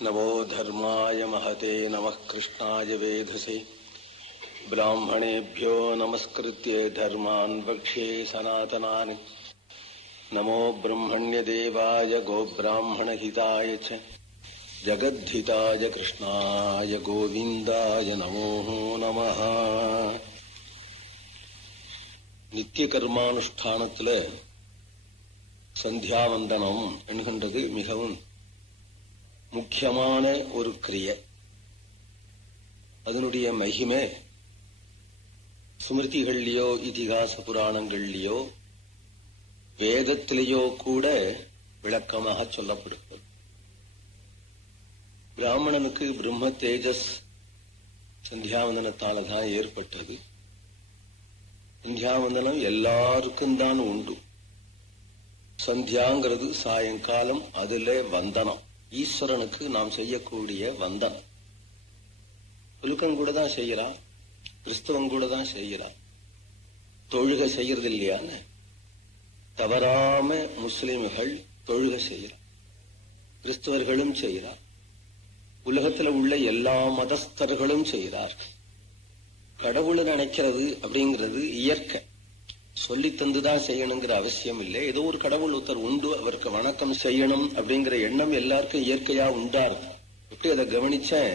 नमो धर्माय महते नमः कृष्णाय वेधसे ब्राह्मणेभ्यो नमस्कृत्य धर्मान् वक्ष्ये सनातनानि नमो ब्रह्मण्यदेवाय गोब्राह्मणहिताय च जगद्धिताय कृष्णाय गोविन्दाय नमो नमः. நித்திய கர்மானுஷ்டானத்துல சந்தியாவந்தனம் என்கின்றது மிகவும் முக்கியமான ஒரு கிரியை. அதனுடைய மகிமை ஸ்மிருதிகள்லயோ இதிகாச புராணங்கள்லயோ வேதத்திலேயோ கூட விளக்கமாக சொல்லப்படுகிறது. பிராமணனுக்கு பிரம்ம தேஜஸ் சந்தியாவந்தனத்தால்தான் ஏற்பட்டது. சந்தியாவந்தனம் எல்லாருக்கும் தான் உண்டு. சந்தியாங்கிறது சாயங்காலம், அதுல வந்தனம் ஈஸ்வரனுக்கு நாம் செய்யக்கூடிய வந்தனம். புலுக்கம் கூட தான் செய்யறான், கிறிஸ்தவம் கூட தான் செய்யறான். தொழுகை செய்யறது இல்லையான்னு தவறாம முஸ்லிம்கள் தொழுகை செய்யறான், கிறிஸ்தவர்களும் செய்யறார், உலகத்துல உள்ள எல்லா மதஸ்தர்களும் செய்கிறார்கள். கடவுளை நினைக்கிறது அப்படிங்கிறது இயற்கை, சொல்லி தந்துதான் செய்யணுங்கிற அவசியம் இல்லை. ஏதோ ஒரு கடவுள் ஒருத்தர் உண்டு, அவருக்கு வணக்கம் செய்யணும் அப்படிங்கிற எண்ணம் எல்லாருக்கும் இயற்கையா உண்டா இருக்கு. எப்படி அதை கவனிச்சேன்,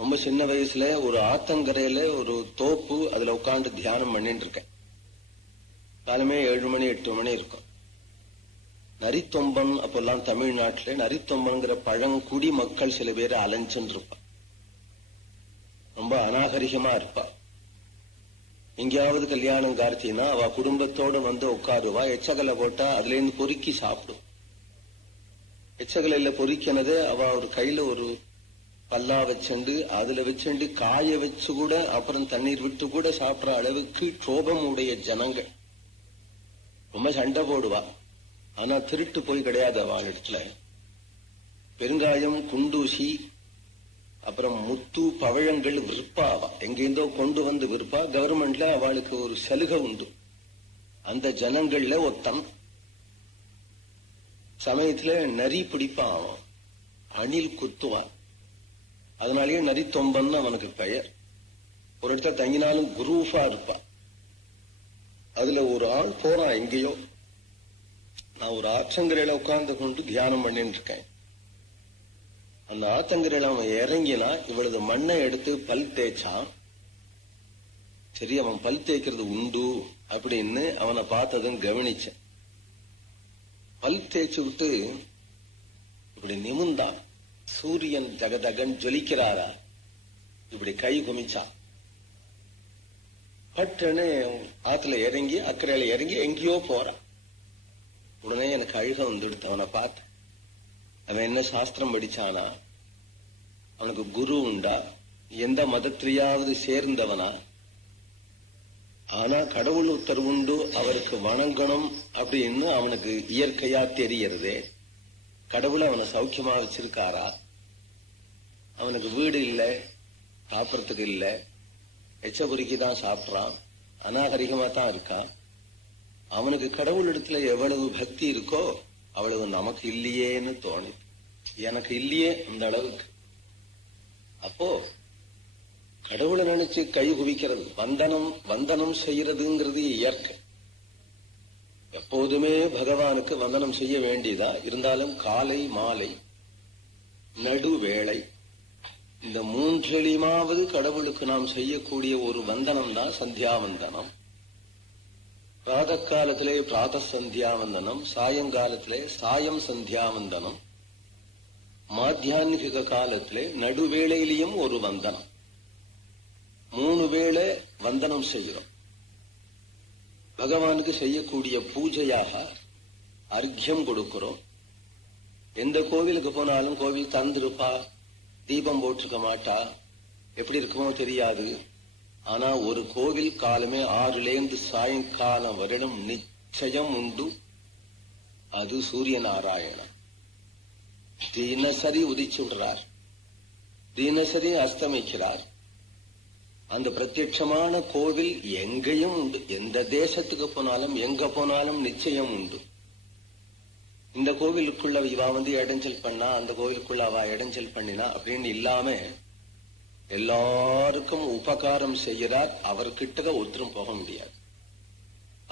ரொம்ப சின்ன வயசுல ஒரு ஆத்தங்கரையில ஒரு தோப்பு, அதுல உட்காந்து தியானம் பண்ணிட்டு இருக்கேன். காலமே 7 மணி 8 மணி இருக்கும். நரித்தொம்பன் அப்பெல்லாம் தமிழ்நாட்டுல நரித்தொம்பன்கிற பழங்குடி மக்கள் சில பேர் அலைஞ்சுன்னு இருப்பா, ரொம்ப அநாகரிகமா இருப்பா. எங்கேயாவது கல்யாணம் கார்த்தினா அவ குடும்பத்தோட வந்து உட்காருவா. எச்சகலை போட்டா அதுல இருந்து பொறுக்கி சாப்பிடும். எச்சகலையில பொறிக்கினது அவ ஒரு கையில ஒரு பல்லா வச்சுண்டு அதுல வச்சுண்டு காய வச்சு கூட அப்புறம் தண்ணீர் விட்டு கூட சாப்பிடுற அளவுக்கு கோபம் உடைய ஜனங்கள். ரொம்ப சண்டை போடுவா, ஆனா திருட்டு போய் கிடையாது. அவள் இடத்துல பெருங்காயம், குண்டூசி, அப்புறம் முத்து பவழங்கள் விற்பா. எங்கேந்தோ கொண்டு வந்து விற்பா. கவர்மெண்ட்ல அவளுக்கு ஒரு சலுகை உண்டு. அந்த ஜனங்கள்ல ஒருத்தன் சமயத்துல நரி பிடிப்பான், அணில் குத்துவான். அதனாலேயே நரித்தொம்பன் அவனுக்கு பெயர். ஒரு இடத்துல தங்கினாலும் குரூஃபா இருப்பான். அதுல ஒரு ஆள் போறான் எங்கேயோ. நான் ஒரு ஆற்றங்கரையில உட்கார்ந்து கொண்டு தியானம் பண்ணிட்டு இருக்கேன். அந்த ஆத்தங்கரையில அவன் இறங்கினா இவ்வளவு மண்ணை எடுத்து பல் தேய்ச்சான். சரி, அவன் பல் தேய்க்கிறது உண்டு அப்படின்னு அவனை பார்த்ததும் கவனிச்சேன். பல் தேய்ச்சி விட்டு இப்படி நிமிந்தான். சூரியன் ஜகதகன் ஜொலிக்கிறாரா, இப்படி கை குமிச்சான். பட்டுன்னு ஆத்துல இறங்கி அக்கறையில இறங்கி எங்கேயோ போறான். உடனே எனக்கு அழுக வந்துடுத்து. அவனை பார்த்து, அவன் என்ன சாஸ்திரம் படிச்சானா, அவனுக்கு குரு உண்டா, எந்த மதத்திலேயாவது சேர்ந்தவனா? ஆனா கடவுள் ஒருத்தர் உண்டு, அவருக்கு வணங்கணும் அப்படின்னு அவனுக்கு இயற்கையா தெரியறதே. கடவுளை அவனை சௌக்கியமா வச்சிருக்காரா? அவனுக்கு வீடு இல்லை, சாப்பிடறதுக்கு இல்லை, எச்சபுரிக்கு தான் சாப்பிட்றான், அநாகரிகமா தான் இருக்கான். அவனுக்கு கடவுள் இடத்துல எவ்வளவு பக்தி இருக்கோ அவ்வளவு நமக்கு இல்லையேன்னு தோணு. எனக்கு இல்லையே அந்த அளவுக்கு. அப்போ கடவுளை நினைச்சு கை குவிக்கிறது, வந்தனம் செய்யறதுங்கிறது இயற்கை. எப்போதுமே பகவானுக்கு வந்தனம் செய்ய வேண்டியதா இருந்தாலும் காலை மாலை நடுவேளை இந்த 3 கடவுளுக்கு நாம் செய்யக்கூடிய ஒரு வந்தனம் தான் சந்தியாவந்தனம். பிராத காலத்திலே பிராத சந்தியாவந்தனம், சாயங்காலத்திலே சாயம் சந்தியாவந்தனம், மாத்தியான்மிக காலத்திலே நடுவேளையிலையும் ஒரு வந்தனம். 3 வேளை வந்தனம் செய்கிறோம். பகவானுக்கு செய்யக்கூடிய பூஜையாக அர்க்கியம் கொடுக்கிறோம். எந்த கோவிலுக்கு போனாலும் கோவில் தந்திருப்பா, தீபம் போட்டிருக்க மாட்டா, எப்படி இருக்குமோ தெரியாது. ஆனா ஒரு கோவில் காலமே 6லேருந்து சாயங்காலம் வருடம் நிச்சயம் உண்டு. அது சூரிய நாராயணன் தினசரி உதிச்சு விடுறார், தினசரி அஸ்தமிக்கிறார். அந்த பிரத்யட்சமான கோவில் எங்கேயும் உண்டு. எந்த தேசத்துக்கு போனாலும் எங்க போனாலும் நிச்சயம் உண்டு. இந்த கோவிலுக்குள்ள இவா இடைஞ்சல் பண்ணா, அந்த கோவிலுக்குள்ள அவ இடைஞ்சல் பண்ணினா அப்படின்னு இல்லாம எல்லாருக்கும் உபகாரம் செய்யறார். அவர்கிட்ட ஒருத்தரும் போக முடியாது.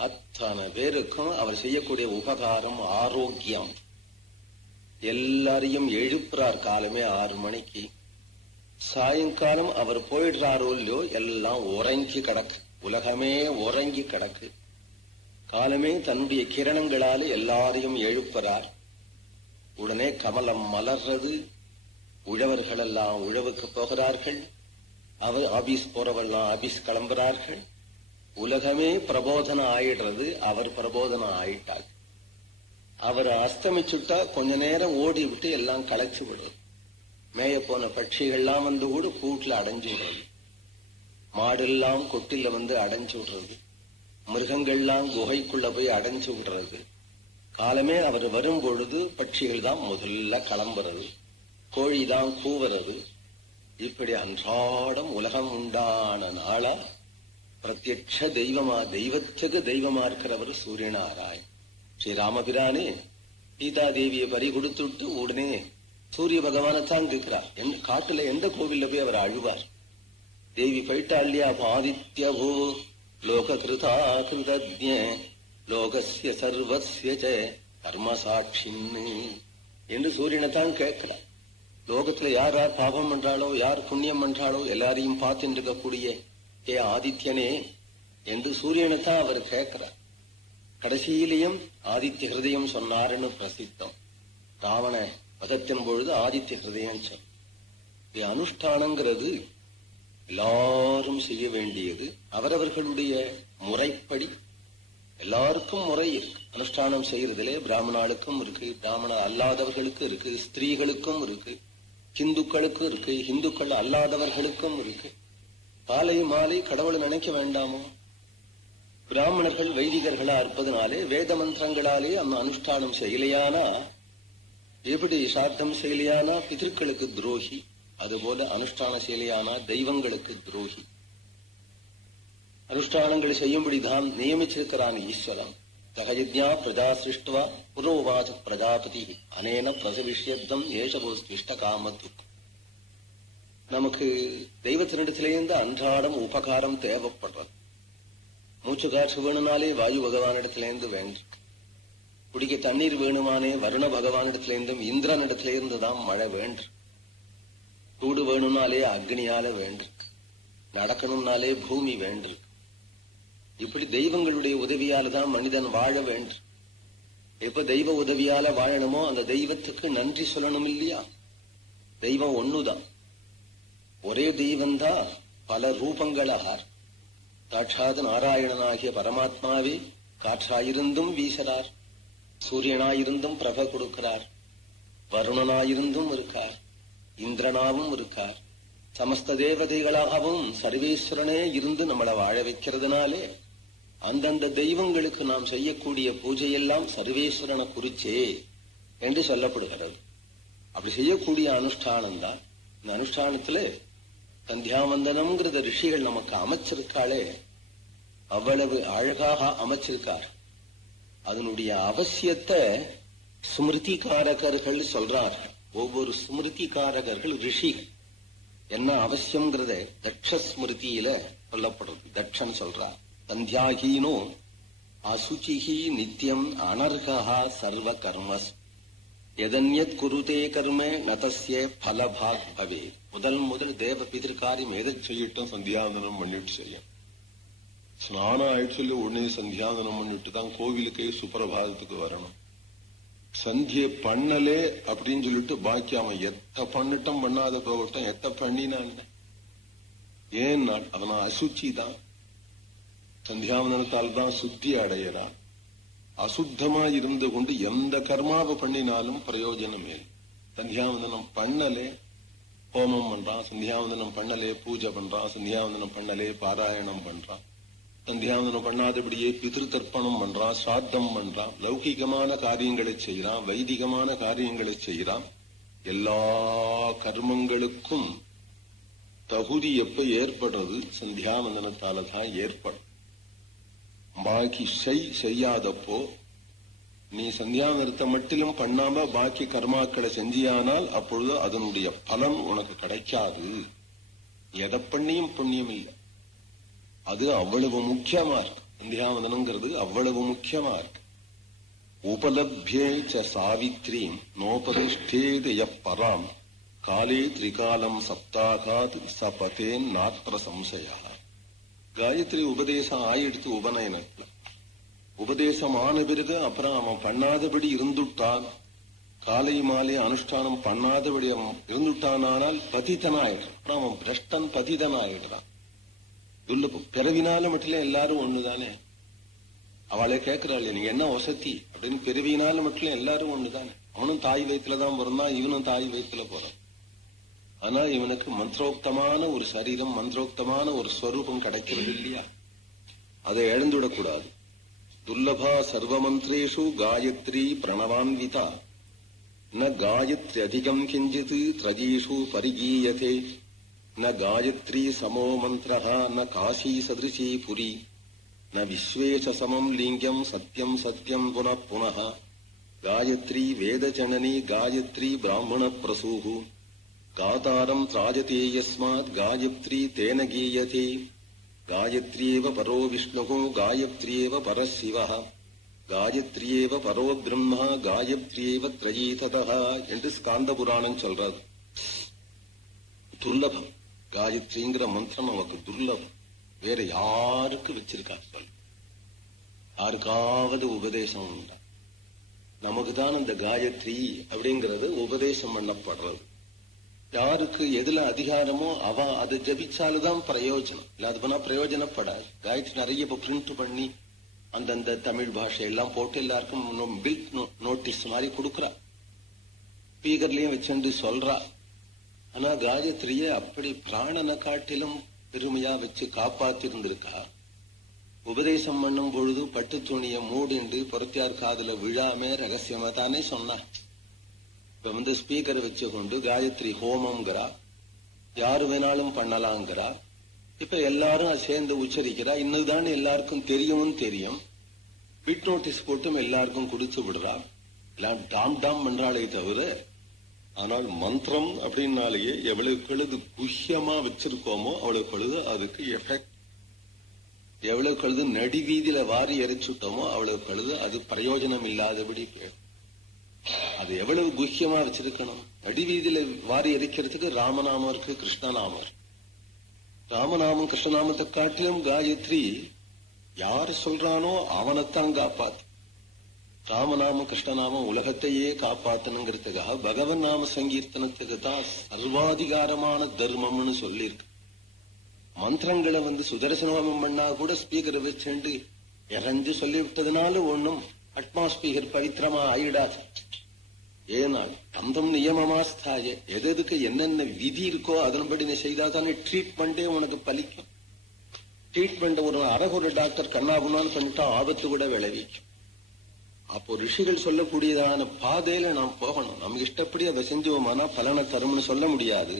அத்தனை பேருக்கும் அவர் செய்யக்கூடிய உபகாரம் ஆரோக்கியம். எல்லாரையும் எழுப்புறார் காலமே 6 மணிக்கு. சாயங்காலம் அவர் போயிடுறாரோ இல்லையோ எல்லாம் உறங்கி கிடக்கு, உலகமே உறங்கி கிடக்கு. காலமே தன்னுடைய கிரணங்களால எல்லாரையும் எழுப்புறார். உடனே கமலம் மலர்றது. உழவர்கள் எல்லாம் உழவுக்கு போகிறார்கள். அவர் ஆபீஸ் போறவெல்லாம் ஆபீஸ் கிளம்புறார்கள். உலகமே பிரபோதனம் ஆயிடுறது. அவர் பிரபோதனம் ஆயிட்டார். அவர் அஸ்தமிச்சுட்டா கொஞ்ச நேரம் ஓடி விட்டு எல்லாம் களைச்சு விடுறது. மேய போன பட்சிகள்லாம் கூட கூட்டுல அடைஞ்சு விடுறது. மாடெல்லாம் கொட்டில அடைஞ்சு விடுறது. மிருகங்கள்லாம் குகைக்குள்ள போய் அடைஞ்சு விடுறது. காலமே அவர் வரும் பொழுது பட்சிகள் தான் முதல்ல கிளம்புறது, கோழிதான் கூவுறது. இப்படி அன்றாடம் உலகம் உண்டான நாளா பிரத்யட்ச தெய்வமா, தெய்வத்துக்கு தெய்வமா இருக்கிறவர் சூரியநாராயண். ஸ்ரீராமபிரானே சீதா தேவியை பறி கொடுத்துட்டு உடனே சூரிய பகவானத்தான் கேட்கிறார். காட்டுல எந்த கோவில்ல போய் அவர் அழுவார்? தேவி போயிட்டா இல்லையா? ஆதித்ய பூ லோக கிருதா கிருதஜ்ஞ லோகஸ்ய சர்வஸ்ய கர்மசாட்சின்னு என்று சூரியனைத்தான் கேட்கிறார். லோகத்துல யார் யார் பாபம் பண்றாளோ, யார் புண்ணியம் பண்றாளோ எல்லாரையும் பார்த்துட்டு இருக்கக்கூடிய ஏ ஆதித்யனே என்று சூரியனைத்தான் அவர் கேட்கிறார். கடைசியிலையும் ஆதித்ய ஹிருதயம் சொன்னாருன்னு பிரசித்தம். ராவண வதத்தின் பொழுது ஆதித்ய ஹிருதயம் சொன்ன அனுஷ்டானங்கிறது எல்லாரும் செய்ய வேண்டியது. அவரவர்களுடைய முறைப்படி எல்லாருக்கும் முறை இருக்கு. அனுஷ்டானம் செய்யறதுலே பிராமணாளுக்கும் இருக்கு, பிராமண அல்லாதவர்களுக்கு இருக்கு, ஸ்திரீகளுக்கும் இருக்கு, ஹிந்துக்களுக்கும் இருக்கு, ஹிந்துக்கள் அல்லாதவர்களுக்கும் இருக்கு. காலை மாலை கடவுளை நினைக்க வேண்டாமோ? பிராமணர்கள் வைதிகர்களா இருப்பதனாலே வேத மந்திரங்களாலே அந்த அனுஷ்டானம் செய்யலையானா, எப்படி சாத்தம் செய்யலையானா பிதர்களுக்கு துரோகி, அதுபோல அனுஷ்டான செய்யலையானா தெய்வங்களுக்கு துரோகி. அனுஷ்டானங்களை செய்யும்படிதான் நியமிச்சிருக்கிறான் ஈஸ்வரன். சகயஜ்ஞா பிரஜா சிருஷ்டுவா புரோவாச பிரஜாபதி அனேன பிரசவிஷ்யப்தம் ஏஷபோஸ்திஷ்ட காமத்துக்கு. நமக்கு தெய்வத்தினிடத்திலேருந்து அன்றாடம் உபகாரம் தேவைப்படுறது. மூச்சு காற்று வேணும்னாலே வாயு பகவானிடத்திலேருந்து வேண்டிருக்கு. குடிக்க தண்ணீர் வேணுமானே வருண பகவானிடத்திலேருந்தும் இந்திரனிடத்திலேருந்து தான் மழை வேண்டு. கூடு வேணும்னாலே அக்னியால வேண்டிருக்கு. நடக்கணும்னாலே பூமி வேண்டிருக்கு. இப்படி தெய்வங்களுடைய உதவியால தான் மனிதன் வாழ வேண்டும். எப்ப தெய்வ உதவியால வாழணுமோ அந்த தெய்வத்துக்கு நன்றி சொல்லணும் இல்லையா? தெய்வம் ஒண்ணுதான், ஒரே தெய்வம்தான் பல ரூபங்களாக. சாட்சாத் நாராயணனாகிய பரமாத்மாவே காற்றாயிருந்தும் வீசறார், சூரியனாயிருந்தும் பிரப கொடுக்கிறார், வருணனாயிருந்தும் இருக்கார், இந்திரனாவும் இருக்கார். சமஸ்த தேவதைகளாகவும் சர்வேஸ்வரனே இருந்து நம்மளை வாழ வைக்கிறதுனாலே அந்தந்த தெய்வங்களுக்கு நாம் செய்யக்கூடிய பூஜையெல்லாம் சர்வேஸ்வரனை குறிச்சே என்று சொல்லப்படுகிறது. அப்படி செய்யக்கூடிய அனுஷ்டானம் தான் இந்த அனுஷ்டானத்துல சந்தியாவந்தனம்ங்கிறத ரிஷிகள் நமக்கு அமைச்சிருக்காளே, அவ்வளவு அழகாக அமைச்சிருக்கார். அதனுடைய அவசியத்தை ஸ்மிருதிகாரகர்கள் சொல்றார்கள். ஒவ்வொரு ஸ்மிருதிகாரகர்கள் ரிஷிகள் என்ன அவசியம்ங்கிறத தட்சஸ்மிருதியில சொல்லப்படுறது. தட்சன் சொல்றார், சந்தியாகீனோ அசுச்சிஹி நித்தியம் அனர்ஹா சர்வ கர்மஸ் எதன்யத் குருதே கர்மே நதஸ்ய பலபாக் பவே. முதல் தேவ பிதிர்காரியம் எதை செய்யட்டும் சந்தியாவந்தனம் பண்ணிட்டு செய்யும். ஸ்நானம் ஆயிட்டு சொல்லி உடனே சந்தியாவந்தனம் பண்ணிட்டு தான் கோவிலுக்கே சுப்பிரபாதத்துக்கு வரணும். சந்திய பண்ணலே அப்படின்னு சொல்லிட்டு பாக்கி அவன் எத்த பண்ணிட்டம் பண்ணாத போகட்டும், எத்த பண்ணினான் ஏன் அவன் அசுச்சி தான். சந்தியாவந்தனத்தால் தான் சுத்தி அடையறான். அசுத்தமா இருந்து கொண்டு எந்த கர்மாவை பண்ணினாலும் பிரயோஜனம் இல்லை. சந்தியாவந்தனம் பண்ணலே ஹோமம் பண்றான், சந்தியாவந்தனம் பண்ணலே பூஜை பண்றான், சந்தியாவந்தனம் பண்ணலே பாராயணம் பண்றான், சந்தியாவந்தனம் பண்ணாதபடியே பிதிரு தர்ப்பணம் பண்றான், சாத்தம் பண்றான், லௌகிகமான காரியங்களை செய்யறான், வைதிகமான காரியங்களை செய்யறான். எல்லா கர்மங்களுக்கும் தகுதி எப்ப ஏற்படுறது? சந்தியாவந்தனத்தால தான் ஏற்படும். பாக்கி செய்யாதப்போ நீ சந்தியாவிரதம் மட்டிலும் பண்ணாம பாக்கி கர்மாக்களை செஞ்சியானால் அப்பொழுது அதனுடைய பலன் உனக்கு கிடைக்காது. எதை பண்ணியும் புண்ணியம் இல்லை. அது அவ்வளவு முக்கியமா இருக்கு. சந்தியாவதனங்கிறது அவ்வளவு முக்கியமா இருக்கு. உபலப்யே ச சாவித்ரீம் நோபதிஷ்டேதய பராம் காலே திரிகாலம் சப்தாகாத் சபதேன் நாத்திர சம்சயா. காயத்ரி உபதேசம் ஆயிடுத்து உபநயனத்துல. உபதேசம் ஆன பிறகு அப்புறம் அவன் பண்ணாதபடி இருந்துட்டான், காலை மாலை அனுஷ்டானம் பண்ணாதபடி அவன் இருந்துட்டானால் பதிதனாயிடுறான். அப்புறம் அவன் பிரஷ்டன் பதிதனாயிடுறான். துர்லபம். பிறவினால மட்டும் எல்லாரும் ஒண்ணுதானே. அவளே கேட்கிறாள், நீங்க என்ன வசதி அப்படின்னு. பிறவினால மட்டும் எல்லாரும் ஒண்ணுதானே. அவனும் தாய் வயிற்றுலதான் பிறந்தான், இவனும் தாய் வயிற்றுல போறான். ஆனா இவனுக்கு மந்திரோக்தமான ஒரு சரீரம், மந்திரோக்தமான ஒரு ஸ்வரூபம் கிடைக்கிறது இல்லையா? அதை இழந்துவிடக்கூடாது. துர்லபா சர்வமந்திரேஷு காயத்ரி பிரணவான்விதா ந காயத்ரி அதிகம் கிஞ்சித் த்ரஜீஷு பரிகீயதே ந காயத்ரி சமோ மந்திரஹ ந காசி சதிருஷி புரி ந விஸ்வேஷ சமம் லிங்கம் சத்யம் சத்யம் புனః புனः காயத்ரி வேதஜனனி காயத்ரி பிராமண பிரசூஹு காதாரம் திராஜதே யஸ்மாத் காயத்ரி தேன கீயதே காயத்ரியேவ பரோ விஷ்ணுஹு காயத்ரியேவ பரः சிவः காயத்ரியேவ பரோ பிரம்மா காயத்ரியேவ த்ரயீததः என்று ஸ்காந்த புராணம் சொல்றது. துர்லபம். காயத்ரிங்கிற மந்திரம் நமக்கு துர்லபம். வேற யாருக்கு வச்சிருக்கா சொல்? யாருக்காவது உபதேசம் உண்டா? நமக்குதான் அந்த காயத்ரி அப்படிங்கறது உபதேசம் பண்ணப்படுறது. யாருக்கு எதுல அதிகாரமோ அவ அதை ஜபிச்சாலுதான் பிரயோஜனம். இல்லாத போனா பிரயோஜனப்படாது. காயத்ரி நிறைய இப்ப பிரிண்ட் பண்ணி அந்தந்த தமிழ் பாஷையெல்லாம் போட்டு எல்லாருக்கும் பில்ட் நோட்டீஸ் மாதிரி கொடுக்குறா. ஸ்பீக்கர்லயும் வச்சு சொல்றா. ஆனா காயத்ரிய அப்படி பிராணனை காட்டிலும் பெருமையா வச்சு காப்பாத்தி இருந்திருக்கா. உபதேசம் பண்ணும் பொழுது பட்டு துணிய மூடிண்டு பொறுத்தியார் காதுல விழாம ரகசியமா தானே சொன்னா. இப்ப ஸ்பீக்கரை வச்சு கொண்டு காயத்ரி ஹோமம்ங்கிறா, யாரு வேணாலும் பண்ணலாங்கிறா. இப்ப எல்லாரும் சேர்ந்து உச்சரிக்கிறா. இன்னுதான் எல்லாருக்கும் தெரியும். பிட் நோட்டீஸ் போட்டும் எல்லாருக்கும் குடிச்சு விடுறா. எல்லாம் டாம் டாம் பண்றாளே தவிர, ஆனால் மந்திரம் அப்படின்னாலேயே எவ்வளவு கழுது குஹ்யமா வச்சிருக்கோமோ அவ்வளவு கழுது அதுக்கு எஃபெக்ட். எவ்வளவு கழுது நடி வீதியில வாரி எரிச்சுட்டோமோ அவ்வளவு கழுது அது பிரயோஜனம் இல்லாதபடி போயிடும். அது எவ்வளவு குஹ்யமா வச்சிருக்கணும். நடிவீதியில வாரி எரிக்கிறதுக்கு ராமநாமம் இருக்கு, கிருஷ்ணநாமம் இருக்கு. ராமநாமம் கிருஷ்ணநாமத்தை காட்டிலும் காயத்ரி யாரு சொல்றானோ அவனைத்தான் காப்பாத்து. ராமநாமம் கிருஷ்ணநாமம் உலகத்தையே காப்பாத்தணுங்கிறதுக்காக பகவன் நாம சங்கீர்த்தனத்துக்கு தான் சர்வாதிகாரமான தர்மம்னு சொல்லியிருக்கு. மந்திரங்களை சுதர்சனோமம் பண்ணா கூட ஸ்பீக்கரை வச்சுண்டு இறஞ்சு சொல்லிவிட்டதுனால ஒண்ணும் அட்மாஸ்பியர் பவித்திரமா ஆயிடாது. ஏன்னா அந்தம் நியமமா ஸ்தாய. எதுக்கு என்னென்ன விதி இருக்கோ அதன்படி நீ செய்தா தானே ட்ரீட்மெண்டே உனக்கு பலிக்கும். ட்ரீட்மெண்ட் ஒரு அரகுற டாக்டர் கண்ணாபுண்ணான்னு பண்ணிட்டா ஆபத்து கூட விளைவிக்கும். அப்போ ரிஷிகள் சொல்லக்கூடியதான பாதையில நாம் போகணும். நமக்கு இஷ்டப்படி அதை செஞ்சோமானா பலனை தரும்னு சொல்ல முடியாது.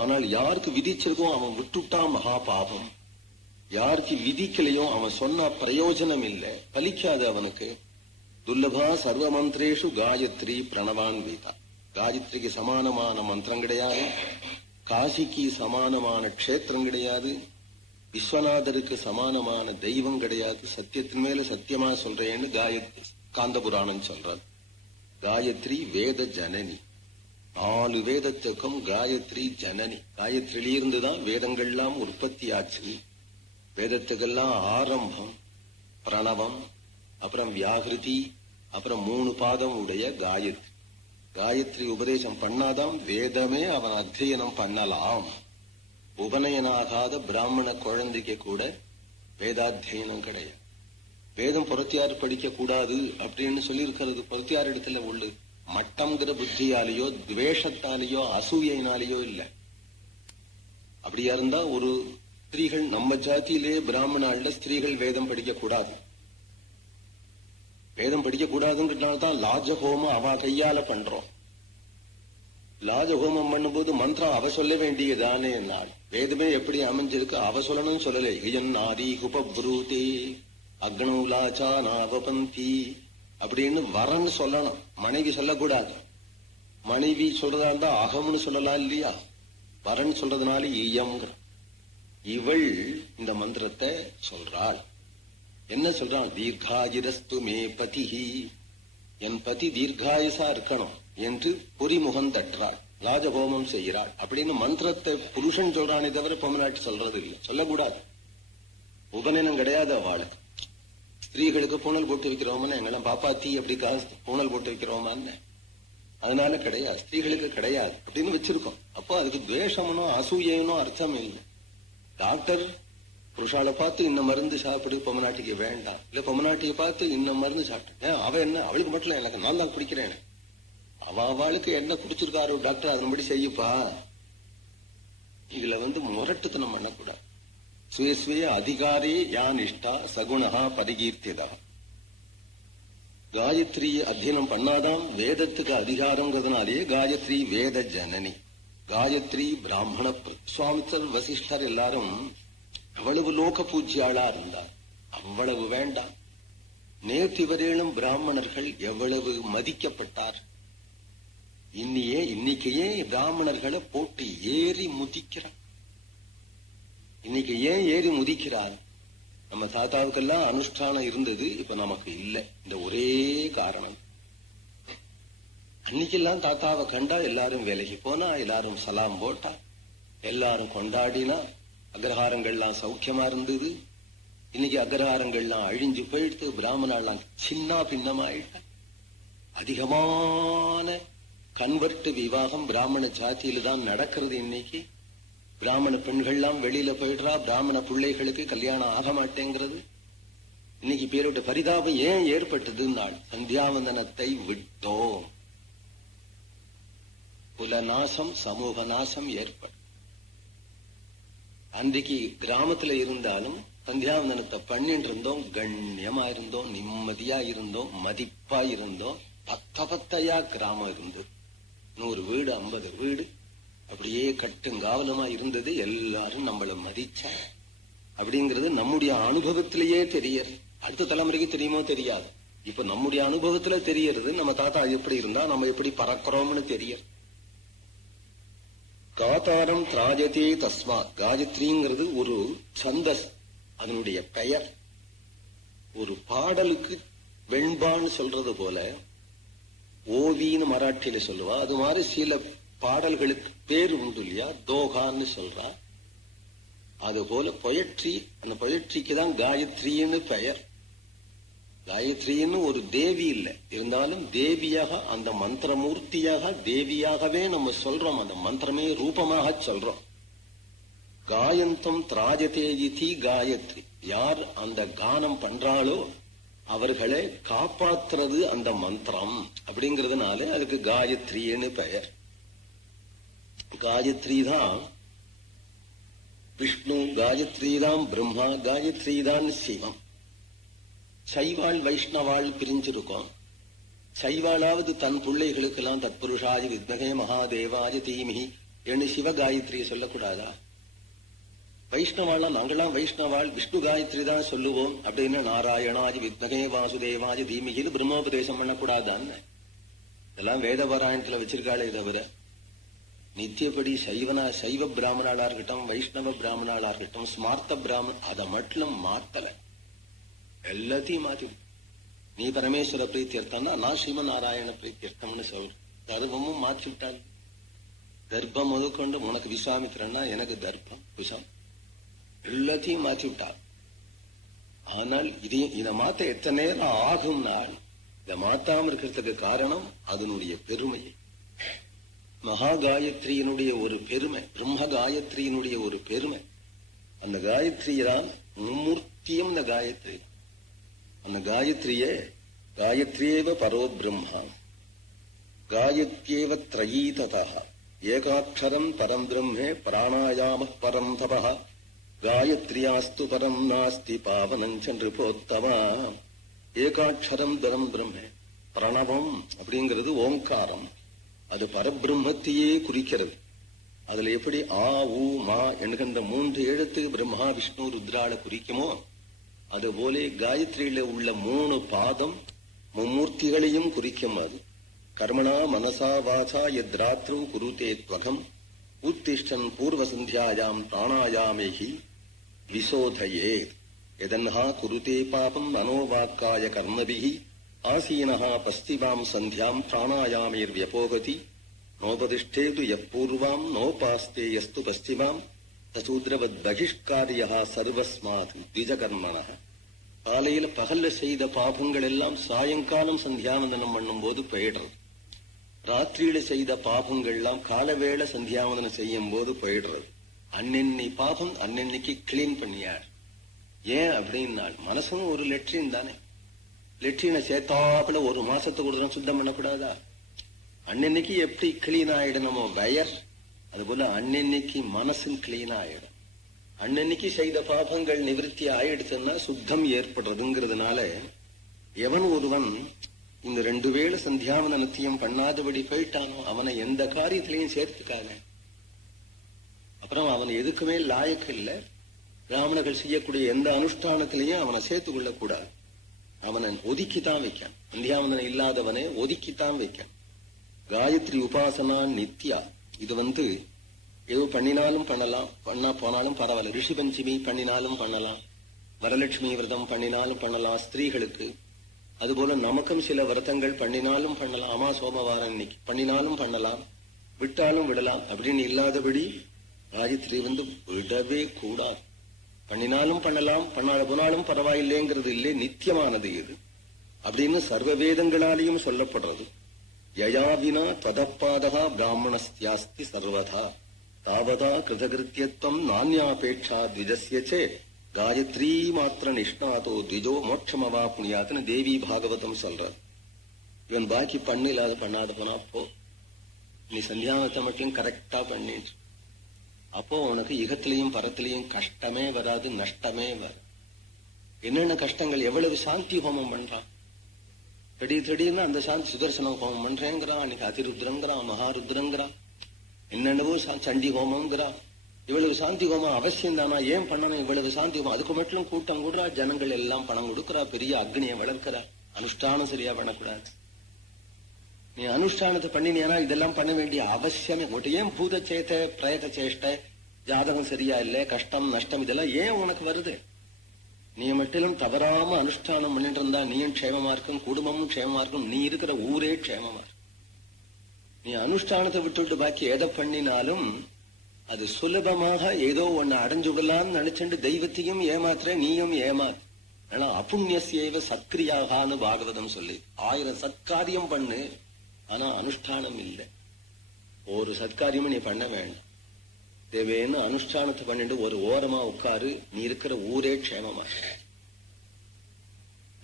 ஆனால் யாருக்கு விதிச்சிருக்கோ அவன் விட்டுட்டா மகா பாபம். யாருக்கு விதிக்கலையோ அவன் சொன்ன பிரயோஜனம் இல்லை, பலிக்காது அவனுக்கு. துர்லபா சர்வ மந்திரேஷு காயத்ரி பிரணவான்விதா. காயத்ரிக்கு சமானமான மந்திரம் கிடையாது, காசிக்கு சமானமான க்ஷேத்திரம் கிடையாது, விஸ்வநாதருக்கு சமானமான தெய்வம் கிடையாது. சத்தியத்தின் மேல சத்தியமா சொல்றேன்னு காயத்ரி காந்த புராணம் சொல்றார். காயத்ரி வேத ஜனனி. 4 வேதத்துக்கும் காயத்ரி ஜனனி. காயத்ரியிலிருந்துதான் வேதங்கள்லாம் உற்பத்தி ஆச்சு. வேதத்துக்கெல்லாம் ஆரம்பம் பிரணவம், அப்புறம் வியாகிருதி, அப்புறம் 3 பாதம் உடைய காயத்ரி. காயத்ரி உபதேசம் பண்ணாதான் வேதமே அவன் அத்தியனம் பண்ணலாம். உபநயனாகாத பிராமண குழந்தைக்கு கூட வேதாத்தியனம் கிடையாது. வேதம் புறத்தியார் படிக்க கூடாது அப்படின்னு சொல்லி இருக்கிறது புறத்தியார் இடத்துல உள்ள மட்டம்ங்கிற புத்தியாலேயோ துவேஷத்தாலேயோ அசூயினாலேயோ இல்ல. அப்படியா இருந்தா ஒரு ஸ்திரீகள் நம்ம ஜாத்தியிலே பிராமணால ஸ்திரீகள் வேதம் படிக்க கூடாது. வேதம் படிக்க கூடாதுங்கிறதுனால்தான் லாஜஹோமம் அவ கையால பண்றோம். லாஜஹோமம் பண்ணும்போது மந்திரம் அவ சொல்ல வேண்டியதானே. நாள் வேதமே எப்படி அமைஞ்சிருக்கு அவ சொல்லணும்னு சொல்லலை. இயன் ஆதி உபப்ரூதே அக்னௌலாச்சா நாவபந்தி அப்படின்னு வரன்னு சொல்லணும், மனைவி சொல்லக்கூடாது. மனைவி சொல்றதா இருந்தா அகம்னு சொல்லலாம் இல்லையா? வரன்னு சொல்றதுனால ஈயம்ங்கிற இவள் இந்த மந்திரத்தை சொல்றாள். என்ன சொல்றான்? தீர்காயுரஸ்து மே பதிஹி, என் பதி தீர்காயுசா இருக்கணும் என்று பொறிமுகம் தட்டுறாள், ராஜஹோமம் செய்கிறாள். அப்படின்னு மந்திரத்தை புருஷன் சொல்றானே தவிர பொம்மநாட்டி சொல்றது இல்லை, சொல்லக்கூடாது. உபநயனம் கிடையாது அவளுக்கு. ஸ்திரீகளுக்கு பூணல் போட்டு வைக்கிறோம்னு எங்கெல்லாம் பாப்பாத்தி அப்படி பூணல் போட்டு வைக்கிறோமான்னு, அதனால கிடையாது, ஸ்திரீகளுக்கு கிடையாது அப்படின்னு வச்சிருக்கோம். அப்போ அதுக்கு துவேஷம்னோ அசூயனோ அர்த்தம் இல்லை. டாக்டர் புருஷால பார்த்து இன்ன மருந்து சாப்பிடு, பொம்மநாட்டிக்கு வேண்டாம், இல்ல பொம்மநாட்டியை பார்த்து இன்ன மருந்து சாப்பிட்டு, அவ என்ன அவளுக்கு மட்டும் எனக்கு நான் தான் குடிக்கிறேன், அவளுக்கு என்ன குடிச்சிருக்காரு டாக்டர் அதன்படி செய்யப்பா. இதுல முரட்டுத்தனம் பண்ணக்கூடாது. ஸ்வீய அதிகாரி யான் இஷ்டா சகுணா பரிகீர்த்தியதா. காயத்ரி அத்தியனம் பண்ணாதான் வேதத்துக்கு அதிகாரங்கிறதுனாலே காயத்ரி வேத ஜனனி, காயத்ரி பிராமண. விஸ்வாமித்தர் வசிஷ்டர் எல்லாரும் அவ்வளவு லோக பூஜ்யாளா இருந்தார், அவ்வளவு வேண்டாம். நேற்று வரையிலும் பிராமணர்கள் எவ்வளவு மதிக்கப்பட்டார். இன்னைக்கு பிராமணர்களை போட்டு ஏறி முதிக்கிறார். இன்னைக்கு ஏன் ஏறி முதிக்கிறார்? நம்ம தாத்தாவுக்கெல்லாம் அனுஷ்டானம் இருந்தது, இப்ப நமக்கு இல்லை. இந்த ஒரே காரணம். அன்னைக்கெல்லாம் தாத்தாவை கண்டா எல்லாரும் வேலைக்கு போனா, எல்லாரும் சலாம் போட்டா, எல்லாரும் கொண்டாடினா, அக்ரஹாரங்கள்லாம் சௌக்கியமா இருந்தது. இன்னைக்கு அக்ரஹாரங்கள்லாம் அழிஞ்சு போயிடுத்து, பிராமணாலாம் சின்ன பின்னமாயிட்டா. அதிகமான கன்வெர்ட் விவாகம் பிராமண ஜாத்தியில தான் நடக்கிறது. இன்னைக்கு பிராமண பெண்கள்லாம் வெளியில போயிடுறா, பிராமண பிள்ளைகளுக்கு கல்யாணம் ஆக மாட்டேங்கிறது. இன்னைக்கு பேரோட பரிதாபம் ஏன் ஏற்பட்டது? நாள் சந்தியாவந்தனத்தை விட்டோம், குல நாசம் சமூக நாசம் ஏற்படும். அன்றைக்கு கிராமத்துல இருந்தாலும் சந்தியாவந்தனத்தை பண்ணிட்டு இருந்தோம், கண்ணியமா இருந்தோம், நிம்மதியா இருந்தோம், மதிப்பா இருந்தோம். பத்தையா கிராமம் இருந்தது, 100 வீடு 50 வீடு அப்படியே கட்டுங்காவலமா இருந்தது. எல்லாரும் நம்மள மதிச்சா அப்படிங்கிறது நம்முடைய அனுபவத்திலேயே தெரியறது. அடுத்த தலைமுறைக்கு தெரியுமோ தெரியாது, இப்ப நம்முடைய அனுபவத்துல தெரியறது. நம்ம தாத்தா எப்படி இருந்தா நம்ம எப்படி பறக்கிறோம்னு தெரியறது. காதாரம் திராஜதே தஸ்மா. காயத்ரிங்கிறது ஒரு சந்தஸ், அதனுடைய பெயர். ஒரு பாடலுக்கு வெண்பான்னு சொல்றது போல, ஓவின்னு மராட்டியில சொல்லுவா, அது மாதிரி சில பாடல்களுக்கு பேரு உண்டு இல்லையா, தோகான்னு சொல்றா. அது போல பொயட்ரி, அந்த பொயட்ரிக்கு தான் காயத்ரின்னு பெயர். காயத்ரின்னு ஒரு தேவி இல்லை, இருந்தாலும் தேவியாக, அந்த மந்திரமூர்த்தியாக, தேவியாகவே நம்ம சொல்றோம். அந்த மந்திரமே ரூபமாக சொல்றோம். காயந்தம் திராஜதே இதி காயத்ரி. யார் அந்த கானம் பண்றாளோ அவர்களை காப்பாத்துறது அந்த மந்திரம். அப்படிங்கறதுனால அதுக்கு காயத்ரின்னு பெயர். காயத்ரி தான் விஷ்ணு, காயத்ரி தான் பிரம்மா, காயத்ரி தான் சிவம். சைவாள் வைஷ்ணவாள் பிரிஞ்சிருக்கோம். சைவாளாவது தன் பிள்ளைகளுக்கு எல்லாம் தத்புருஷாய வித்மகே மகாதேவாய தீமிஹி என்று சிவ காயத்ரியை சொல்லக்கூடாதா? வைஷ்ணவாளா நாங்களாம் வைஷ்ணவாள் விஷ்ணு காயத்ரி தான் சொல்லுவோம் அப்படின்னு நாராயணாஜி வித்மகே வாசுதேவாஜி தீமிகின்னு பிரம்மோபதேசம் பண்ணக்கூடாதான்னு இதெல்லாம் வேத பாராயணத்துல வச்சிருக்காளே தவிர, நித்தியப்படி சைவ பிராமணாளா இருக்கட்டும், வைஷ்ணவ பிராமணாளா இருக்கட்டும், ஸ்மார்த்த பிராமண அதை மட்டும் மாத்தல, எல்லாத்தையும் மாத்தி. நீ பரமேஸ்வர பிரீத்தியர்த்தம்னா நான் ஸ்ரீமநாராயண பிரீத்தியர்த்தம்னு சொல்றேன். கர்ப்பமும் மாற்றி விட்டாள். கர்ப்பம் முதற்கொண்டு உனக்கு விஸ்வாமித்திரன்னா எனக்கு கர்ப்பம் விஷம், எல்லாத்தையும் மாற்றி விட்டாள். ஆனால் இதை மாத்த எத்தனை நேரம் ஆகும் நாள். இதை மாத்தாம இருக்கிறதுக்கு காரணம் அதனுடைய பெருமை. மகா காயத்ரியினுடைய ஒரு பெருமை, பிரம்ம காயத்ரியினுடைய ஒரு பெருமை. அந்த காயத்ரிதான் மும்மூர்த்தியும் இந்த காயத்ரி. அந்த காயத்ரியேவ பரோ பிரம்மா, காயத்யேவ த்ரயீ ததா, ஏகாட்சரம் பரம் பிரம்மே பிராணாயாம பரம் தபா, காயத்ரியாஸ்து பரம் நாஸ்தி பாவனம் சென்று போத்தமா. ஏகாட்சரம் பரம் பிரம்மே, பிரணவம் அப்படிங்கிறது ஓங்காரம், அது பரபிரம்மத்தையே குறிக்கிறது. அதுல எப்படி ஆ ஊ மா என்கின்ற 3 எழுத்து பிரம்மா விஷ்ணு ருத்ரால குறிக்குமோ, அதுபோல காயத்ரியில உள்ள 3 பாதம் மும்மூர்த்திகளையும் குறிக்கும் அது. கர்மணா மனசா வாசா யத்ராத்ரு குருதே த்வகம் உத்திஷ்டன் பூர்வ சந்தியாயாம் பிராணாயாமேஹி விசோதயே யதன்ஹா குருதே பாபம் மனோவாக்காய கர்மபிஹி ஆசீனஹா பஸ்திவாம் சந்தியாம் பிராணாயாமேர்வ்யபோகதி நோபதிஷ்டேது யப்பூர்வாம் நோபாஸ்தே யஸ்து பஸ்திவாம் தசூத்ரவத் பகிஷ்காரியா சர்வஸ்மாத் திஜகர்மணः. காலையில பகல்ல செய்த பாபங்கள் எல்லாம் சாயங்காலம் சந்தியாவந்தனம் பண்ணும் போது போயிடுறது. ராத்திரியில செய்த பாபங்கள் எல்லாம் காலவேளை சந்தியாவந்தனம் செய்யும் போது போயிடுறது. அன்னென்னி பாபம் அன்னென்னைக்கு கிளீன் பண்ணியார். ஏன் அப்படின்னா மனசும் ஒரு லெட்ரின் தானே. லெட்ரினை சேர்த்தாப்புல ஒரு மாசத்துக்கு ஒரு தரம் சுத்தம் பண்ணக்கூடாதா? அன்னன்னைக்கு எப்படி கிளீன் ஆயிடணுமோ வயர், அதுபோல அன்னன்னைக்கு மனசும் கிளீன் ஆயிடும். அன்னன்னைக்கு செய்த பாபங்கள் நிவர்த்தி ஆயிடுச்சுன்னா சுத்தம் ஏற்படுறதுங்கிறதுனால எவன் ஒருவன் இந்த 2 வேளை சந்தியாவந்தனத்தையும் பண்ணாதபடி போயிட்டானோ அவனை எந்த காரியத்திலையும் சேர்த்துக்காங்க. அப்புறம் அவன் எதுக்குமே லாயக்கு இல்லை. பிராமணர்கள் செய்யக்கூடிய எந்த அனுஷ்டானத்திலையும் அவனை சேர்த்துக் கொள்ள கூடாது. அவனை ஒதுக்கித்தான் வைக்கான். சந்தியாவந்தனம் இல்லாதவனை ஒதுக்கித்தான் வைக்கான். காயத்ரி உபாசனா நித்யா. இது ஏதோ பண்ணினாலும் பண்ணலாம், பண்ணா போனாலும் பரவாயில்ல. ரிஷி பஞ்சமி பண்ணினாலும் பண்ணலாம், வரலட்சுமி விரதம் பண்ணினாலும் பண்ணலாம் ஸ்திரீகளுக்கு. அதுபோல நமக்கும் சில விரதங்கள் பண்ணினாலும் பண்ணலாம். அமா சோமவாரம் இன்னைக்கு பண்ணினாலும் பண்ணலாம், விட்டாலும் விடலாம் அப்படின்னு இல்லாதபடி காயத்ரி விடவே கூடாது. பண்ணினாலும் பண்ணலாம், பண்ணாத போனாலும் பரவாயில்லைங்கிறது இல்லை, நித்தியமானது இது அப்படின்னு சர்வ வேதங்களாலையும் சொல்லப்படுறது. யயாவினா ததப்பாதா பிராமணஸ்தியாஸ்தி சர்வதா தாவதா கிருதகிருத்தியத்வம் நானியாபேட்சா த்விஜஸ்யச்சே காயத்ரி மாத்திர நிஷ்ணாதோ த்விஜோ மோட்சமவா புண்ணியாத்துன்னு தேவி பாகவதம் சொல்றார். இவன் பாக்கி பண்ணு இல்லாத பண்ணாத போனா அப்போ நீ சந்தியாவத்தை மட்டும் கரெக்டா பண்ணிட்டு அப்போ உனக்கு இகத்திலையும் பரத்திலையும் கஷ்டமே வராது, நஷ்டமே வராது. என்னென்ன கஷ்டங்கள், எவ்வளவு சாந்தி ஹோமம் பண்றான். திடீர்னு அந்த சாந்தி சுதர்சன ஹோமம் பண்றேங்கிறான், அன்னைக்கு அதிருத்ரங்கிறான், மகாருத்ரங்கிறான், என்னென்னவோ சண்டி ஹோமங்கிறான். இவ்வளவு சாந்தி ஹோமம் அவசியம் தானா? ஏன் பண்ணணும் இவ்வளவு சாந்தி ஹோமம்? அதுக்கு மட்டும் கூட்டம் கூடுறா, ஜனங்கள் எல்லாம் பணம் கொடுக்கறா, பெரிய அக்னியை வளர்க்கிறா. அனுஷ்டானம் சரியா பண்ணக்கூடாது. நீ அனுஷ்டானத்தை பண்ணினா இதெல்லாம் பண்ண வேண்டிய அவசியமே உங்கள்கிட்ட. ஏன் பூத சேத்த பிரேத சேஷ்ட, ஜாதகம் சரியா இல்லை, கஷ்டம் நஷ்டம் இதெல்லாம் ஏன் உனக்கு வருது? நீ மட்டும் தவறாம அனுஷ்டானம் பண்ணிட்டு இருந்தா நீயும் க்ஷேமமா இருக்கும், குடும்பமும் க்ஷேமமா இருக்கும், நீ இருக்கிற ஊரே க்ஷேமமா இருக்கும். நீ அனுஷ்டானத்தை விட்டுட்டு பாக்கி எதை பண்ணினாலும் அது சுலபமாக ஏதோ ஒன்னு அடைஞ்சுடலான்னு நினைச்சுட்டு தெய்வத்தையும் ஏமாத்துற, நீயும் ஏமாத்து. ஆனா அபுண்ணியசேவ சத்கிரியாகான்னு பாகவதம் சொல்லி 1000 சத்காரியம் பண்ணு, ஆனா அனுஷ்டானம் இல்லை. ஒரு சத்காரியமும் நீ பண்ண வேண்டாம். தேவேன்னு அனுஷ்டானத்தை பண்ணிட்டு ஒரு ஓரமா உட்காரு. நீ இருக்கிற ஊரே க்ஷேமமா இருக்கும்,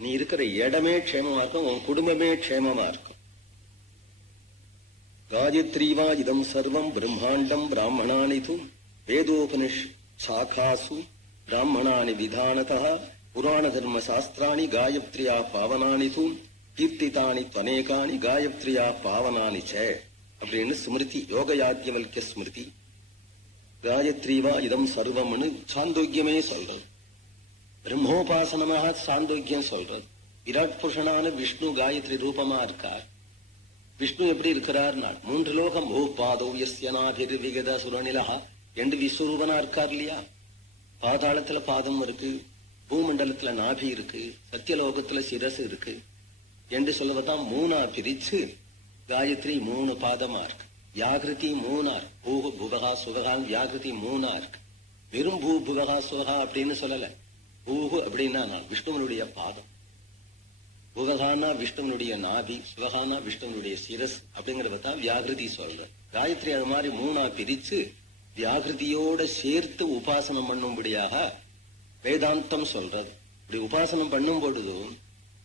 நீ இருக்கிற இடமே க்ஷேமமா இருக்கும், உன் குடும்பமே க்ஷேமமா இருக்கும். காயத்ரீவா இதம் சர்வம் பிரம்மாண்டம் பிராமணானி து வேதோபனிஷ் சாகாசு பிராமணானி விதானதः புராண தர்ம சாஸ்திராணி காயத்ரியா பாவனானி து கீர்த்திதானி त्वनेकानि காயத்ரியா பாவனானி ச அப்படின்னு ஸ்மிருதி, யோக யாஜ்ஞவல்க்ய ஸ்மிருதி. காயத்ரீவா இதம் சர்வம்னு சாந்தோக்கியமே சொல்றது. பிரம்மோபாசனமாக சாந்தோக்கியம் சொல்றது. விராட் புருஷனான விஷ்ணு காயத்ரி ரூபமா இருக்கார். விஷ்ணு எப்படி இருக்கிறார்? 3 லோகம் பாதௌயஸ்யநாபிர் விகத சுரநிலா என்று விஸ்வரூபனா இருக்கார் இல்லையா? பாதாளத்துல பாதம் இருக்கு, பூமண்டலத்துல நாபி இருக்கு, சத்தியலோகத்துல சிரசு இருக்கு என்று சொல்லுவதான் 3ஆ பிரிச்சு காயத்ரி 3 பாதமா இருக்கு. வியாகிருதி 3ஆ இருக்கு. பூ புவகா சுவகா வியாகிருதி 3ஆ இருக்கு. வெறும் பூ புவகா சுவகா அப்படின்னு சொல்லல. பூஹு அப்படின்னா விஷ்ணுவனுடைய பாதம், புவகானா விஷ்ணுவனுடைய நாபி, சுவகானா விஷ்ணுவனுடைய சிரஸ் அப்படிங்கறதான் வியாகிருதி சொல்ற. காயத்ரி அது மாதிரி 3ஆ பிரிச்சு வியாகிருதியோட சேர்த்து உபாசனம் பண்ணும்படியாக வேதாந்தம் சொல்றது. இப்படி உபாசனம் பண்ணும் பொழுது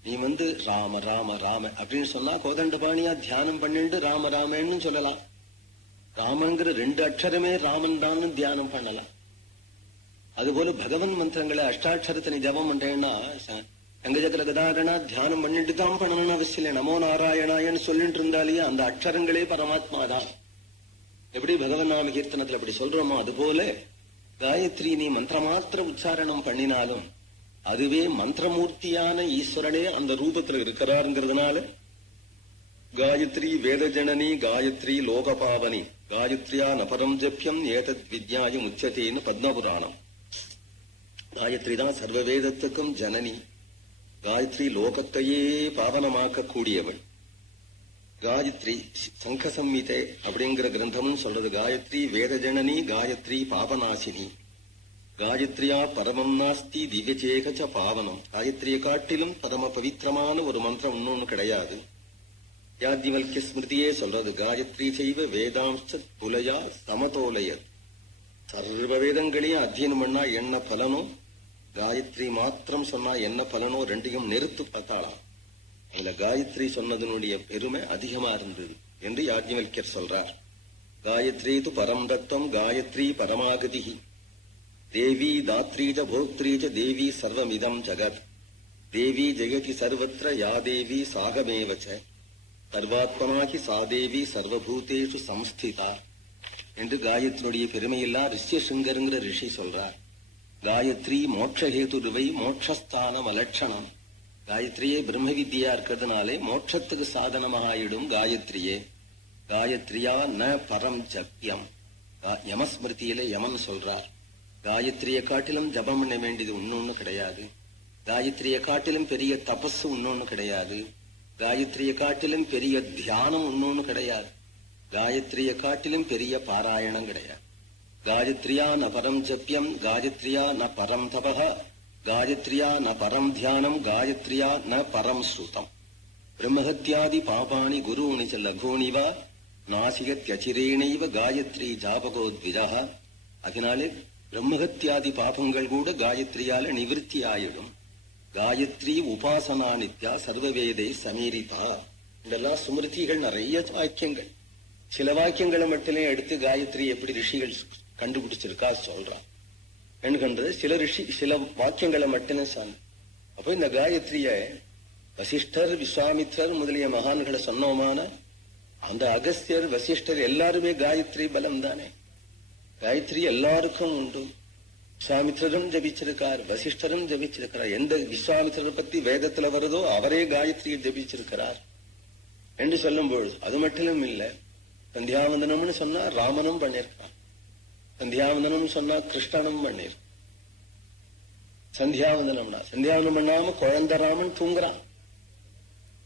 நீ ராம ராம ராம அப்படின்னு சொன்னா கோதண்டபாணியா தியானம் பண்ணிட்டு ராம ராமன்னு சொல்லலாம். ராமங்கிற 2 அக்ஷரமே ராமன் தான் தியானம் பண்ணலாம். அதுபோல பகவன் மந்திரங்களை அஷ்டாட்சரத்தை நீ ஜபம் பண்றேன்னா சங்கஜகல கதாகனா தியானம் பண்ணிட்டு தான் பண்ணணும்னு அவசியம் இல்லை. நமோ நாராயணாயன்னு சொல்லிட்டு இருந்தாலே அந்த அக்ஷரங்களே பரமாத்மா தான். எப்படி பகவன் நாம கீர்த்தனத்துல அப்படி சொல்றோமோ அதுபோல காயத்ரி நீ மந்திர மாத்திர உச்சாரணம் பண்ணினாலும் அதுவே மந்திரமூர்த்தியான ஈஸ்வரனே அந்த ரூபத்தில் இருக்கிறாருங்கிறதுனால காயத்ரி வேதஜனனி காயத்ரி லோகபாவனி காயத்ரியா நபரம் ஜப்யம் ஏதத் வித்யாயம் உச்சத்தேன்னு பத்மபுராணம். காயத்ரி தான் சர்வ வேதத்துக்கும் ஜனனி. காயத்ரி லோகத்தையே பாவனமாக்க கூடியவள். காயத்ரி சங்க சம்ஹிதை அப்படிங்கிற கிரந்தமும் சொல்றது காயத்ரி வேதஜனனி காயத்ரி பாபநாசினி. காயத்ரியா பரமம் நாஸ்தி திவ்யசேகச்ச பாவனம். காயத்ரியை காட்டிலும் பரம பவித்திரமான ஒரு மந்திரம் இன்னொன்னு கிடையாது. யாஜ்ஞவல்க்ய ஸ்மிருதியே சொல்றது காயத்ரி செய்வ வேதாம்ச புலையா சமதோலய. சர்வ வேதங்களையும் அத்தியனம் பண்ணா என்ன பலனோ, காயத்ரி மாத்திரம் சொன்னா என்ன பலனோ ரெண்டையும் நிறுத்து பார்த்தாளாம். அதுல காயத்ரி சொன்னதனுடைய பெருமை அதிகமா இருந்தது என்று யாஜ்ஞவல்க்யர் சொல்றார். காயத்ரி து பரம் தத்துவம் காயத்ரி பரமாகதி. தேவி தாத்ரீஜ போக்திரீஜ தேவி சர்வமிதம் ஜகத். தேவி ஜெகதி சர்வத்திர யா தேவி சாகமேவச்ச. சர்வாத்மனாகி சாதேவி சர்வபூதேஷு சம்ஸ்திதா என்று காயத்ரியுடைய பெருமையெல்லாம் ரிஷ்யசிங்கருங்கிற ரிஷி சொல்றார். காயத்ரி மோட்சஹேதுருவை மோட்சஸ்தானம் அலட்சணம். காயத்ரியே பிரம்ம வித்யா இருக்கிறதுனாலே மோட்சத்துக்கு சாதனமாயிடும் காயத்ரியே. காயத்ரியா ந பரம் ஜப்யம். யமஸ்மிருதியில யமன் சொல்றார், காயத்ரியை காட்டிலும் ஜபம் பண்ண வேண்டியது இன்னொன்னு கிடையாது. காயத்ரியை காட்டிலும் பெரிய தபஸ் இன்னொன்னு கிடையாது. காயத்ரியை காட்டிலும் பெரிய தியானம் இன்னொன்னு கிடையாது. காயத்ரியை காட்டிலும் பெரிய பாராயணம் கிடையாது. காயத்ரியா ந பரம் ஜப்யம் காயத்ரியா ந பரம் தபஹ காயத்ரியா ந பரம் தியானம் காயத்ரியா ந பரம் ஸ்ருதம். பிரம்மஹத்யாதி பாபானி குருணி ச லகோனிவ நாசிகத்யசிரேணைவ காயத்ரி ஜாபகோத்விஜா. அதனாலே பிரம்மஹத்யாதி பாபங்கள் கூட காயத்ரியால நிவிருத்தி ஆயிடும். காயத்ரி உபாசனா நித்யா சர்வவேதை சமீரிதா. இதெல்லாம் ஸ்மிருதிகள் நிறைய வாக்கியங்கள். சில வாக்கியங்களை மட்டுமே எடுத்து காயத்ரி எப்படி ரிஷிகள் கண்டுபிடிச்சிருக்கா சொல்றான். என்கின்றது சில வாக்கியங்களை மட்டுமே சொன்ன. அப்போ இந்த காயத்ரிய வசிஷ்டர் விஸ்வாமித்ரர் முதலிய மகான்களை சொன்னோமான அந்த அகஸ்தியர் வசிஷ்டர் எல்லாருமே காயத்ரி பலம் தானே. காயத்ரி எல்லாருக்கும் உண்டு. விஸ்வாமித்ரரும் ஜபிச்சிருக்கார், வசிஷ்டரும் ஜபிச்சிருக்கிறார். எந்த விஸ்வாமித்ரர் பத்தி வேதத்துல வருதோ அவரே காயத்ரியை ஜபிச்சிருக்கிறார் என்று சொல்லும் பொழுது அது மட்டும் இல்ல. சந்தியாவந்தனம்னு சொன்னா ராமனும் பண்ணிருக்கான். சந்தியாவந்தனம் சொன்னா கிருஷ்ணனும் பண்ணிரு. சந்தியாவந்தனம் பண்ணாம குழந்தை ராமன் தூங்குறான்.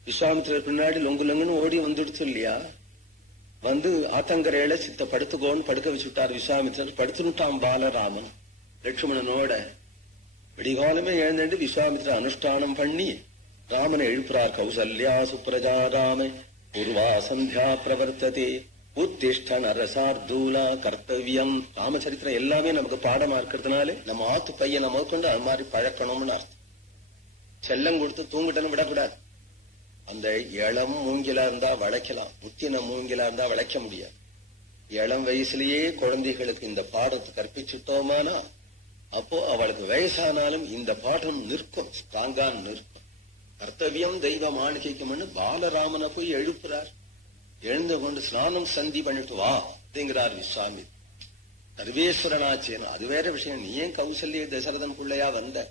விஸ்வாமித்திரர் பின்னாடி லொங்கு லொங்குன்னு ஓடி வந்துடுச்சு இல்லையா. வந்து ஆத்தங்கரையில சித்த படுத்துக்கோன்னு படுக்க வச்சுட்டார் விஸ்வாமித்திரர். படுத்துட்டான் பாலராமன் லட்சுமணனோட. விடிகாலமே எழுந்து விஸ்வாமித்திரர் அனுஷ்டானம் பண்ணி ராமனை எழுப்புறார். கௌசல்யா சுப்ரஜா ராம பூர்வா சந்தியா பிரவர்த்ததே உத்திஷ்ட நரசார்தூலா கர்த்தவியம். ராமச்சரித்திரம் எல்லாமே நமக்கு பாடமா இருக்கிறதுனால நம்ம ஆத்து பையனை முதற்கொண்டு அது மாதிரி பழக்கணும்னு அர்த்தம். செல்லம் கொடுத்து தூங்கிட்டன்னு விடக்கூடாது. அந்த இளம் மூங்கிலா இருந்தா வளைக்கலாம், முத்தின மூங்கிலா இருந்தா வளைக்க முடியாது. இளம் வயசுலயே குழந்தைகளுக்கு இந்த பாடத்தை கற்பிச்சுட்டோமானா அப்போ அவளுக்கு வயசானாலும் இந்த பாடம் நிற்கும், ஸ்ட்ராங்கான் நிற்கும். கர்த்தவியம் தெய்வ மாளிகைக்கும்னு பாலராமனை போய் எழுப்புறார். எழுந்து கொண்டு ஸ்நானம் சந்தி பண்ணிட்டு வா அப்படிங்கிறார் விஸ்வாமி. சர்வேஸ்வரனாச்சேன்னு அது வேற விஷயம். நீ ஏன் கௌசல்ய தசரதன் பிள்ளையா வந்த?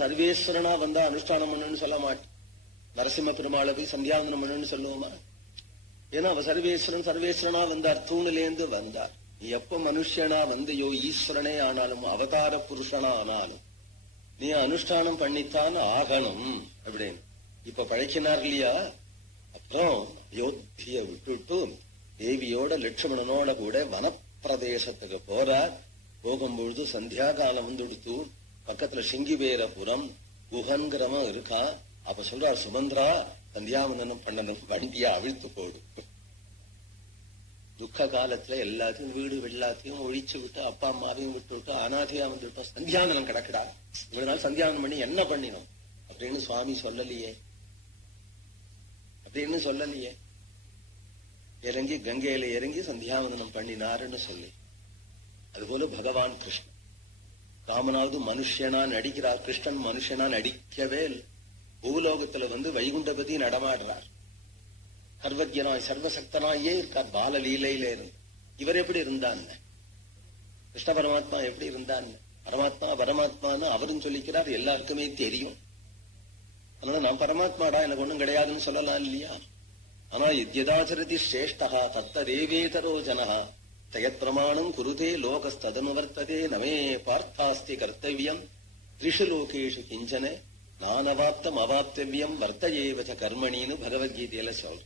சர்வேஸ்வரனா வந்தா அனுஷ்டானம் பண்ணுன்னு சொல்ல மாட்டேன். நரசிம்ம பெருமாளை போய் சந்தியாவந்தனம் பண்ணுன்னு சொல்லுவோமா? ஏன்னா அவ சர்வேஸ்வரனா வந்தார், தூணிலேந்து வந்தார். நீ எப்ப மனுஷனா வந்தையோ ஈஸ்வரனே ஆனாலும் அவதார புருஷனா ஆனாலும் நீ அனுஷ்டானம் பண்ணித்தான் ஆகணும் அப்படின்னு இப்ப பழக்கினார் இல்லையா. அப்புறம் அயோத்திய விட்டுட்டு தேவியோட லட்சுமணனோட கூட வனப்பிரதேசத்துக்கு போறார். போகும்பொழுது சந்தியா காலம் வந்துடுத்து. பக்கத்துல சிங்கிவேரபுரம் குஹன்கிறவன் இருக்கா. அப்ப சொல்றார், சுமந்திரா சந்தியாவந்தனம் பண்ணணும், வண்டியா அவிழ்த்து போடு. துக்க காலத்துல எல்லாத்தையும் வீடு வெள்ளாத்தையும் ஒழிச்சு விட்டு அப்பா அம்மாவையும் விட்டு விட்டு அனாதையா வந்துட்டோம். சந்தியாவந்தனம் கிடக்குடா, இதனால சந்தியாவந்தனம் பண்ணி என்ன பண்ணினோம் அப்படின்னு சுவாமி சொல்லலையே. இறங்கி கங்கையில இறங்கி சந்தியாவந்தனம் பண்ணினாருன்னு சொல்லி. அதுபோல பகவான் கிருஷ்ணன் ராமனாவது மனுஷனா நடிக்கிறார். கிருஷ்ணன் மனுஷனா நடிக்கவே இல்லை. பூலோகத்துல வந்து வைகுண்டபதி நடமாடுறார். சர்வஜனாய் சர்வசக்தனாயே இருக்கார். பால லீலையில இருந்து இவர் எப்படி இருந்தான், கிருஷ்ண பரமாத்மா எப்படி இருந்தான்? பரமாத்மா பரமாத்மான்னு அவரும் சொல்லிக்கிறார், எல்லாருக்குமே தெரியும். அதனால நான் பரமாத்மாடா, எனக்கு ஒண்ணும் கிடையாதுன்னு சொல்லலாம் இல்லையா? ஆனா யத்யதாச்சரதி ஸ்ரேஷ்டா தத்ததேவேதரோ ஜனஹ தயத் பிரமாணம் குருதே லோகஸ்ததனுவர்த்ததே நமே பார்த்தாஸ்தி கர்த்தவியம் த்ரிஷு லோகேஷு கிஞ்சன நானவாப்தம் அவாப்தவியம் வர்த்தயேவச கர்மணின்னு பகவத்கீதையில சொல்ற.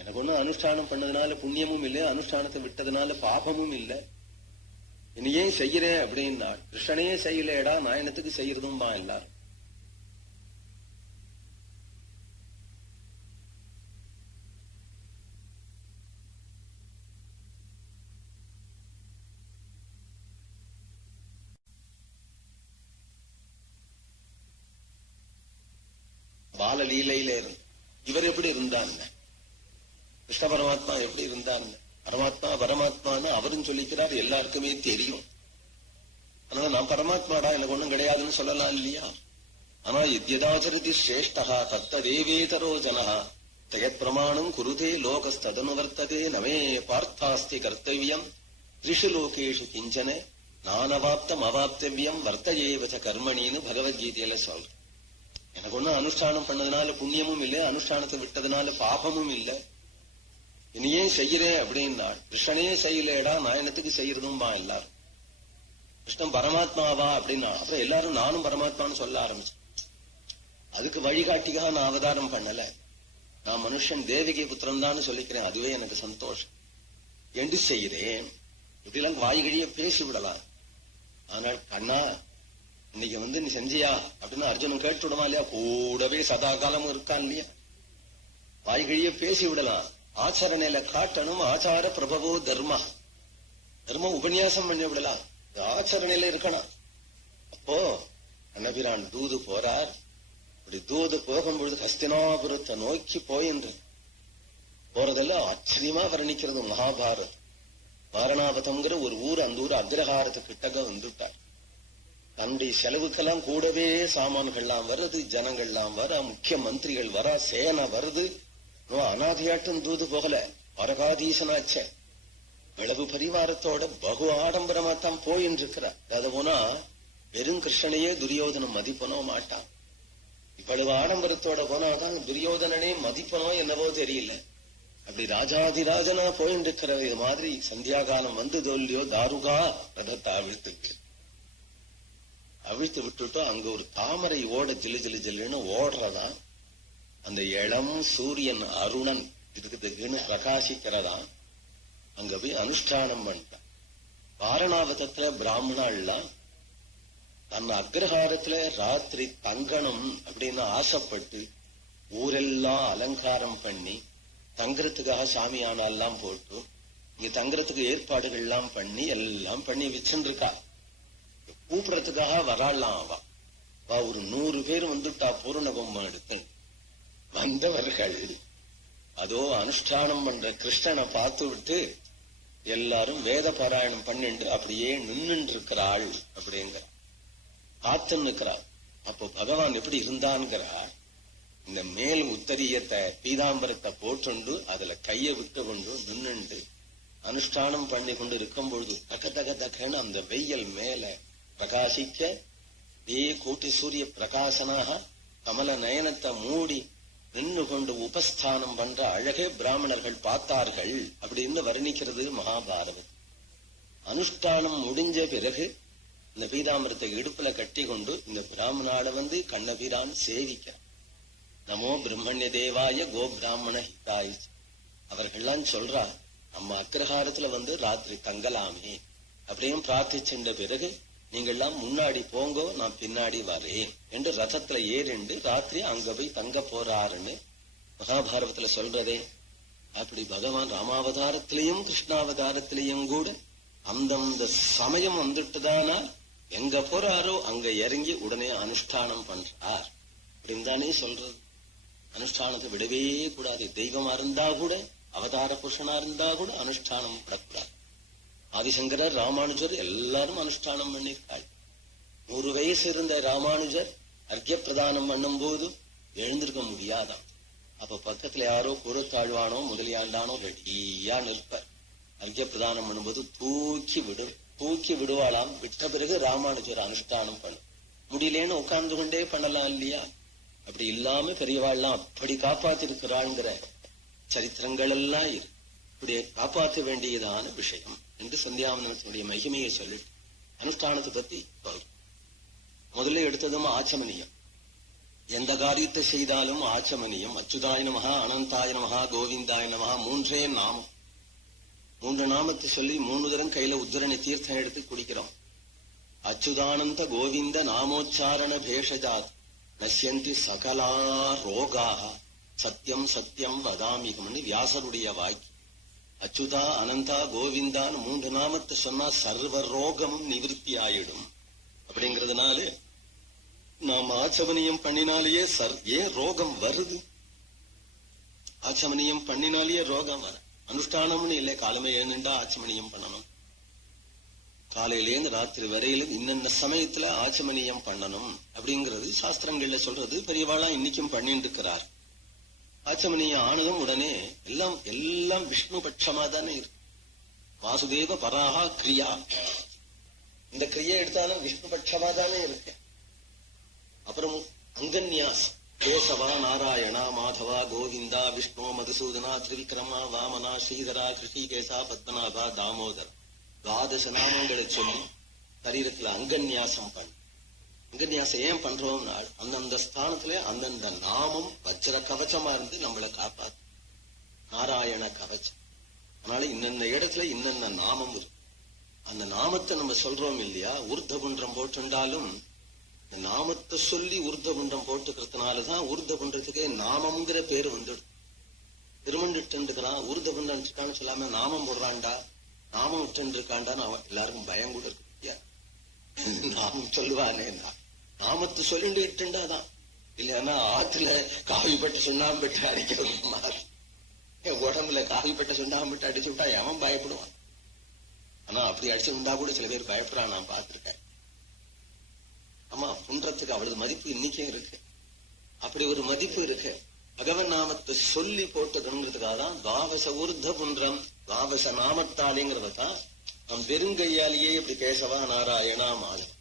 எனக்கு ஒண்ணும் அனுஷ்டானம் பண்ணதுனால புண்ணியமும் இல்லை, அனுஷ்டானத்தை விட்டதுனால பாபமும் இல்லை. இனி ஏன் செய்யறேன் அப்படின்னா, கிருஷ்ணனே செய்யலேடா, நான் என்னத்துக்கு செய்யறதும் எல்லாரும். பாலலீலையில இருந்து இவர் எப்படி இருந்தாங்க, கிருஷ்ண பரமாத்மா எப்படி இருந்தாங்க? பரமாத்மா பரமாத்மான்னு அவரும் சொல்லிக்கிறார், எல்லாருக்குமே தெரியும். அதனால நான் பரமாத்மாடா, எனக்கு ஒண்ணும் கிடையாதுன்னு சொல்லலாம் இல்லையா? ஆனா யத்யதாச்சரதி ஸ்ரேஷ்டா தத்ததேவேதரோ ஜனஹ தயத் பிரமாணம் குருதே லோகஸ்ததனுவர்த்ததே நமே பார்த்தாஸ்தி கர்த்தவியம் த்ரிஷு லோகேஷு கிஞ்சன நானவாப்தம் அவாப்தவியம் வர்த்தயேவச கர்மணின்னு பகவத்கீதையில சொல்ற. எனக்கு ஒண்ணும் அனுஷ்டானம் பண்ணதுனால புண்ணியமும் இல்லை, அனுஷ்டானத்தை விட்டதுனால பாபமும் இல்லை. இனி ஏன் செய்யறேன் அப்படின்னா, கிருஷ்ணனே செய்யலேடா, நான் என்னத்துக்கு செய்யறதும் எல்லாரும். கிருஷ்ணன் பரமாத்மாவா அப்படின்னா அப்புறம் எல்லாரும் நானும் பரமாத்மான்னு சொல்ல ஆரம்பிச்சேன். அதுக்கு வழிகாட்டிக்காக நான் அவதாரம் பண்ணல. நான் மனுஷன் தேவகி புத்திரன் தான் சொல்லிக்கிறேன், அதுவே எனக்கு சந்தோஷம். என்று செய்கிறேன் இப்படிலாம் வாய்கழிய பேசி விடலாம். ஆனால் கண்ணா இன்னைக்கு நீ செஞ்சியா அப்படின்னு அர்ஜுனன் கேட்டு விடுமா இல்லையா? கூடவே சதா காலமும் இருக்கான் இல்லையா? வாய்கழிய பேசி விடலாம், ஆச்சரணையில காட்டணும். ஆச்சார பிரபவோ தர்ம, தர்மம் உபன்யாசம் பண்ணி விடலாம், ஆச்சரணையில இருக்கணும். அப்போ அன்னபிரான் தூது போறார். அப்படி தூது போகும்பொழுது ஹஸ்தினாபுரத்தை நோக்கி போயின்று போறதெல்லாம் ஆச்சரியமா வர்ணிக்கிறது மகாபாரத். வாரணாவதம்ங்கிற ஒரு ஊர், அந்த ஊர் அக்ரஹாரத்து கிட்டக வந்துட்டார். தன்னுடைய செலவுக்கெல்லாம் கூடவே சாமான்கள்லாம் வருது, ஜனங்கள்லாம் வர, முக்கிய மந்திரிகள் வர, சேனை வருது. அனாதையாட்டும் தூது போகல, வரகாதீசனாச்ச விளவு பரிவாரத்தோட பகு ஆடம்பரமா தான் போயின்னு இருக்கிறார். அதாவது போனா வெறும் கிருஷ்ணனையே துரியோதனம் மதிப்பனோ மாட்டான். இவ்வளவு ஆடம்பரத்தோட போனாதான் துரியோதனனே மதிப்பனோ என்னவோ தெரியல. அப்படி ராஜாதிராஜனா போயின்னு இருக்கிற இது மாதிரி சந்தியா காலம் வந்து தோல்லியோ தாருகா ரதத்தை அவிழ்த்து விட்டுட்டோம். அங்க ஒரு தாமரை ஓட ஜிலு ஜிலு ஜில்லுன்னு ஓடுறதா, அந்த இளம் சூரியன் அருணன் இருக்குன்னு பிரகாசிக்கிறதா. அங்க போய் அனுஷ்டானம் பண்ணிட்டான். வாரணாவதத்துல பிராமணாலாம் தன் அக்ரஹாரத்துல ராத்திரி தங்கணும் அப்படின்னு ஆசைப்பட்டு ஊரெல்லாம் அலங்காரம் பண்ணி தங்குறதுக்காக சாமியானெல்லாம் போட்டு இங்க தங்குறதுக்கு ஏற்பாடுகள் எல்லாம் பண்ணி எல்லாம் பண்ணி வச்சுருக்கா. கூப்பிடறதுக்காக வராலாம். வா ஒரு 100 பேர் வந்துட்டா பூர்ணகும்பம் எடுத்து வந்தவர்கள் அதோ அனுஷ்டானம் பண்ற கிருஷ்ணனை பார்த்து விட்டு எல்லாரும் வேத பாராயணம் பண்ணிட்டு அப்படியே நின்று இருக்கிறாள் அப்படிங்கிற காத்துன்னு இருக்கிறாள். அப்போ பகவான் எப்படி இருந்தான்கிறார், இந்த மேல் உத்தரியத்தை பீதாம்பரத்தை போட்டுண்டு அதுல கைய விட்டு கொண்டு நின்னுண்டு அனுஷ்டானம் பண்ணி கொண்டு இருக்கும் பொழுது தக்க தக்க தக்கன்னு அந்த வெயில் மேல பிரகாசிக்க கோட்டி சூரிய பிரகாசனாக கமல நயனத்தை மூடி நின்று கொண்டு உபஸ்தானம் பண்ற அழகே பிராமணர்கள் பார்த்தார்கள் அப்படின்னு வர்ணிக்கிறது மகாபாரதம். அனுஷ்டானம் முடிஞ்ச பிறகு இந்த பீதாமிரத்தை இடுப்புல கட்டி கொண்டு இந்த பிராமணால கண்ணபிரான் சேவிக்க நமோ பிரம்மண்ய தேவாய கோ பிராமண ஹிதாய் அவர்கள்லாம் சொல்றா, நம்ம அக்ரஹாரத்துல ராத்திரி தங்கலாமே அப்படியும் பிரார்த்திச்சென்ற பிறகு நீங்கள்லாம் முன்னாடி போங்கோ, நான் பின்னாடி வரேன் என்று ரதத்துல ஏறிண்டு ராத்திரி அங்க போய் தங்க போறாருன்னு மகாபாரதத்துல சொல்றதே. அப்படி பகவான் ராமாவதாரத்திலையும் கிருஷ்ணாவதாரத்திலையும் கூட அந்தந்த சமயம் வந்துட்டுதானா எங்க போறாரோ அங்க இறங்கி உடனே அனுஷ்டானம் பண்றார் அப்படின்னு தானே சொல்றது. அனுஷ்டானத்தை விடவே கூடாது. தெய்வமா இருந்தா கூட, அவதார புருஷனா இருந்தா கூட அனுஷ்டானம் விடக்கூடாது. ஆதிசங்கரர், ராமானுஜர் எல்லாரும் அனுஷ்டானம் பண்ணிருக்காள். 100 வயசு இருந்த ராமானுஜர் அர்க்கிய பிரதானம் பண்ணும் போது எழுந்திருக்க முடியாதான். அப்ப பக்கத்துல யாரோ குருத்தாழ்வானோ முதலியாண்டானோ ரெடியா நிற்பார். அர்க்கிய பிரதானம் பண்ணும்போது தூக்கி விடுவாளாம். விட்ட பிறகு ராமானுஜர் அனுஷ்டானம் பண்ணும். முடியலேன்னு உட்கார்ந்து கொண்டே பண்ணலாம் இல்லையா? அப்படி இல்லாம பெரியவாள்லாம் அப்படி காப்பாத்திருக்கிறாள்ங்கிற சரித்திரங்கள் எல்லாம் இப்படி காப்பாற்ற வேண்டியதான விஷயம் என்று சந்தியாவந்தனத்தினுடைய மகிமையை சொல்லிட்டு அனுஷ்டானத்தை பத்தி சொல்றோம். முதல்ல எடுத்ததும் ஆச்சமனியம். எந்த காரியத்தை செய்தாலும் ஆச்சமனியம். அச்சுதாய நமஹா, அனந்தாய நமஹா, கோவிந்தாய நமஹா, மூன்றே நாமம். 3 நாமத்தை சொல்லி 3 தரம் கையில உத்தரணி தீர்த்தம் எடுத்து குடிக்கிறோம். அச்சுதானந்த கோவிந்த நாமோச்சாரண பேஷஜாத் நஷ்யந்தி சகலா ரோகாக சத்தியம் சத்தியம் வதாமிகம்னு வியாசருடைய வாக்கி. அச்சுதா அனந்தா கோவிந்தான்னு 3 நாமத்தை சொன்னா சர்வ ரோகம் நிவர்த்தி ஆயிடும். அப்படிங்கிறதுனால நாம் ஆச்சமனியம் பண்ணினாலேயே ஏன் ரோகம் வருது? ஆச்சமனியம் பண்ணினாலேயே ரோகம் வர. அனுஷ்டானம்னு இல்லை, காலமே எழுந்துட்டா ஆச்சமனியம் பண்ணணும். காலையிலேருந்து ராத்திரி வரையில இன்னென்ன சமயத்துல ஆச்சமனியம் பண்ணணும் அப்படிங்கிறது சாஸ்திரங்கள்ல சொல்றது. பெரியவாளா இன்னைக்கும் பண்ணிட்டு இருக்கிறார். ஆச்சமனியம் ஆனதும் உடனே எல்லாம் விஷ்ணு பட்சமா தானே இருக்கு. வாசுதேவ பராகா கிரியா, இந்த கிரியை எடுத்தாலும் விஷ்ணு பட்சமா தானே இருக்கு. அப்புறம் அங்கன்யாஸ் கேசவா நாராயணா மாதவா கோவிந்தா விஷ்ணு மதுசூதனா திரிவிக்ரமா வாமனா ஸ்ரீதரா கிருஷிகேசா பத்மநாபா தாமோதர் 12 நாமங்களை சொல்லி சரீரத்துல அங்கன்யாசம் பண்ணி. அங்கன்யாசம் ஏன் பண்றோம்னா அந்தந்த ஸ்தானத்துல அந்தந்த நாமம் வஜ்ர கவச்சமா இருந்து நம்மளை காப்பாத்து. நாராயண கவச்சம். அதனால இன்னென்ன இடத்துல இன்னென்ன நாமம் இருக்கு. அந்த நாமத்தை நம்ம சொல்றோம் இல்லையா? ஊர்தகுன்றம் போட்டுண்டாலும் நாமத்தை சொல்லி ஊர்தகுன்றம் போட்டுக்கிறதுனாலதான் ஊர்தகுன்றத்துக்கே நாமம்ங்கிற பேரு வந்துடும். திருமண்டிட்டு இருக்கிறான், ஊர்தகுன்றம் இருக்கான்னு சொல்லாம நாமம் போடுறான்டா, நாமம் விட்டு இருக்காண்டான்னு அவன் எல்லாருக்கும் பயம் கூட இருக்கு. நாமம் சொல்லுவானே, நாமத்தை சொல்லிட்டு இட்டுண்டாதான். இல்லைன்னா ஆத்துல காவிப்பட்டு சுண்ணாம்பட்டு அடிக்கிறது மாதிரி. உடம்புல காவிப்பட்ட சுண்ணாம்பட்டு அடிச்சு விட்டா எவன் பயப்படுவான்? ஆனா அப்படி அடிச்சு விட்டா கூட சில பேர் பயப்படுறான், நான் பார்த்திருக்கேன். ஆமா, புன்றத்துக்கு அவ்வளவு மதிப்பு இன்னைக்கும் இருக்கு. அப்படி ஒரு மதிப்பு இருக்கு. பகவன் நாமத்தை சொல்லி போட்டுக்கணுங்கிறதுக்காக தான் துவாதச ஊர்த புன்றம், துவாதச நாமத்தாலேங்கிறதான் நம் பெருங்கையாலேயே இப்படி பேசவா நாராயணா மாதவன்.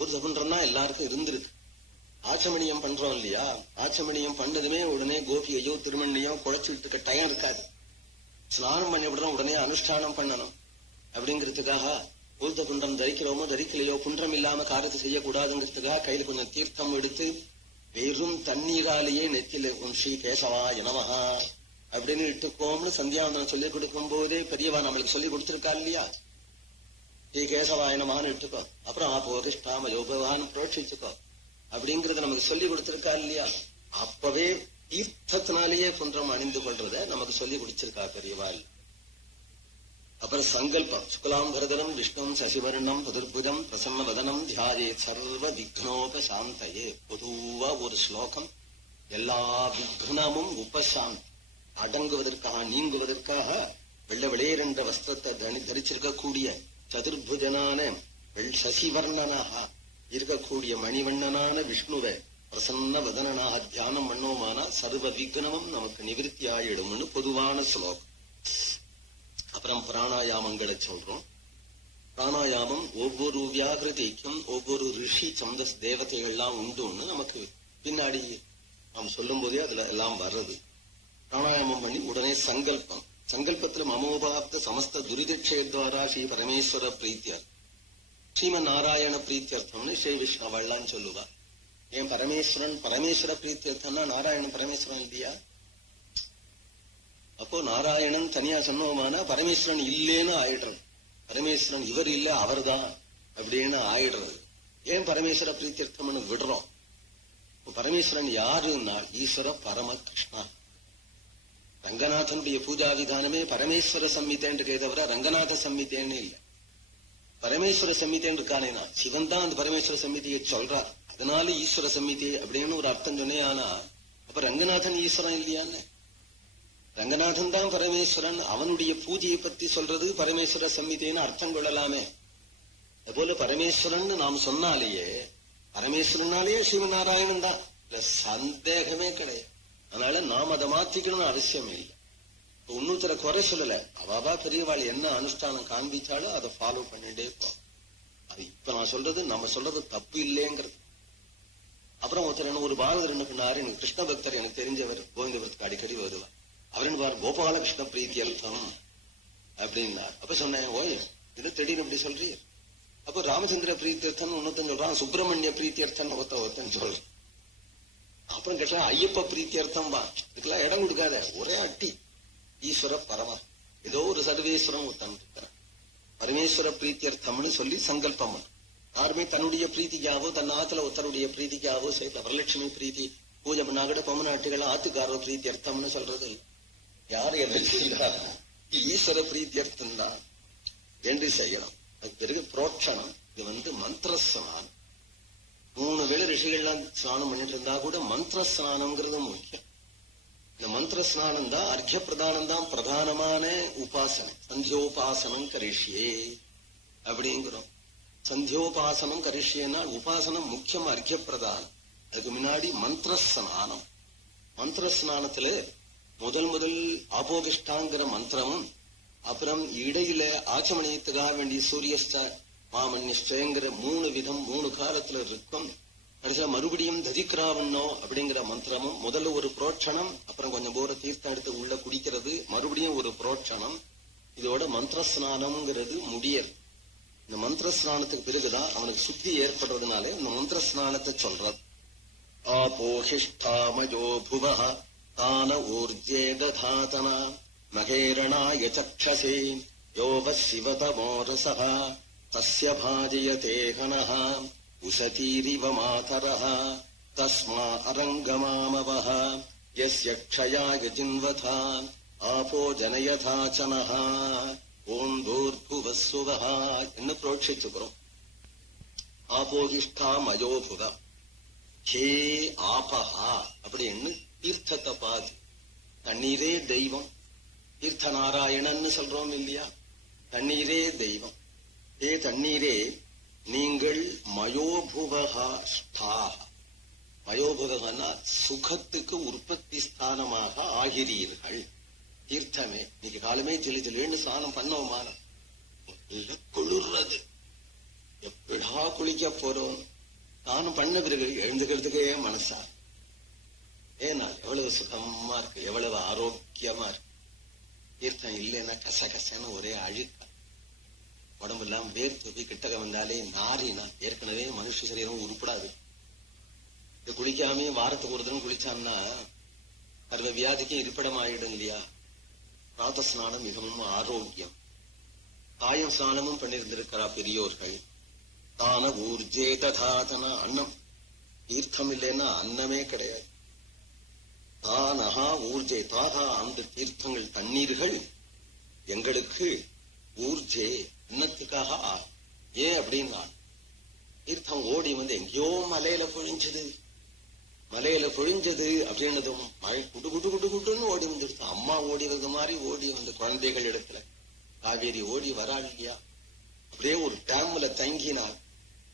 ஊர்த புன்றம்னா எல்லாருக்கும் இருந்திருக்கு. ஆச்சமணியம் பண்றோம் இல்லையா? ஆச்சமணியம் பண்ணதுமே உடனே கோபியையோ திருமண்ணையோ குழைச்சுட்டு டயம் இருக்காது. ஸ்நானம் பண்ணி விடுறோம், உடனே அனுஷ்டானம் பண்ணணும் அப்படிங்கிறதுக்காக ஊர்த குன்றம் தரிக்கிறோமோ தரிக்கலையோ குன்றம் இல்லாம காரியத்தை செய்யக்கூடாதுங்கிறதுக்காக கையில கொஞ்சம் தீர்த்தம் எடுத்து வெறும் தண்ணீராலேயே நெத்தில ஸ்ரீ கேசவா எனவஹா அப்படின்னு இட்டுக்கோம்னு சந்தியாவந்தனம் சொல்லிக் கொடுக்கும் போதே பெரியவா நம்மளுக்கு சொல்லி கொடுத்திருக்கா இல்லையா? ஸ்ரீ கேசவா எனமான்னு இட்டுக்கோ, அப்புறம் ஆபோதிஷ்டாம யோபவான்னு புரோட்சிச்சுக்கோ அப்படிங்கறத நமக்கு சொல்லி கொடுத்திருக்கா இல்லையா? அப்பவே தீர்த்தத்தினாலேயே குன்றம் அணிந்து கொள்றத நமக்கு சொல்லி கொடுத்திருக்கா பெரியவா. அப்புறம் சங்கல்பம். சுக்லாம்பரதனம் விஷ்ணும் சசிவர்ணம் சதுர்புஜம் பிரசன்ன வதனம் தியாயே சர்வ விக்னோபசாந்தையே. பொதுவா ஒரு ஸ்லோகம் எல்லா விக்னமும் உபசாந்தி அடங்குவதற்காக நீங்குவதற்காக வெள்ள வெளியேற வஸ்திரத்தை தரிச்சிருக்கக்கூடிய சதுர்புஜனான சசிவர்ணனாக இருக்கக்கூடிய மணிவண்ணனான விஷ்ணுவை பிரசன்ன வதனனாக தியானம் பண்ணோமானா சர்வ விக்னமும் நமக்கு நிவர்த்தி ஆயிடும்னு பொதுவான ஸ்லோகம். அப்புறம் பிராணாயாமங்களை சொல்றோம். பிராணாயாமம் ஒவ்வொரு வியாகிருதிக்கும் ஒவ்வொரு ரிஷி சந்தஸ் தேவதைகள்லாம் உண்டுன்னு நமக்கு பின்னாடி நாம் சொல்லும் போதே அதுல எல்லாம் வர்றது. பிராணாயாமம் பண்ணி உடனே சங்கல்பம். சங்கல்பத்துல மமோபாப்த சமஸ்த துரிதக்ஷேத்வாரா ஸ்ரீ பரமேஸ்வர பிரீத்தியர் ஸ்ரீமன் நாராயண பிரீத்தியர்த்தம்னு ஸ்ரீ விஷ்ணவள்ளான்னு சொல்லுவா. ஏன் பரமேஸ்வர பிரீத்தியர்த்தம்னா நாராயணன் பரமேஸ்வரன் இல்லையா? அப்போ நாராயணன் தனியா சொன்னோமானா பரமேஸ்வரன் இல்லேன்னு ஆயிடுறது. பரமேஸ்வரன் இவர் இல்ல அவர்தான் அப்படின்னு ஆயிடுறது. ஏன் பரமேஸ்வர பிரீத்தியர்த்தம்னு விடுறோம்? பரமேஸ்வரன் யாருன்னா ஈஸ்வர பரம கிருஷ்ணா. ரங்கநாதனுடைய பூஜா விதானமே பரமேஸ்வர சம்மிதேன்னு தவிர ரங்கநாத சம்மிதேன்னு இல்லை. பரமேஸ்வர சம்மிதேன்னு இருக்கானேனா சிவன் தான் அந்த பரமேஸ்வர சம்மிதியை சொல்றார். அதனால ஈஸ்வர சம்மிதி அப்படின்னு ஒரு அர்த்தம் சொன்னே. ஆனா அப்ப ரங்கநாதன் ஈஸ்வரன் இல்லையான்னு? ரங்கநாதன் தான் பரமேஸ்வரன். அவனுடைய பூஜையை பத்தி சொல்றது பரமேஸ்வர சம்மிதின்னு அர்த்தம் கொள்ளலாமே. அதுபோல பரமேஸ்வரன் நாம் சொன்னாலேயே பரமேஸ்வரனாலேயே சிவநாராயணன் தான், இல்ல சந்தேகமே கிடையாது. அதனால நாம் அதை மாத்திக்கணும்னு அவசியம் இல்லை. இன்னொருத்தர குறை சொல்லல, அவாவா பெரியவாள் என்ன அனுஷ்டானம் காண்பிச்சாலும் அதை ஃபாலோ பண்ணிட்டே போ. அது இப்ப நான் சொல்றது நம்ம சொல்றது தப்பு இல்லைங்கிறது. அப்புறம் ஒருத்தர் ஒரு பாரதர் என்ன பண்ணாரு, எனக்கு கிருஷ்ண பக்தர் எனக்கு தெரிஞ்சவர் கோவிந்தபுரத்துக்கு அடிக்கடி வருவார். அவரின் பாரு கோபால கிருஷ்ண பிரீத்தி அர்த்தம் அப்படின்னார். அப்ப சொன்னேன், ஓய் இது திடீர்னு இப்படி சொல்றீர். அப்போ ராமச்சந்திர பிரீத்தி அர்த்தம் இன்னொருத்தன் சொல்றான், சுப்பிரமணிய பிரீத்தி அர்த்தம் ஒருத்தன் சொல்றான். அப்புறம் கேட்டா ஐயப்ப பிரீத்தி அர்த்தம் வா, இதுக்கெல்லாம் இடம் கொடுக்காத, ஒரே அட்டி. ஈஸ்வர பரம ஏதோ ஒரு சர்வேஸ்வரம் ஒருத்தன் இருக்கிறான். பரமேஸ்வர பிரீத்தி அர்த்தம்னு சொல்லி சங்கல்பம். யாருமே தன்னுடைய பிரீத்திக்காவோ தன் ஆத்துல ஒருத்தருடைய பிரீத்திக்காவோ செய்யல. வரலட்சுமி பிரீத்தி பூஜை பண்ணா கூட பொம்மநாட்டுகள் ஆத்துக்காரோ பிரீத்தி அர்த்தம்னு சொல்றது யாரு எதை செய்யறாங்க? ஈஸ்வர பிரீத்தி அர்த்தம் தான் என்று செய்யலாம். அது பிறகு புரோட்சணம். இது மந்திர ஸ்நானம். 3 வேளை ரிஷிகள்லாம் ஸ்நானம் பண்ணிட்டு இருந்தா கூட மந்திர ஸ்நானம்ங்கிறது முக்கியம். இந்த மந்திர ஸ்நானம் தான் அர்க்ய பிரதானம் தான் பிரதானமான உபாசனை. சந்தியோபாசனம் கரிஷ்யே அப்படிங்கிறோம். சந்தியோபாசனம் கரிஷ்யன்னா உபாசனம் முக்கியம், அர்க்ய பிரதானம். அதுக்கு முன்னாடி மந்திர ஸ்நானம். மந்திர ஸ்நானத்துல முதல் ஆபோகிஷ்டாங்கிற மந்திரமும், அப்புறம் இடையில ஆச்சமணியத்துக்காக வேண்டிய சூரியஸ்ட மாமன்யஸ்டங்கிற 3 விதம் 3 காலத்துல இருக்கும். கடைசியா மறுபடியும் ததிக்ராவண்ணோ அப்படிங்கிற மந்திரமும், முதல்ல ஒரு புரோட்சணம், அப்புறம் கொஞ்சம் போற தீர்த்தம் எடுத்து உள்ள குடிக்கிறது, மறுபடியும் ஒரு புரோட்சணம். இதோட மந்திர ஸ்நானம்ங்கிறது முடியது. இந்த மந்திர ஸ்நானத்துக்கு பிறகுதான் அவனுக்கு சுத்தி ஏற்படுறதுனால இந்த மந்திர ஸ்நானத்தை சொல்றது. ஆபோஹிஷ்டாமயோ புவஹ தான ஊர்ஜே ததாதன மகேரணாய சக்ஷசே யோவ சிவதமோரசஹ தஸ்ய பாஜயதே ஹனஹ உசதீரிவ மாதரஹ தஸ்மா அரங்கமாமவஹ யஸ்ய க்ஷயாய ஜின்வதா ஆபோ ஜனயதாச்சனஹ ஓம் பூர்புவஸ்ஸுவஹ என்று புரோட்சிச்சுக்கிறோம். ஆபோகிஷ்டாமயோபுவ ஹே ஆபஹா அப்படின்னு தீர்த்தத்தை பாதி. தண்ணீரே தெய்வம். தீர்த்த நாராயணன்னு சொல்றோம் இல்லையா? தண்ணீரே தெய்வம். ஏ தண்ணீரே நீங்கள் மயோபுவஹா ஸ்தாஹ. மயோபுவகனா சுகத்துக்கு உற்பத்தி ஸ்தானமாக ஆகிறீர்கள். தீர்த்தமே இன்னைக்கு காலமே ஜெலி ஜெலின்னு ஸ்நானம் பண்ணோமான குளிர்றது. எப்படா குளிக்க போறோம்? ஸ்நானம் பண்ண பிறகு எழுந்துக்கிறதுக்கே மனசா. ஏன்னா எவ்வளவு சுகமா இருக்கு, எவ்வளவு ஆரோக்கியமா இருக்கு. தீர்த்தம் இல்லைன்னா கசகசன்னு ஒரே அழுக்க, உடம்பு எல்லாம் வேர்த்து போய் கிட்டக வந்தாலே நாரினா ஏற்கனவே மனுஷ சரீரம் உருப்படாது. இது குளிக்காமே வாரத்துக்கு ஒரு தினம் குளிச்சான்னா சர்வ வியாதிக்கும் இருப்பிடம் ஆயிடும் இல்லையா? பிராத ஸ்நானம் மிகவும் ஆரோக்கியம். காயம் ஸ்நானமும் பண்ணிருந்திருக்கிறா பெரியோர்கள். தான ஊர்ஜே ததாதன அன்னம். தீர்த்தம் இல்லைன்னா அன்னமே கிடையாது. தானஹா ஊர்ஜே தாகா அந்த தீர்த்தங்கள் தண்ணீர்கள் எங்களுக்கு ஊர்ஜே அன்னத்துக்காக. ஏன் அப்படின்னா தீர்த்தம் ஓடி எங்கேயோ மலையில பொழிஞ்சது. மலையில பொழிஞ்சது அப்படின்னதும் மழை குடு குடு குடு குடுன்னு ஓடி வந்துடுது. அம்மா ஓடிறது மாதிரி ஓடி குழந்தைகள் இடத்துல காவேரி ஓடி வராள் இல்லையா? அப்படியே ஒரு டேம்ல தங்கினார்.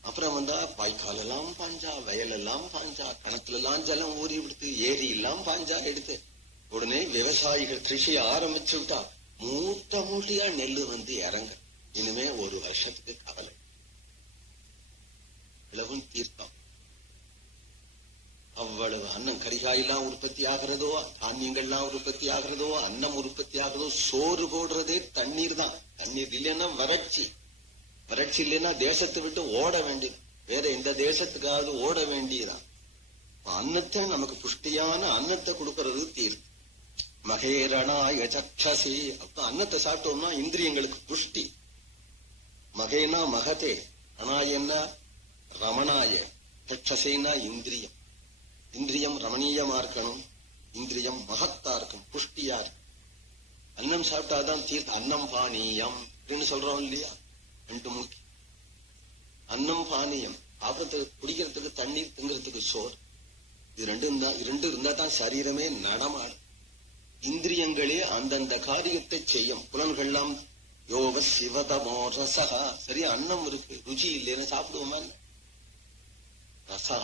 அப்புறம் வாய்க்கால் எல்லாம் பாஞ்சா, வயல் எல்லாம் பாஞ்சா, கணக்குல எல்லாம் ஜலம் ஊறி விடுத்து, ஏரி எல்லாம் பாஞ்சா எடுத்து உடனே விவசாயிகள் கிருஷி ஆரம்பிச்சு விட்டா மூட்ட மூட்டையா நெல்லு இறங்க. இனிமே ஒரு வருஷத்துக்கு கவலை. இளவும் தீர்த்தம். அவ்வளவு அன்னம் கரிகாயெல்லாம் உற்பத்தி ஆகிறதோ, தானியங்கள்லாம் உற்பத்தி ஆகிறதோ, அன்னம் உற்பத்தி ஆகிறதோ, சோறு போடுறதே தண்ணீர் தான். தண்ணீர் இல்லைன்னா வறட்சி. வறட்சி இல்லைன்னா தேசத்தை விட்டு ஓட வேண்டியது. வேற எந்த தேசத்துக்காவது ஓட வேண்டியதான். அன்னத்தை நமக்கு புஷ்டியான அன்னத்தை கொடுக்கறது தீர்த்தம். மகேரணாய சக்ஷசி. அப்ப அன்னத்தை சாப்பிட்டோம்னா இந்திரியங்களுக்கு புஷ்டி. மகேனா மகதே, அனாயன்னா ரமணாய, சக்ஷசேனா இந்திரியம். இந்திரியம் ரமணீயமா இருக்கணும், இந்திரியம் மகத்தா இருக்கும், புஷ்டியா இருக்கும். அன்னம் சாப்பிட்டாதான் தீர்த்த. அன்னம் பானீயம் அப்படின்னு சொல்றோம் இல்லையா? ரெண்டு முக்கியம். அன்னம் பானீயம். சாப்பிடறதுக்கு குடிக்கிறதுக்கு தண்ணீர், திங்கிறதுக்கு சோறு. இது ரெண்டு இருந்தா தான் சரீரமே நடமாடும். இந்திரியங்களே அந்தந்த காரியத்தை செய்யும். புலன்கள்லாம் யோக சிவதமோ ரசகா. சரியா அன்னம் இருக்கு, ருச்சி இல்லைன்னு சாப்பிடுவோமா? ரசா.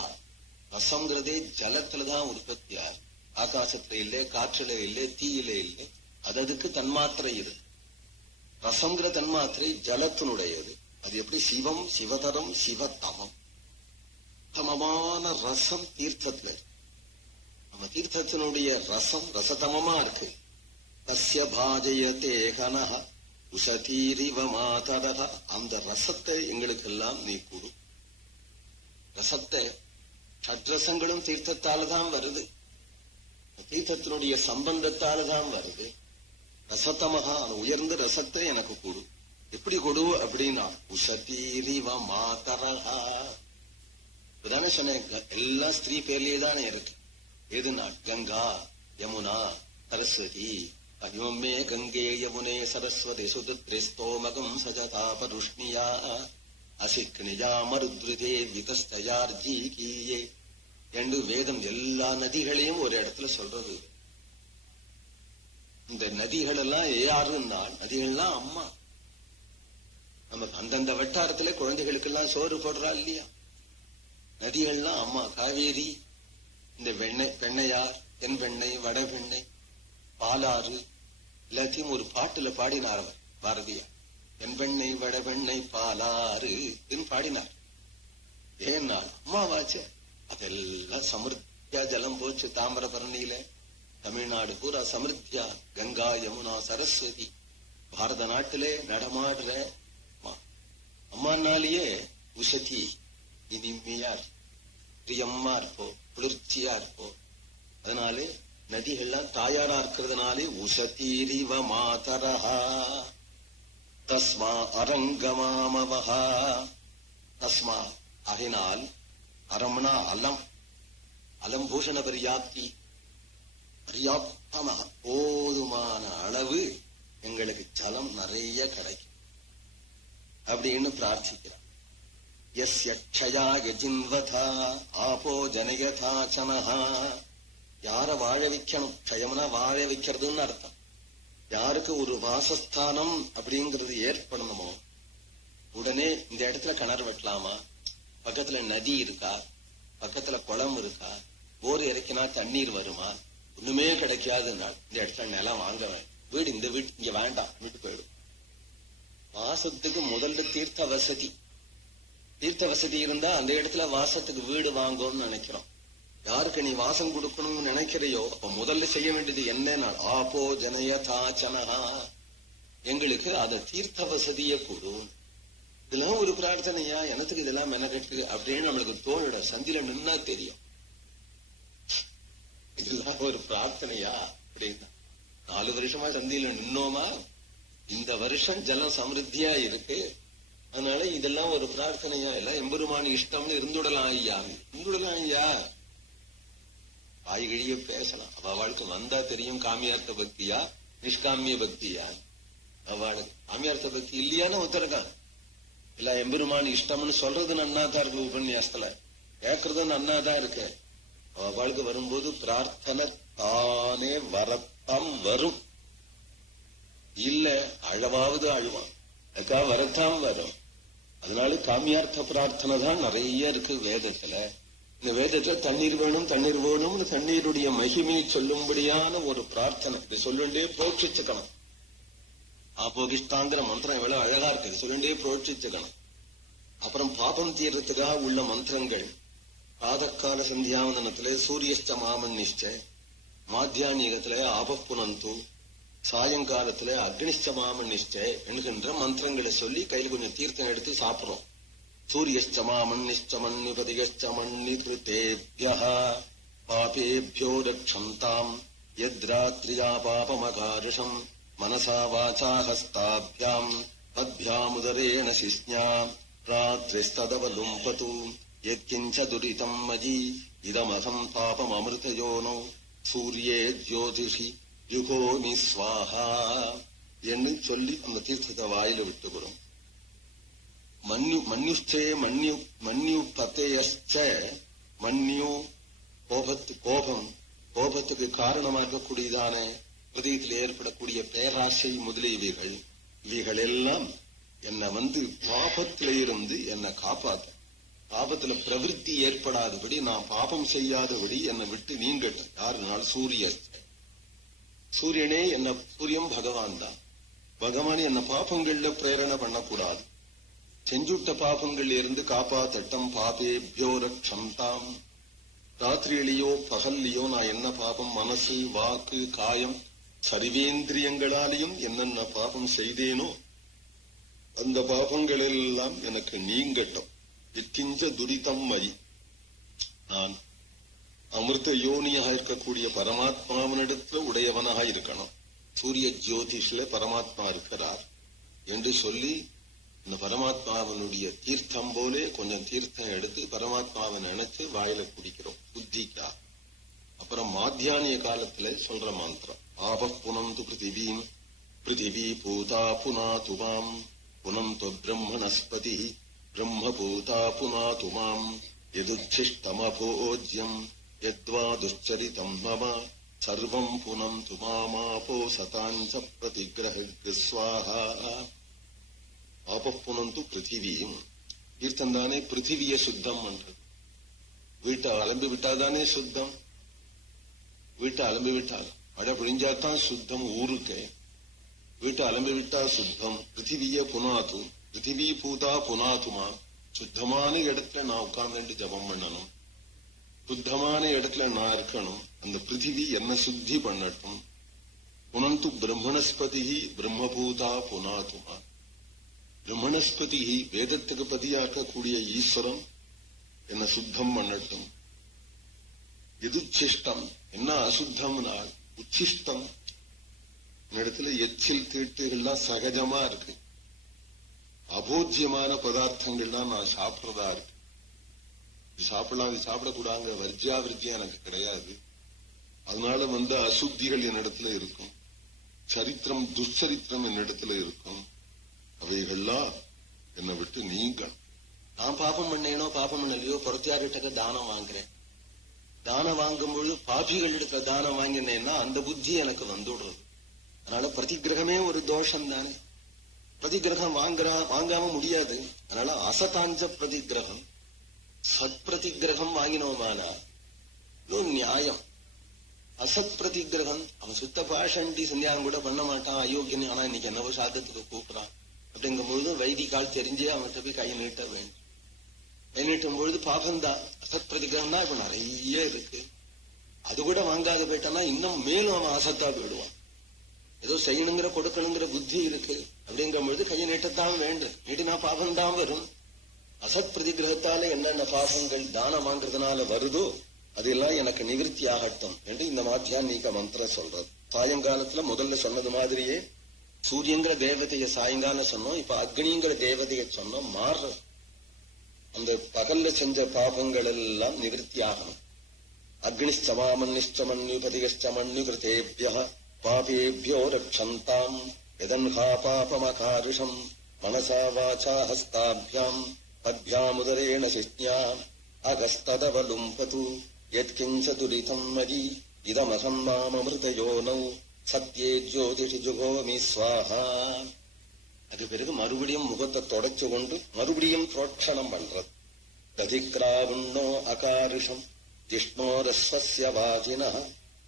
ரசம்ங்கிறதே ஜலத்துலதான் உற்பத்தி ஆகும். ஆகாசத்துல இல்லை, காற்றுல இல்லை, தீயில இல்லை, அதுக்கு தன்மாத்திரை இருக்கு. ரசங்கிற தன்மாத்திரை ஜலத்தினுடையது. அது எப்படி சிவம், சிவதரம், சிவதமம். தமமான ரசம் தீர்த்தத்துல. நம்ம தீர்த்தத்தினுடைய ரசம் ரசதமமா இருக்கு. தஸ்ய பாஜயதே கனஹ உசதீரிவ மாதரஹ. அந்த ரசத்தை எங்களுக்கெல்லாம் நீ கொடு. ரசத்தை ஷட்ரசங்களும் தீர்த்தத்தால் தான் வருது. தீர்த்தத்தினுடைய சம்பந்தத்தால் தான் வருது. ரசத்தமகா உயர்ந்த ரசத்தை எனக்கு கொடு. எப்படி கொடு அப்படின்னா உசதீரிவ மாதரஹா. இப்பதானே சொன்னேன், எல்லாம் ஸ்திரீ பேர்லயே தானே இருக்கு. எதுனா கங்கா, யமுனா, சரஸ்வதி. அயோமே கங்கே யமுனே சரஸ்வதி சுதத்ரிஸ்தோமகம் சஜதாபருஷ்ணியா அசிக்னியா மருத்ருதே விகஸ்தயார்ஜீகீயே என்று வேதம் எல்லா நதிகளையும் ஒரு இடத்துல சொல்றது. இந்த நதிகள் எல்லாம் யாருன்னா நதிகள்லாம் அம்மா. நமக்கு அந்தந்த வட்டாரத்துல குழந்தைகளுக்கு எல்லாம் சோறு போடுறா இல்லையா? நதிகள்லாம் அம்மா. காவேரி, இந்த பெண்ணையார், தென்பெண்ணை, வடபெண்ணை, பாலாறு எல்லாத்தையும் ஒரு பாட்டுல பாடினார் அவர் பாரதியார். தென்பெண்ணை, வடபெண்ணை, பாலாறு பாடினார். ஏன்னா அம்மாவாச்சே. அதெல்லாம் சமிருத்தியா ஜலம் போச்சு தாமிரபரணியில. தமிழ்நாடு பூரா சமிருத்தியா கங்கா, யமுனா, சரஸ்வதி. பாரத நாட்டிலே நடமாடுற அம்மானாலேயே உஷதி இனிமையா இருப்போம், பிரியம்மா இருப்போம், குளிர்ச்சியா இருப்போம். அதனாலே நதிகள்லாம் தாயாரா இருக்கிறதுனாலே உஷதீரிவ மாதரஹா தஸ்மா அரங்கமாமவஹா. தஸ்மா ஆகினால், அரம்னா அலம், அலம்பூஷண பர்யாப்தி, பர்யாப்தமாக போதுமான அளவு எங்களுக்கு ஜலம் நிறைய கிடைக்கும் அப்படின்னு பிரார்த்திக்கிறார். யஸ்ய க்ஷயாய ஜின்வதா ஆபோ ஜனயதா சனஹா. யார வாழ வைக்கணும்? க்ஷயம்னா வாழ வைக்கிறதுன்னு அர்த்தம். யாருக்கு ஒரு வாசஸ்தானம் அப்படிங்கிறது ஏற்படணுமோ உடனே இந்த இடத்துல கிணறு வெட்டலாமா, பக்கத்துல நதி இருக்கா, பக்கத்துல குளம் இருக்கா, போர் இறக்கினா தண்ணீர் வருமா, ஒண்ணுமே கிடைக்காதுன்னா இந்த இடத்துல நிலம் வாங்க வேண்டாம். வீடு இந்த வீடு இங்க வேண்டாம், வீட்டு போயிடும். வாசத்துக்கு முதல்ல தீர்த்த வசதி. தீர்த்த வசதி இருந்தா அந்த இடத்துல வாசத்துக்கு வீடு வாங்கும்னு நினைக்கிறோம். யாருக்கு நீ வாசம் கொடுக்கணும்னு நினைக்கிறையோ அப்ப முதல்ல செய்ய வேண்டியது என்ன? ஆபோ ஜனயதாச்சனஹா, எங்களுக்கு அத தீர்த்த வசதிய கூடும். இதெல்லாம் ஒரு பிரார்த்தனையா? எனத்துக்கு இதெல்லாம் மெனக்கெட்டு அப்படின்னு நம்மளுக்கு தோணிட. சந்தில நின்னா தெரியும் இதெல்லாம் ஒரு பிரார்த்தனையா அப்படின்னா. 4 வருஷமா சந்தியில நின்னோமா, இந்த வருஷம் ஜலம் சமிருத்தியா இருக்கு, அதனால இதெல்லாம் ஒரு பிரார்த்தனையா? எல்லாம் எம்பெருமான் இஷ்டம்னு இருந்துடலாம் ஐயா, இருந்துடலாம் ஐயா. வாய்கிழிய பேசலாம். அவளுக்கு வந்தா தெரியும் காமியார்த்த பக்தியா நிஷ்காமிய பக்தியா. அவளுக்கு காமியார்த்த பக்தி இல்லையான்னு ஒருத்தருக்கான். இல்ல எம்பெருமான் இஷ்டம்னு சொல்றது நன்னாதான் இருக்கு, உபன்யாசத்துல கேக்குறது நன்னாதான் இருக்கு. அவளுக்கு வரும்போது பிரார்த்தனை தானே வரத்தான் வரும். இல்ல அழவாவது அழுவான், அதுக்காக வரத்தான் வரும். அதனால காமியார்த்த பிரார்த்தனை தான் நிறைய இருக்கு வேதத்துல. இந்த வேதத்துல தண்ணீர் வேணும் தண்ணீர் வேணும்னு தண்ணீருடைய மகிமையை சொல்லும்படியான ஒரு பிரார்த்தனை. இது சொல்லுண்டே புரோட்சிச்சுக்கணும். ஆபோகிஷ்டாங்கிற மந்திரம் எவ்வளவு அழகா இருக்கு, சொல்லுண்டே புரோட்சிச்சுக்கணும். அப்புறம் பாபம் தீர்றதுக்காக உள்ள மந்திரங்கள் பிராதக்கால சந்தியாவந்தனத்திலே சூரியஸ்ட மாமன்னிஷ்ட, மாத்தியானிகத்திலே ஆபப்புனந்து, சாயங்காலத்திலே அக்னிஷ்ட மாமன்னிஷ்ட என்கின்ற மந்திரங்களை சொல்லி கையில் கொஞ்சம் தீர்த்தம் எடுத்து சாப்பிடுறோம். சூரியஸ்ட மாமன்னிஷ்ட மன்னிபதிகஸ்ட மன்னித்ருதேப்யஹ பாபேப்யோ ரக்ஷந்தாம் யத்ராத்ரியா பாபமகாரிஷம் மனசா வாசா ஹஸ்தாப்யாம் பத்யாமுதரேண சிஸ்ஞா ராத்ரிஸ்ததவலும்பது யத்கிஞ்ச துரிதம் மயி இதமகம் பாபம் அமிர்தயோனோ சூரியே ஜோதிஷி யுகோமி ஸ்வாஹா என்று சொல்லி அந்த தீர்த்தத்தை வாயில விட்டுக்கிறோம். மன்யுஸ்தே மன்யு பதேயஸ்ச, மன்யு கோபத்துக்கு காரணமாக இருக்கக்கூடியதான ஹிருதயத்தில் ஏற்படக்கூடிய பேராசை முதலியவைகள், இவைகள் எல்லாம் என்னை பாபத்தில இருந்து என்னை காப்பாத்த, பாபத்துல பிரவிற்த்தி ஏற்படாதபடி, நான் பாபம் செய்யாதபடி என்னை விட்டு நீங்கட்டும். யாருனால் சூரிய சூரியன் பகவான் தான். பகவான் என்ன பாபங்கள்ல பிரேரணை பண்ணக்கூடாது. செஞ்சுட்ட பாபங்கள்ல இருந்து காப்பாத்தட்டம். பாபேபியோ ரக்ஷந்தாம். ராத்திரியிலேயோ பகல்லையோ நான் என்ன பாபம் மனசு வாக்கு காயம் சர்வேந்திரியங்களாலையும் என்னென்ன பாபம் செய்தேனோ அந்த பாபங்கள் எல்லாம் எனக்கு நீங்கட்டும். எக்கிஞ்ச துரிதம் மயி. நான் அமிர்த யோனியாக இருக்கக்கூடிய பரமாத்மாவனிடத்துல உடையவனாக இருக்கணும். சூரிய ஜோதிஷ்ல பரமாத்மா இருக்கிறார் என்று சொல்லி இந்த பரமாத்மாவனுடைய தீர்த்தம் போலே கொஞ்சம் தீர்த்தம் எடுத்து பரமாத்மாவை நினைச்சு வாயில குடிக்கிறோம் புத்திக்கா. அப்புறம் மாத்தியானிய காலத்துல சொல்ற மந்திரம் ஆப புனந்து பிருத்திவீம் பிருத்திவி பூதா புனாதுமாம் புனந்து பிரம்மணஸ்பதி பிரம்ம பூதா புனாதுமாம் யதுச்சிஷ்டமபோஜ்யம் யத்வா துஷ்சரிதம் மம சர்வம் புனந்து மாமாபோ சதாஞ்ச பிரதிகிரஹ ஸ்வாஹா. ஆபப்புனந்து பிருத்திவியும் தீர்த்தம் தானே பிருத்திவிய சுத்தம் பண்றது. வீட்டை அலம்பி விட்டாதானே சுத்தம். வீட்டை அலம்பி விட்டால் மழை பிழிஞ்சாத்தான் சுத்தம் ஊருக்கு. வீட்டை அலம்பி விட்டா சுத்தம். பிருத்திவிய புனாது பிருத்திவி பூதா புனாதுமா. சுத்தமான இடத்துல நான் உட்கார்ந்து ஜபம் பண்ணணும். சுத்தமான இடத்துல நான் இருக்கணும். அந்த பிருத்திவி என்ன சுத்தி பண்ணட்டும். புனந்து பிரம்மணஸ்பதி பிரம்மபூதா புனாதுமா. பிரம்மணஸ்பதி வேதத்துக்கு பதியாக்கக்கூடிய ஈஸ்வரன் என்ன சுத்தம் பண்ணட்டும். எதுச்சிஷ்டம் என்ன அசுத்தம்னால் உச்சிஷ்டம். இடத்துல எச்சில் தீட்டுகள்லாம் சகஜமா இருக்கு. அபோஜ்யமான பதார்த்தங்கள்லாம் நான் சாப்பிடுறதா இருக்கு. சாப்பிடலாம் இது சாப்பிடக்கூடாங்க வர்ஜியாவிருத்தியா எனக்கு கிடையாது. அதனால அசுத்திகள் என்னிடத்துல இருக்கும். சரித்திரம் துஷ்சரித்திரம் என்னிடத்துல இருக்கும். அவைகள்லாம் என்னை விட்டு நீங்க. நான் பாபம் பண்ணேனோ பாபம் பண்ணலையோ பொறுத்தியார்கிட்ட தானம் வாங்குறேன். தானம் வாங்கும்போது பாபிகள் இடத்துல தானம் வாங்கினேன்னா அந்த புத்தி எனக்கு வந்துடுறது. அதனால பிரதிகிரகமே ஒரு தோஷம் தானே. பிரதிகிரகம் வாங்காம முடியாது. அதனால அசதாஞ்ச பிரதிகிரகம் சத் பிரதிகிரகம் வாங்கினோமானா நியாயம். அசத் பிரதிகிரகம் அவன் சுத்த பாஷண்டி சந்தியாகம் கூட பண்ண மாட்டான் அயோக்கியன். ஆனா இன்னைக்கு என்னவோ சாதத்துக்கு கூப்பிடான் அப்படிங்கும் பொழுது வைதிகால் தெரிஞ்சே அவன்கிட்ட போய் கை நீட்ட வேண்டும். கை நீட்டும் பொழுது பாபம்தான். அசத் பிரதிகிரகம் தான் இப்ப நிறைய இருக்கு. அது கூட வாங்காத போயிட்டான்னா இன்னும் மேலும் அவன் அசத்தா போயிடுவான். ஏதோ செய்யணுங்கிற கொடுக்கணுங்கிற புத்தி இருக்கு அப்படிங்கிற பொழுது கையை நீட்டத்தான் வேண்டும். நீட்டினா பாபம்தான் வரும். அசத் பிரதிகிரகத்தால என்னென்ன பாபங்கள் தானம் வாங்குறதுனால வருதோ அதெல்லாம் எனக்கு நிவர்த்தி ஆகட்டும் என்று இந்த மாத்தியான்மீக மந்திரம் சொல்றது. சாயங்காலத்துல முதல்ல சொன்னது மாதிரியே சூரியங்கிற தேவதைய சாயங்காலம் சொன்னோம். இப்ப அக்னிங்கிற தேவதைய சொன்னோம். மாறுற அந்த பகல்ல செஞ்ச பாபங்கள் எல்லாம் நிவர்த்தி ஆகணும். அக்னிஷ்டமாமன்னிஷ்டமன்யுபதிகஷ்டமன்யு கிருதேபிய பாபேபியோ ரக்ஷந்தாம் யதன்ஹா பாபமகாரிஷம் மனசா வாசா ஹஸ்தாபியாம் பத்யாமுதரேண சிஷ்ஞாம் அகஸ்ததவலும்பது யத்கிஞ்ச துரிதம் மதி இதமகம் மாமமிருதயோனௌ சத்யே ஜோதிஷி ஜுகோமி ஸ்வாஹா. அது பிறகு மறுபடியும் முகத்தை தொடச்சு கொண்டு மறுபடியும் புரோட்சணம் பண்றது. ததிக்ராவுண்ணோ அகாரிஷம் ஜிஷ்ணோரஸ்வஸ்ய வாஜின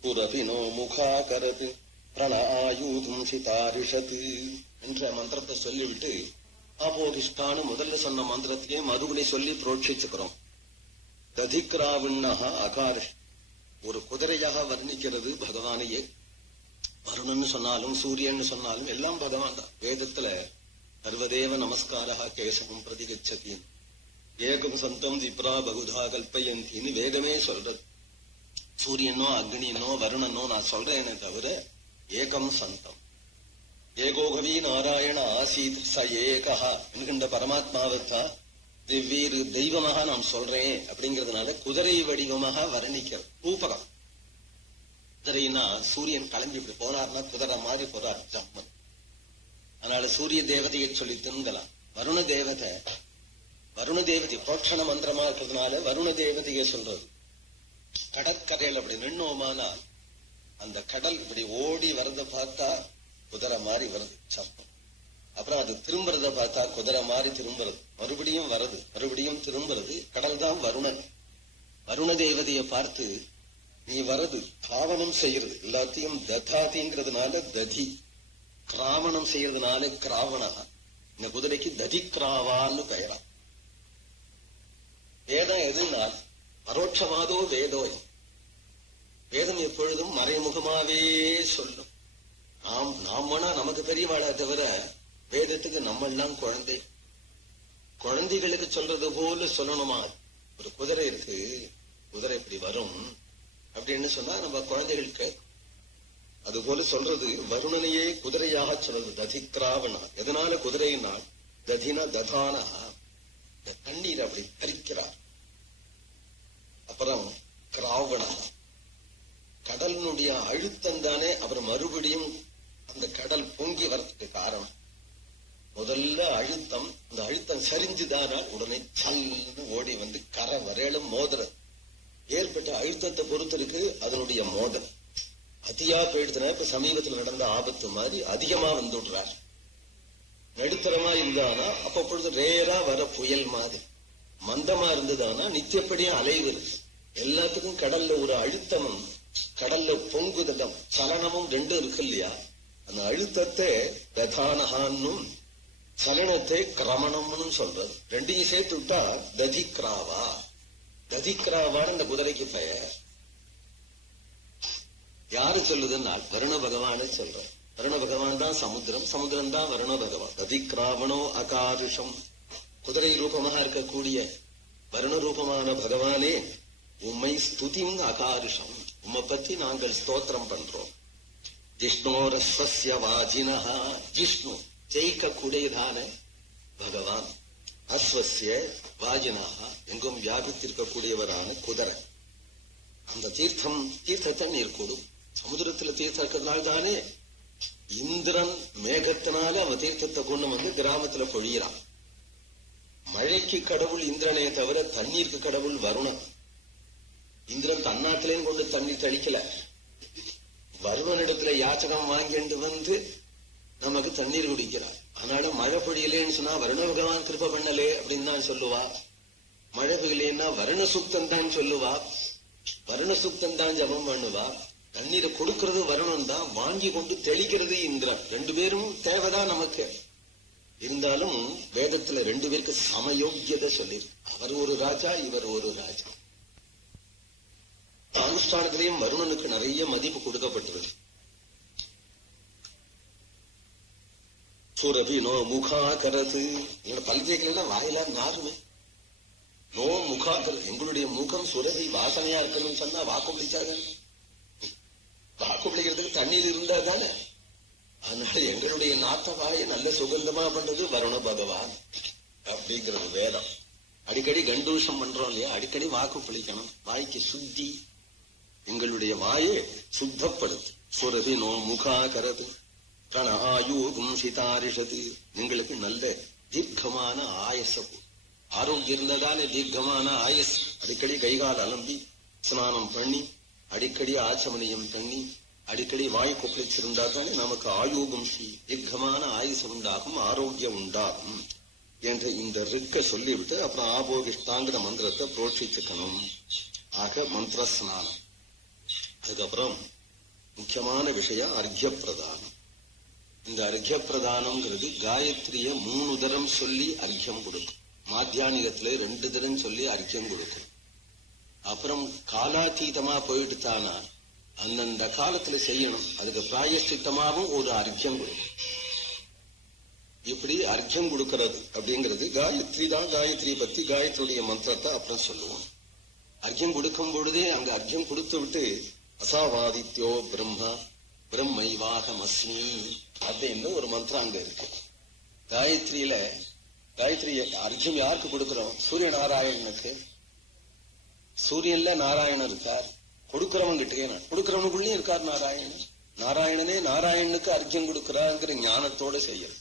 புரபினோ முகாகரது பிரணாயூதும் சிதாரிஷது என்ற மந்திரத்தை சொல்லிவிட்டு ஆபோதிஷ்டான்னு முதல்ல சொன்ன மந்திரத்தையே மறுபடி சொல்லி புரோட்சிச்சுக்கிறோம். ததிக்ராவுண்ணா அகாரிஷ் ஒரு குதிரையாக வர்ணிக்கிறது பகவானையே. வருணன்னு சொன்னாலும் சூரியன்னு சொன்னாலும் எல்லாம் பகவான் தான். வேதத்துல சர்வதேவ நமஸ்காரா கேசவம் பிரதிகச்சதி ஏகம் சந்தம் திப்ரா பகுதா கல்பயந்தின்னு வேதமே சொல்றது. சூரியனோ அக்னினோ வருணனோ நான் சொல்றேனே தவிர ஏகம் சந்தம் ஏகோகவி நாராயண ஆசீத் ச ஏகா என்கின்ற பரமாத்மாவைத்தான் வெவ்வேறு தெய்வமாக நான் சொல்றேன் அப்படிங்கறதுனால குதிரை வடிவமாக வர்ணிக்கிறது. ரூபகம் குதிரைனா சூரியன் கிளம்பி இப்படி போனார்னா குதிரை மாதிரி போறார் ஜம்மன். அதனால சூரிய தேவதையை சொல்லி திங்கலாம். வருண தேவதை புரோட்சண மந்திரமா இருக்கிறதுனால வருண தேவதையை சொல்றது. கடற்கரையில் அப்படி நின்னோமானால் அந்த கடல் இப்படி ஓடி வரத பார்த்தா குதிரை மாதிரி வருது சப்பம். அப்புறம் அது திரும்புறத பார்த்தா குதிரை மாதிரி திரும்புறது. மறுபடியும் வருது மறுபடியும் திரும்புறது. கடல் தான் வருணன். வருண தேவதையை பார்த்து நீ வரது தாவனம் செய்யறது எல்லாத்தையும் ததாதிங்கிறதுனால ததி, கிராவணம் செய்யறதுனால கிராவணா. இந்த குதிரைக்கு ததி கிராவான்னு பெயரா. வேதம் எதுனால் பரோட்சமாதோ வேதோ. வேதம் எப்பொழுதும் மறைமுகமாவே சொல்லும். நாம் வேணா நமக்கு பெரியவாளா தவிர வேதத்துக்கு நம்ம எல்லாம் குழந்தைகளுக்கு சொல்றது போல சொல்லணுமா? ஒரு குதிரை இருக்கு, குதிரை இப்படி வரும் அப்படின்னு சொன்னா நம்ம குழந்தைகளுக்கு அது போல சொல்றது. வருணனையே குதிரையாக சொல்றது. ததிக்ராவணா. எதனால குதிரையினால் ததினா ததானா, தண்ணீர் அப்படி தரிக்கிறார். அப்புறம் கிராவணா, கடலினுடைய அழுத்தம் தானே அவர் மறுபடியும் அந்த கடல் பொங்கி வரதுக்கு காரணம். முதல்ல அழுத்தம், அந்த அழுத்தம் சரிஞ்சுதானால் உடனே சல்னு ஓடி வந்து கரை வரையிலும் மோதிர. ஏற்பட்ட அழுத்தத்தை பொறுத்திருக்கு அதனுடைய மோதல். அதிகா போயிடுதுன்னா இப்ப சமீபத்தில் நடந்த ஆபத்து மாதிரி அதிகமா வந்து விடுறார். நடுத்தரமா இருந்தானா அப்பொழுது ரேரா வர புயல் மாதிரி, மந்தமா இருந்ததானா நித்தியப்படியா அலைவது. எல்லாத்துக்கும் கடல்ல ஒரு அழுத்தமும் கடல்ல பொங்குதலும் சலனமும் ரெண்டும் இருக்கு இல்லையா? அந்த அழுத்தத்தை ததானகான்னும் சலனத்தை கிரமணம்னு சொல்றது. ரெண்டையும் சேர்த்து விட்டா ததிக்ராவா. ததிக்ராவான்னு அந்த குதிரைக்கு பெயர். யாரு சொல்லுதுன்னா வருண பகவானே சொல்ற. வருண பகவான் தான் சமுத்திரம், சமுத்திரம் தான் வருண பகவான். ததிக்ராவணோ அகாருஷம். குதிரை ரூபமாக இருக்கக்கூடிய வருண ரூபமான பகவானே உம்மை ஸ்துதிம் அகாருஷம். உம்மை பத்தி நாங்கள் ஸ்தோத்திரம் பண்றோம். ஜிஷ்ணோரஸ்வஸ்ய வாஜினஹா. ஜிஷ்ணு ஜெயிக்க கூடியதான பகவான். அஸ்வஸ்ய வாஜினஹா எங்கும் வியாபித்திருக்கக்கூடியவரான குதிரை. அந்த தீர்த்தத்தை நீர் கொடும். சமுதிரத்துல தீர்த்தம் இருக்கிறதுனால தானே இந்திரன் மேகத்தினால அவன் தீர்த்தத்தை கொண்டு வந்து கிராமத்துல பொழியிறான். மழைக்கு கடவுள் இந்திரனே தவிர தண்ணீருக்கு கடவுள் வருணன். இந்திரன் தன்னாட்டிலையும் கொண்டு தண்ணீர் தெளிக்கல. வருணனிடத்துல யாச்சகம் வாங்கிட்டு வந்து நமக்கு தண்ணீர் குடிக்கிறார். அதனால மழை பொழியலேன்னு சொன்னா வருண பகவான் கிருப பண்ணலே அப்படின்னு தான் சொல்லுவா. மழை பெய்யலேன்னா வருண சுத்தம் தான் சொல்லுவா. வருண சுத்தம் தான் ஜபம் பண்ணுவா. தண்ணீரை கொடுக்கறது வருணன் தான், வாங்கி கொண்டு தெளிக்கிறது இந்திரன். ரெண்டு பேரும் தேவைதான் நமக்கு. இருந்தாலும் வேதத்துல ரெண்டு பேருக்கு சமயோக்கியதை சொல்லி, அவர் ஒரு ராஜா, இவர் ஒரு ராஜா. அனுஷ்டானத்திலையும் வருணனுக்கு நிறைய மதிப்பு கொடுக்கப்பட்டது. சுரபி நோ முகா கரது. எங்களோட பல்வேகலாம் வாயிலா நாருமே. நோ முகா கரது. எங்களுடைய முகம் சுரபி வாசனையா இருக்கணும்னு சொன்னா வாக்கு பிடிக்காத. வாக்கு பிடிக்கிறதுக்கு தண்ணீர் இருந்தா தானே. அதனால எங்களுடைய நாத்த வாயை நல்ல சுகந்தமா பண்றது வருண பகவான் அப்படிங்கிறது வேதம். அடிக்கடி கண்டூஷம் பண்றோம் இல்லையா? அடிக்கடி வாக்கு பிடிக்கணும். வாய்க்கு சுத்தி, எங்களுடைய வாயை சுத்தப்படுத்து. சுரபி நோ முகா கரது கண ஆயூகும் சிதாரிஷது. எங்களுக்கு நல்ல தீர்க்கமான ஆயச, ஆரோக்கியம் இருந்ததாலே தீர்க்கமான ஆயஸ். அடிக்கடி கைகால் அலம்பி ஸ்நானம் பண்ணி அடிக்கடி ஆச்சமனியம் பண்ணி அடிக்கடி வாயு கொப்பளிச்சிருந்தா தானே நமக்கு ஆயூகம் தீர்க்கமான ஆயுசு உண்டாகும், ஆரோக்கியம் உண்டாகும் என்ற இந்த ரிக்க சொல்லிவிட்டு அப்புறம் ஆபோகிஷ்டாங்கிற மந்திரத்தை புரோட்சிச்சுக்கணும். ஆக மந்திர ஸ்நானம். அதுக்கப்புறம் முக்கியமான விஷயம் அர்க்ய பிரதானம். இந்த அர்க்ய பிரதானம்ங்கிறது காயத்ரிய 3 தரம் சொல்லி அர்க்யம் கொடுக்கும். மாத்தியானிகத்துல 2 தரம் சொல்லி அர்க்யம் கொடுக்கும். அப்புறம் காலாத்தீதமா போயிட்டு தானா அந்தந்த காலத்துல செய்யணும். அதுக்கு பிராயஷ்சித்தமாவும் ஒரு அர்க்யம் கொடுக்கும். இப்படி அர்க்யம் கொடுக்கிறது அப்படிங்கிறது காயத்ரி தான். காயத்ரி பத்தி காயத்ரியுடைய மந்திரத்தை அப்புறம் சொல்லுவோம். அர்க்யம் கொடுக்கும் பொழுதே அங்க அர்க்யம் கொடுத்து விட்டு அசாவாதித்யோ பிரம்மா பிரம்மைவாகம் அஸ்மி அப்படின்னு ஒரு மந்திரம் அங்க இருக்கு. காயத்ரியில காயத்ரி அர்க்யம் யாருக்கு கொடுக்கிறோம்? சூரிய நாராயணனுக்கு. சூரியன்ல நாராயணன் இருக்கார். கொடுக்கிறவன் கிட்டே கொடுக்கிறவனுக்குள்ளே இருக்கார் நாராயணன். நாராயணனே நாராயணனுக்கு அர்க்யம் கொடுக்கிறாங்கிற ஞானத்தோட செய்யறது.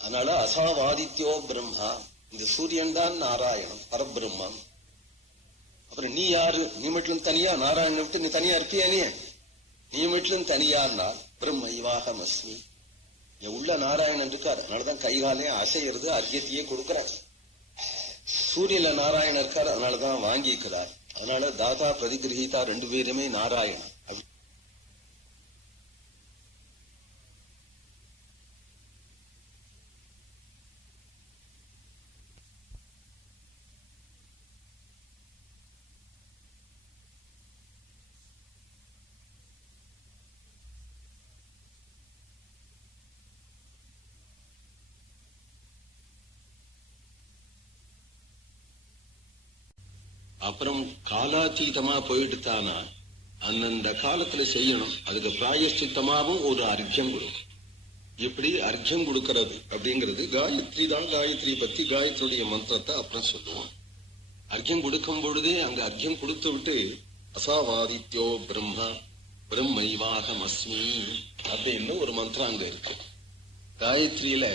அதனால அசாவாதித்யோ பிரம்மா, இந்த சூரியன் தான் நாராயணன் பரபிரம்மம். அப்புறம் நீ யாரு? நீ மட்டும் தனியா நாராயணன் விட்டு நீ தனியா இருப்பியானே? நீ மட்டும் தனியான்னா பிரம்மைவாகம் அஸ்மி. என் உள்ள நாராயணன் இருக்காரு. அதனாலதான் கைகாலே அசைகிறது, அர்க்கியத்தையே கொடுக்கிறார். சூரியன்ல நாராயணன் இருக்காரு, அதனாலதான் வாங்கிக்கிறார். அதனால தாதா பிரதிகிரகிதா ரெண்டு பேருமே நாராயணன். அப்புறம் காலாத்தீதமா போயிடுத்தானா அந்தந்த காலத்துல செய்யணும். அதுக்கு பிராயஷ்சித்தமாவும் ஒரு அர்க்கியம் கொடுக்கும். இப்படி அர்க்கியம் கொடுக்கறது அப்படிங்கிறது காயத்ரி தான். காயத்ரி பத்தி காயத்ரியுடைய மந்திரத்தை அப்புறம் சொல்லுவோம். அர்க்கியம் கொடுக்கும் பொழுதே அங்க அர்க்கியம் கொடுத்து விட்டு அசாவாதித்யோ பிரம்மா பிரம்மைவாகமஸ்மி அப்படின்னு ஒரு மந்திரம் அங்க இருக்கு. காயத்ரியில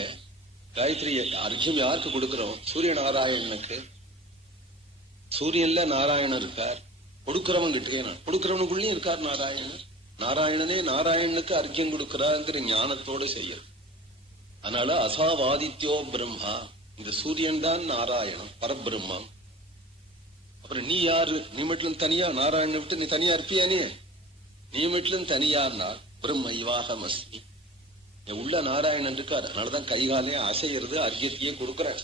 காயத்ரி அர்க்கியம் யாருக்கு கொடுக்கிறோம்? சூரிய நாராயணனுக்கு. சூரியன்ல நாராயணன் இருக்கார். கொடுக்கிறவன் கிட்டே கொடுக்கிறவனுக்குள்ளயும் இருக்கார் நாராயணன். நாராயணனே நாராயணனுக்கு அர்க்கியம் கொடுக்கிறாங்கிற ஞானத்தோடு செய்யறது. அதனால அசாவாதித்யோ பிரம்மா, இந்த சூரியன் தான் நாராயணன் பரபிரம்மம். அப்புறம் நீ யாரு? நீ மட்டும் தனியா நாராயணனை விட்டு நீ தனியா இருப்பியானே? நீ மட்டும் தனியார்னா பிரம்மைவாகமஸ்மி, உள்ள நாராயணன் இருக்காரு. அதனாலதான் கைகாலே அசைகிறது, அர்க்கியத்தையே கொடுக்கிறார்.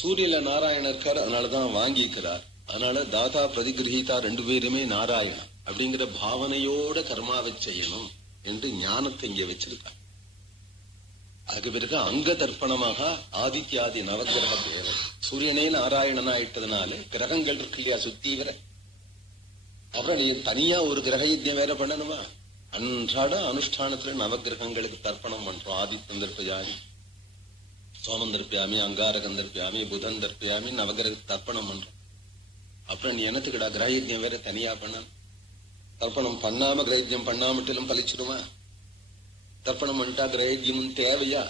சூரியன்ல நாராயணன் இருக்காரு, அதனாலதான் வாங்கிக்கிறார். அதனால தாதா பிரதிகிரகிதா ரெண்டு பேருமே நாராயணன் அப்படிங்கிற பாவனையோட கர்மாவை செய்யணும் என்று ஞானத்தை இங்க வச்சிருக்கார். அதுக்கு பிறகு அங்க தர்ப்பணமாக ஆதித்யாதி நவகிரக தேவன். சூரியனே நாராயணன் ஆயிட்டதுனால கிரகங்கள் இருக்கு இல்லையா சுத்தி வர. அப்புறம் நீ தனியா ஒரு கிரக யஜ்ஞம் வேற பண்ணணுமா? அன்றாட அனுஷ்டானத்துல நவகிரகங்களுக்கு தர்ப்பணம் பண்றோம். ஆதித்யம் தர்ப்பயாமி, சோமம் தர்ப்பியாமி, அங்காரகம் தர்ப்பியாமி, புதன் தர்ப்பியாமி, நவகிரக தர்ப்பணம் பண்றோம். அப்புறம் நீ என்னத்துக்குடா கிரகயஜ்ஞம் வேற தனியா பண்ண? தர்ப்பணம் பண்ணாம கிரகயஜ்ஞம் பண்ணாமட்டிலும் பலிச்சிடுமா? தர்ப்பணம் பண்ணிட்டா கிரகயஜ்யமும் தேவையா?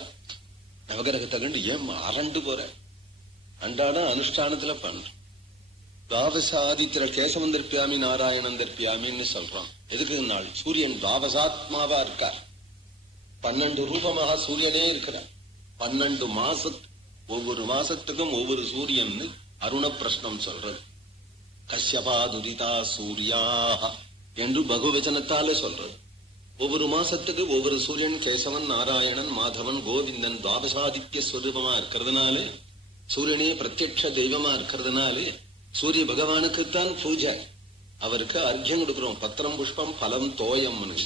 நவகிரகத்தை கண்டு ஏன் அரண்டு போற? அன்றாட அனுஷ்டானத்துல பண்ற. துவாதசாதித்ய கேசவம் தர்ப்பியாமி, நாராயணன் தர்ப்பியாமின்னு சொல்றான். எதுக்கு நாள்? சூரியன் துவாதசாத்மாவா இருக்கார். 12 ரூபமாக சூரியனே இருக்கிறார். 12 மாசத்து, ஒவ்வொரு மாசத்துக்கும் ஒவ்வொரு சூரியன் அருண பிரஷ்னம் சொல்றது. கஷ்யபா துரிதா சூர்யா என்று பகுவச்சனத்தாலே சொல்றது. ஒவ்வொரு மாசத்துக்கு ஒவ்வொரு சூரியன் கேசவன், நாராயணன், மாதவன், கோவிந்தன் துவாதசாதித்ய ஸ்வரூபமா இருக்கிறதுனாலே, சூரியனே பிரத்யட்ச தெய்வமா இருக்கிறதுனாலே சூரிய பகவானுக்குத்தான் பூஜை. அவருக்கு அர்க்கியம் கொடுக்கிறோம். பத்திரம் புஷ்பம் பலம் தோயம்னு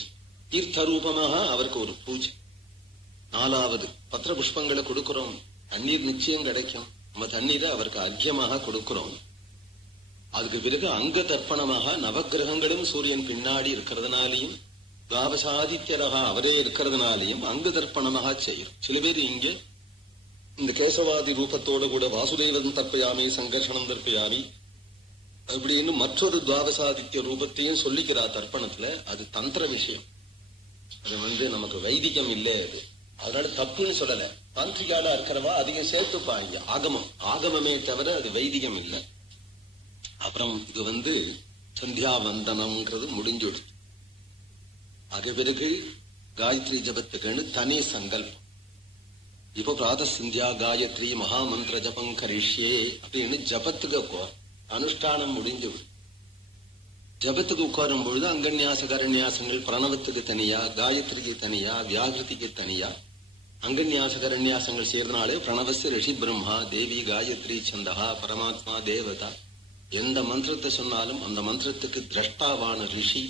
தீர்த்த ரூபமாக அவருக்கு ஒரு பூஜை. 4வது பத்திர புஷ்பங்களை கொடுக்கிறோம். தண்ணீர் நிச்சயம் கிடைக்கும். நம்ம தண்ணீரை அவருக்கு அர்க்கியமாக கொடுக்கிறோம். அதுக்கு பிறகு அங்க தர்ப்பணமாக நவகிரகங்களும் சூரியன் பின்னாடி இருக்கிறதுனாலையும் துவாதசாதித்யராக அவரே இருக்கிறதுனாலையும் அங்க தர்ப்பணமாக செய்யும். சில பேர் இங்க இந்த கேசவாதி ரூபத்தோடு கூட வாசுதேவன் தர்ப்பயாமி, சங்கர்ஷணம் தர்ப்பயாமி அப்படின்னு மற்றொரு துவாதசாதித்ய ரூபத்தையும் சொல்லிக்கிறார் தர்ப்பணத்துல. அது தந்திர விஷயம். அது நமக்கு வைதிகம் இல்லை. அது அதனால தப்புன்னு சொல்லல. தாந்திரிகாலா இருக்கிறவா அதிகம் சேர்த்துப்பாங்க. ஆகமம் ஆகமமே தவிர அது வைதிகம் இல்லை. அப்புறம் இது சந்தியாவந்தனம்ங்கிறது முடிஞ்சுடுது. அது பிறகு காயத்ரி ஜபத்துக்குன்னு தனி சங்கல்பம். இப்ப பிராத சந்தியா காயத்ரி மகாமந்திர ஜபம் கரிஷ்யே அப்படின்னு ஜபத்துக்கு அனுஷ்டானம் முடிஞ்சு விடும். ஜபத்துக்கு உட்காரும் பொழுது அங்கன்யாச கரண்யாசங்கள் பிரணவத்துக்கு தனியா, காயத்ரிக்கு தனியா, வியாகிருதிக்கு தனியா. அங்கன்யாச கரண்யாசங்கள் சேர்ந்தனாலே பிரணவச ரிஷி பிரம்மா, தேவி காயத்ரி சந்தகா, பரமாத்மா தேவதா. எந்த மந்திரத்தை சொன்னாலும் அந்த மந்திரத்துக்கு திரஷ்டாவான ரிஷி,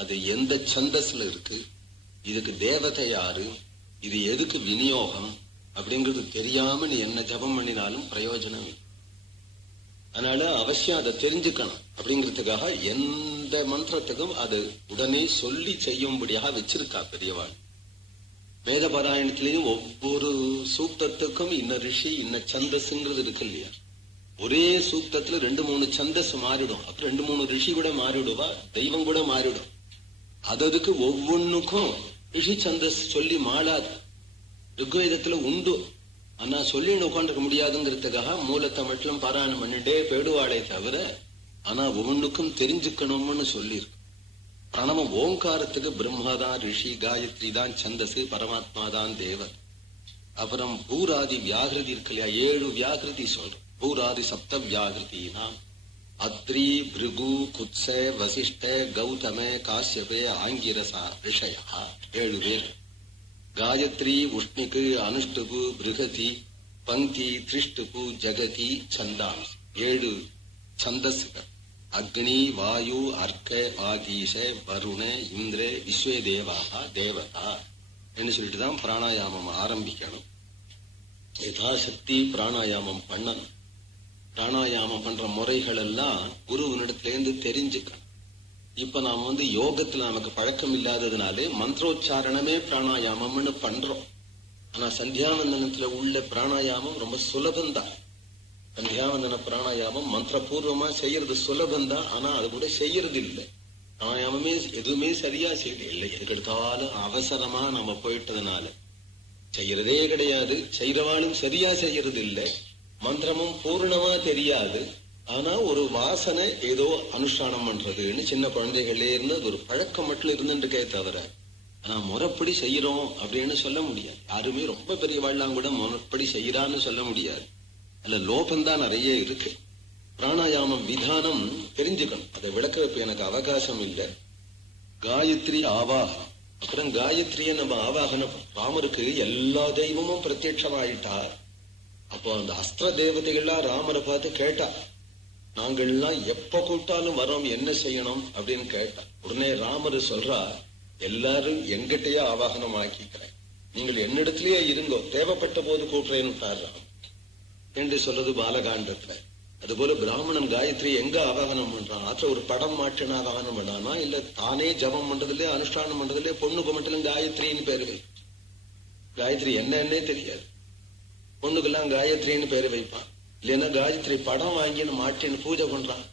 அது எந்த சந்தஸ்ல இருக்கு, இதுக்கு தேவதை யாரு, இது எதுக்கு விநியோகம் அப்படிங்கிறது தெரியாம நீ என்ன ஜபம் பண்ணினாலும் பிரயோஜனம். அதனால அவசியம் அதை தெரிஞ்சுக்கணும். அப்படிங்கிறதுக்காக எந்த மந்திரத்துக்கும் அது உடனே சொல்லி செய்யும்படியாக வச்சிருக்கா பெரியவாள். வேத பாராயணத்திலையும் ஒவ்வொரு சூக்தத்துக்கும் இன்ன ரிஷி இன்ன சந்தஸ்ங்கிறது இருக்கு இல்லையா? ஒரே சூக்தத்துல 2-3 சந்தஸ் மாறிடும். அப்ப 2-3 ரிஷி கூட மாறிடுவா, தெய்வம் கூட மாறிடும். அதுக்கு ஒவ்வொன்னுக்கும் ரிஷி சந்தஸ் சொல்லி மாளாது. ருக்வேதத்துல உண்டு, ஆனா சொல்லின்னு உட்காந்துக்க முடியாதுங்கிறதுக்காக மூலத்தை மட்டும் பாராயணம் பண்ணிட்டே போயிடுவாளே தவிர, ஆனா ஒவ்வொன்னுக்கும் தெரிஞ்சுக்கணும்னு சொல்லியிருக்கு. பிரணவம் ஓங்காரத்துக்கு பிரம்மாதான் ரிஷி, காயத்ரி தான் சந்தசு, பரமாத்மா தான் தேவர். அப்புறம் பூராதி வியாகிருதி இருக்கு இல்லையா? 7 வியாகிருதி சொல்றோம். பூராதி சப்த வியாகிருதினா அத்ரி பிருகு குத்ஸ வசிஷ்ட கௌதம காசியபே ஆங்கிரசா ரிஷயா 7 பேர். காயத்ரி உஷ்ணிக்கு அனுஷ்டுகு பிருகதி பங்கி திருஷ்டுகு ஜகதி சந்தாம்ஸ் 7 சந்தஸ்கள். அக்னி வாயு அர்க்க ஆகீஷ வருண இந்திர விஸ்வே தேவாக தேவதா என்று சொல்லிட்டுதான் பிராணாயாமம் ஆரம்பிக்கணும். யதாசக்தி பிராணாயாமம் பண்ணணும். பிராணாயாமம் பண்ற முறைகள் எல்லாம் குருவினிடத்திலேருந்து தெரிஞ்சுக்கணும். இப்ப நாம யோகத்துல நமக்கு பழக்கம் இல்லாததுனாலே மந்திரோச்சாரணமே பிராணாயாமம்னு பண்றோம். ஆனா சந்தியாவந்தனத்துல உள்ள பிராணாயாமம் ரொம்ப சுலபந்தான். சந்தியாவந்தன பிராணாயாமம் மந்திரபூர்வமா செய்யறது சுலபந்தான். ஆனா அது கூட செய்யறது இல்லை. பிராணாயாமமே எதுவுமே சரியா செய்யறது இல்லை. எதுக்கெடுத்தாலும் அவசரமா நம்ம போயிட்டதுனால செய்யறதே கிடையாது. செய்யறவாளும் சரியா செய்யறது இல்லை. மந்திரமும் பூர்ணமா தெரியாது. ஆனா ஒரு வாசனை ஏதோ அனுஷ்டானம் பண்றதுன்னு சின்ன குழந்தைகளே இருந்து அது ஒரு பழக்கம் மட்டும் இருந்துருக்கே தவிர ஆனா முறைப்படி செய்யறோம் அப்படின்னு சொல்ல முடியாது. யாருமே ரொம்ப பெரிய வாழ்லாம் கூட முறைப்படி செய்யறான்னு சொல்ல முடியாது. அதுல லோபந்தான் நிறைய இருக்கு. பிராணாயாமம் விதானம் தெரிஞ்சுக்கணும். அதை விளக்கிறதுக்கு எனக்கு அவகாசம் இல்லை. காயத்ரி ஆவாகனம். அப்புறம் காயத்ரிய நம்ம ஆவாகனம். ராமருக்கு எல்லா தெய்வமும் பிரத்யட்சமாயிட்டார். அப்போ அந்த அஸ்திர தேவதைகள்லாம் ராமரை பார்த்து கேட்டா, நாங்கள்லாம் எப்ப கூட்டாலும் வரோம், என்ன செய்யணும் அப்படின்னு கேட்டா. உடனே ராமர் சொல்றா, எல்லாரும் எங்கிட்டயே ஆவாகனம் ஆக்கிக்கிறேன், நீங்கள் என்னிடத்திலேயே இருங்கோ, தேவைப்பட்ட போது கூட்டுறேன்னு என்று சொல்றது பாலகாண்டத்துல. அதுபோல பிராமணன் காயத்ரி எங்க ஆவாகனம் பண்றான்? ஆற்ற ஒரு படம் மாற்றினா ஆவாகனம் பண்ணானா, இல்ல தானே ஜபம் பண்றதுல அனுஷ்டானம் பண்றதுல பொண்ணுக்கு மட்டும் காயத்ரின்னு பேரு வை. காயத்ரி என்னன்னே தெரியாது. பொண்ணுக்கெல்லாம் காயத்ரின்னு பேரு வைப்பான். இல்லைன்னா காயத்ரி படம் வாங்கி மாட்டின்னு பூஜை பண்றான்.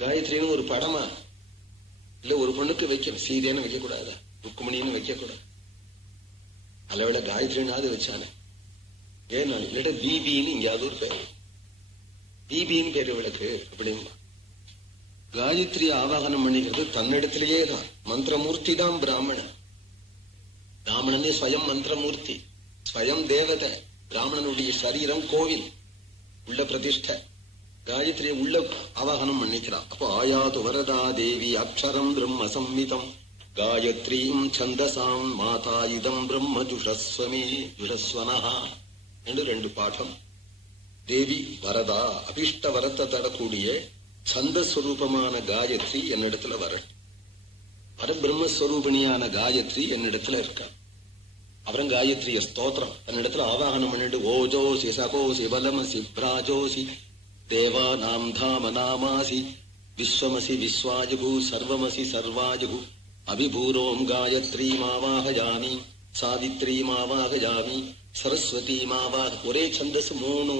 காயத்ரின்னு ஒரு படமா இல்ல ஒரு பொண்ணுக்கு வைக்க, சீதைன்னு வைக்க கூடாது, ருக்குமணின்னு வைக்க கூடாது. அதை விட காயத்ரினாவது வச்சானே. ஏன்னா இல்லட்ட தீபின்னு இங்கேயாவது ஒரு பேரு, தீபின்னு பேரு விளக்கு அப்படின்பா. காயத்ரி ஆவாகனம் பண்ணிக்கிறது தன்னிடத்திலேயே தான். மந்திரமூர்த்தி தான் பிராமணன். பிராமணனே ஸ்வயம் மந்திரமூர்த்தி, ஸ்வயம் தேவதை. பிராமணனுடைய சரீரம் கோவில், உள்ள பிரதிஷ்டை. காயத்ரியை உள்ள ஆவாகனம் பண்ணிக்கிறான். அப்போ ஆயாது வரதா தேவி அக்ஷரம் பிரம்ம சம்மிதம் காயத்ரீம் சந்தசாம் மாதா இதம் பிரம்ம ஜுஷஸ்வமே ஜுஷஸ்வனஹா என்று 2 பாடம். தேவி வரதா, அபிஷ்ட வரத்தை தரக்கூடிய சந்தஸ்வரூபமான காயத்ரி என்னிடத்துல வரட்டும். பரபிரம்மஸ்வரூபிணியான காயத்ரி என்னிடத்துல இருக்கா. அப்புறம் காயத்ரிய ஸ்தோத்திரம் தன்னிடத்துல ஆவாகனம் பண்ணிட்டு, ஓஜோசி சகோசி பலமசி பிராஜோசி தேவா நாம் தாம நாமாசி விஸ்வமசி விஸ்வாஜுகு சர்வமசி சர்வாஜுகு அபிபூரோம் காயத்ரி மாவாகயாமி சாவித்ரி மாவாகயாமி சரஸ்வதி மாவாக. ஒரே சந்தஸ் 3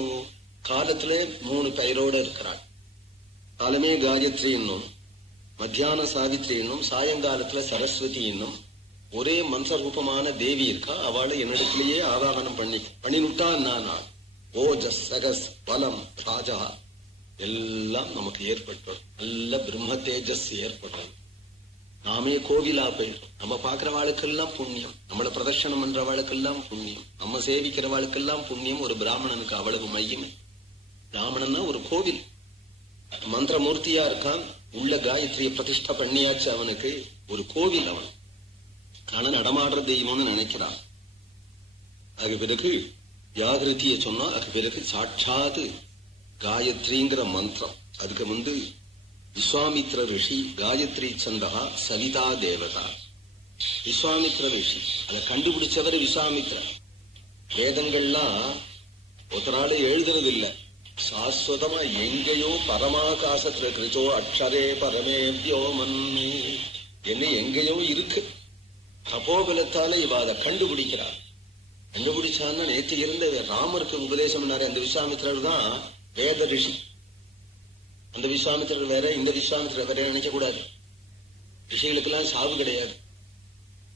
காலத்துல 3 பெயரோட இருக்கிறாள். காலமே காயத்ரி என்னும், மத்தியான சாவித்ரி என்னும், சாயங்காலத்துல சரஸ்வதி என்னும் ஒரே மந்திர ரூபமான தேவி இருக்கா. அவளை என்னிடத்திலேயே ஆவாகனம் பண்ணினுட்டான். நான் ஓஜஸ் சகஸ் பலம் ராஜா எல்லாம் நமக்கு ஏற்பட்டோம். நல்ல பிரம்ம தேஜஸ் ஏற்பட்டோம். நாமே கோவிலா போயிட்டோம். நம்ம பாக்குற வாழ்க்கெல்லாம் புண்ணியம், நம்மள பிரதர்ஷனம் பண்ற வாழ்க்கெல்லாம் புண்ணியம், நம்ம சேவிக்கிற வாழ்க்கெல்லாம் புண்ணியம். ஒரு பிராமணனுக்கு அவ்வளவு மையமே. பிராமணன்னா ஒரு கோவில், மந்திரமூர்த்தியா இருக்கான். உள்ள காயத்ரியை பிரதிஷ்டை பண்ணியாச்சு. அவனுக்கு ஒரு கோவில். அவன் ஆனா நடமாடுற தெய்வம்னு நினைக்கிறான். அதுக்கு பிறகு ஜாகிருத்திய சொன்னா, அதுக்கு பிறகு சாட்சாத்து காயத்ரிங்கிற மந்திரம். அதுக்கு விஸ்வாமித்ர ரிஷி காயத்ரி சந்தகா சவிதா தேவதா. விஸ்வாமித்ர ரிஷி அதை கண்டுபிடிச்சவர் விஸ்வாமித்ரா. வேதங்கள்லாம் ஒருத்தரால எழுதுறது இல்ல, சாஸ்வதமா எங்கேயோ பரமாகாசத்துல கிருச்சோ அக்ஷரே பரமே வியோமன்னே என்ன எங்கேயோ இருக்கு. தபோபலத்தால இவ அதை கண்டுபிடிக்கிறார். கண்டுபிடிச்சான்னு நேற்று இருந்த ராமருக்கு உபதேசம் பண்ணாரு அந்த விஸ்வாமித்திரர் தான் வேத ரிஷி. அந்த விஸ்வாமித்திரர் வேற, இந்த விஸ்வாமித்திரர் வேற நினைக்க கூடாது. ரிஷிகளுக்கெல்லாம் சாவு கிடையாது.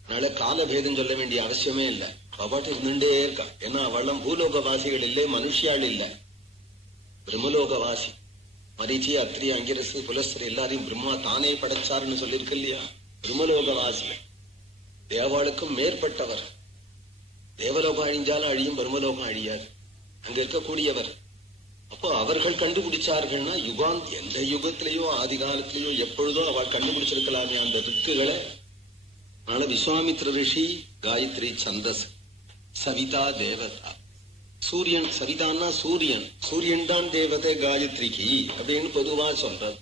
அதனால காலபேதம் சொல்ல வேண்டிய அவசியமே இல்லை. பாட்டு இருந்துட்டே இருக்கா. ஏன்னா அவளும் பூலோகவாசிகள் இல்லை, மனுஷியாள் இல்லை, பிரம்மலோகவாசி. மரிச்சி அத்ரி அங்கிரசு புலஸ்தர் எல்லாரையும் பிரம்மா தானே படைச்சாருன்னு சொல்லியிருக்கு இல்லையா. பிரம்மலோகவாசி தேவாளுக்கும் அப்போ அவர்கள் கண்டுபிடிச்சார்கள்னா எந்த யுகத்திலேயோ ஆதி காலத்திலேயோ எப்பொழுதோ அவள் கண்டுபிடிச்சிருக்கலாமே அந்த ரிக்குகளை. அதனால விஸ்வாமித்ர ரிஷி காயத்ரி சந்தஸ், சவிதா தேவதா. சூரியன், சவிதான்னா சூரியன் தான் தேவதை காயத்ரிக்கு அப்படின்னு பொதுவா சொல்றது.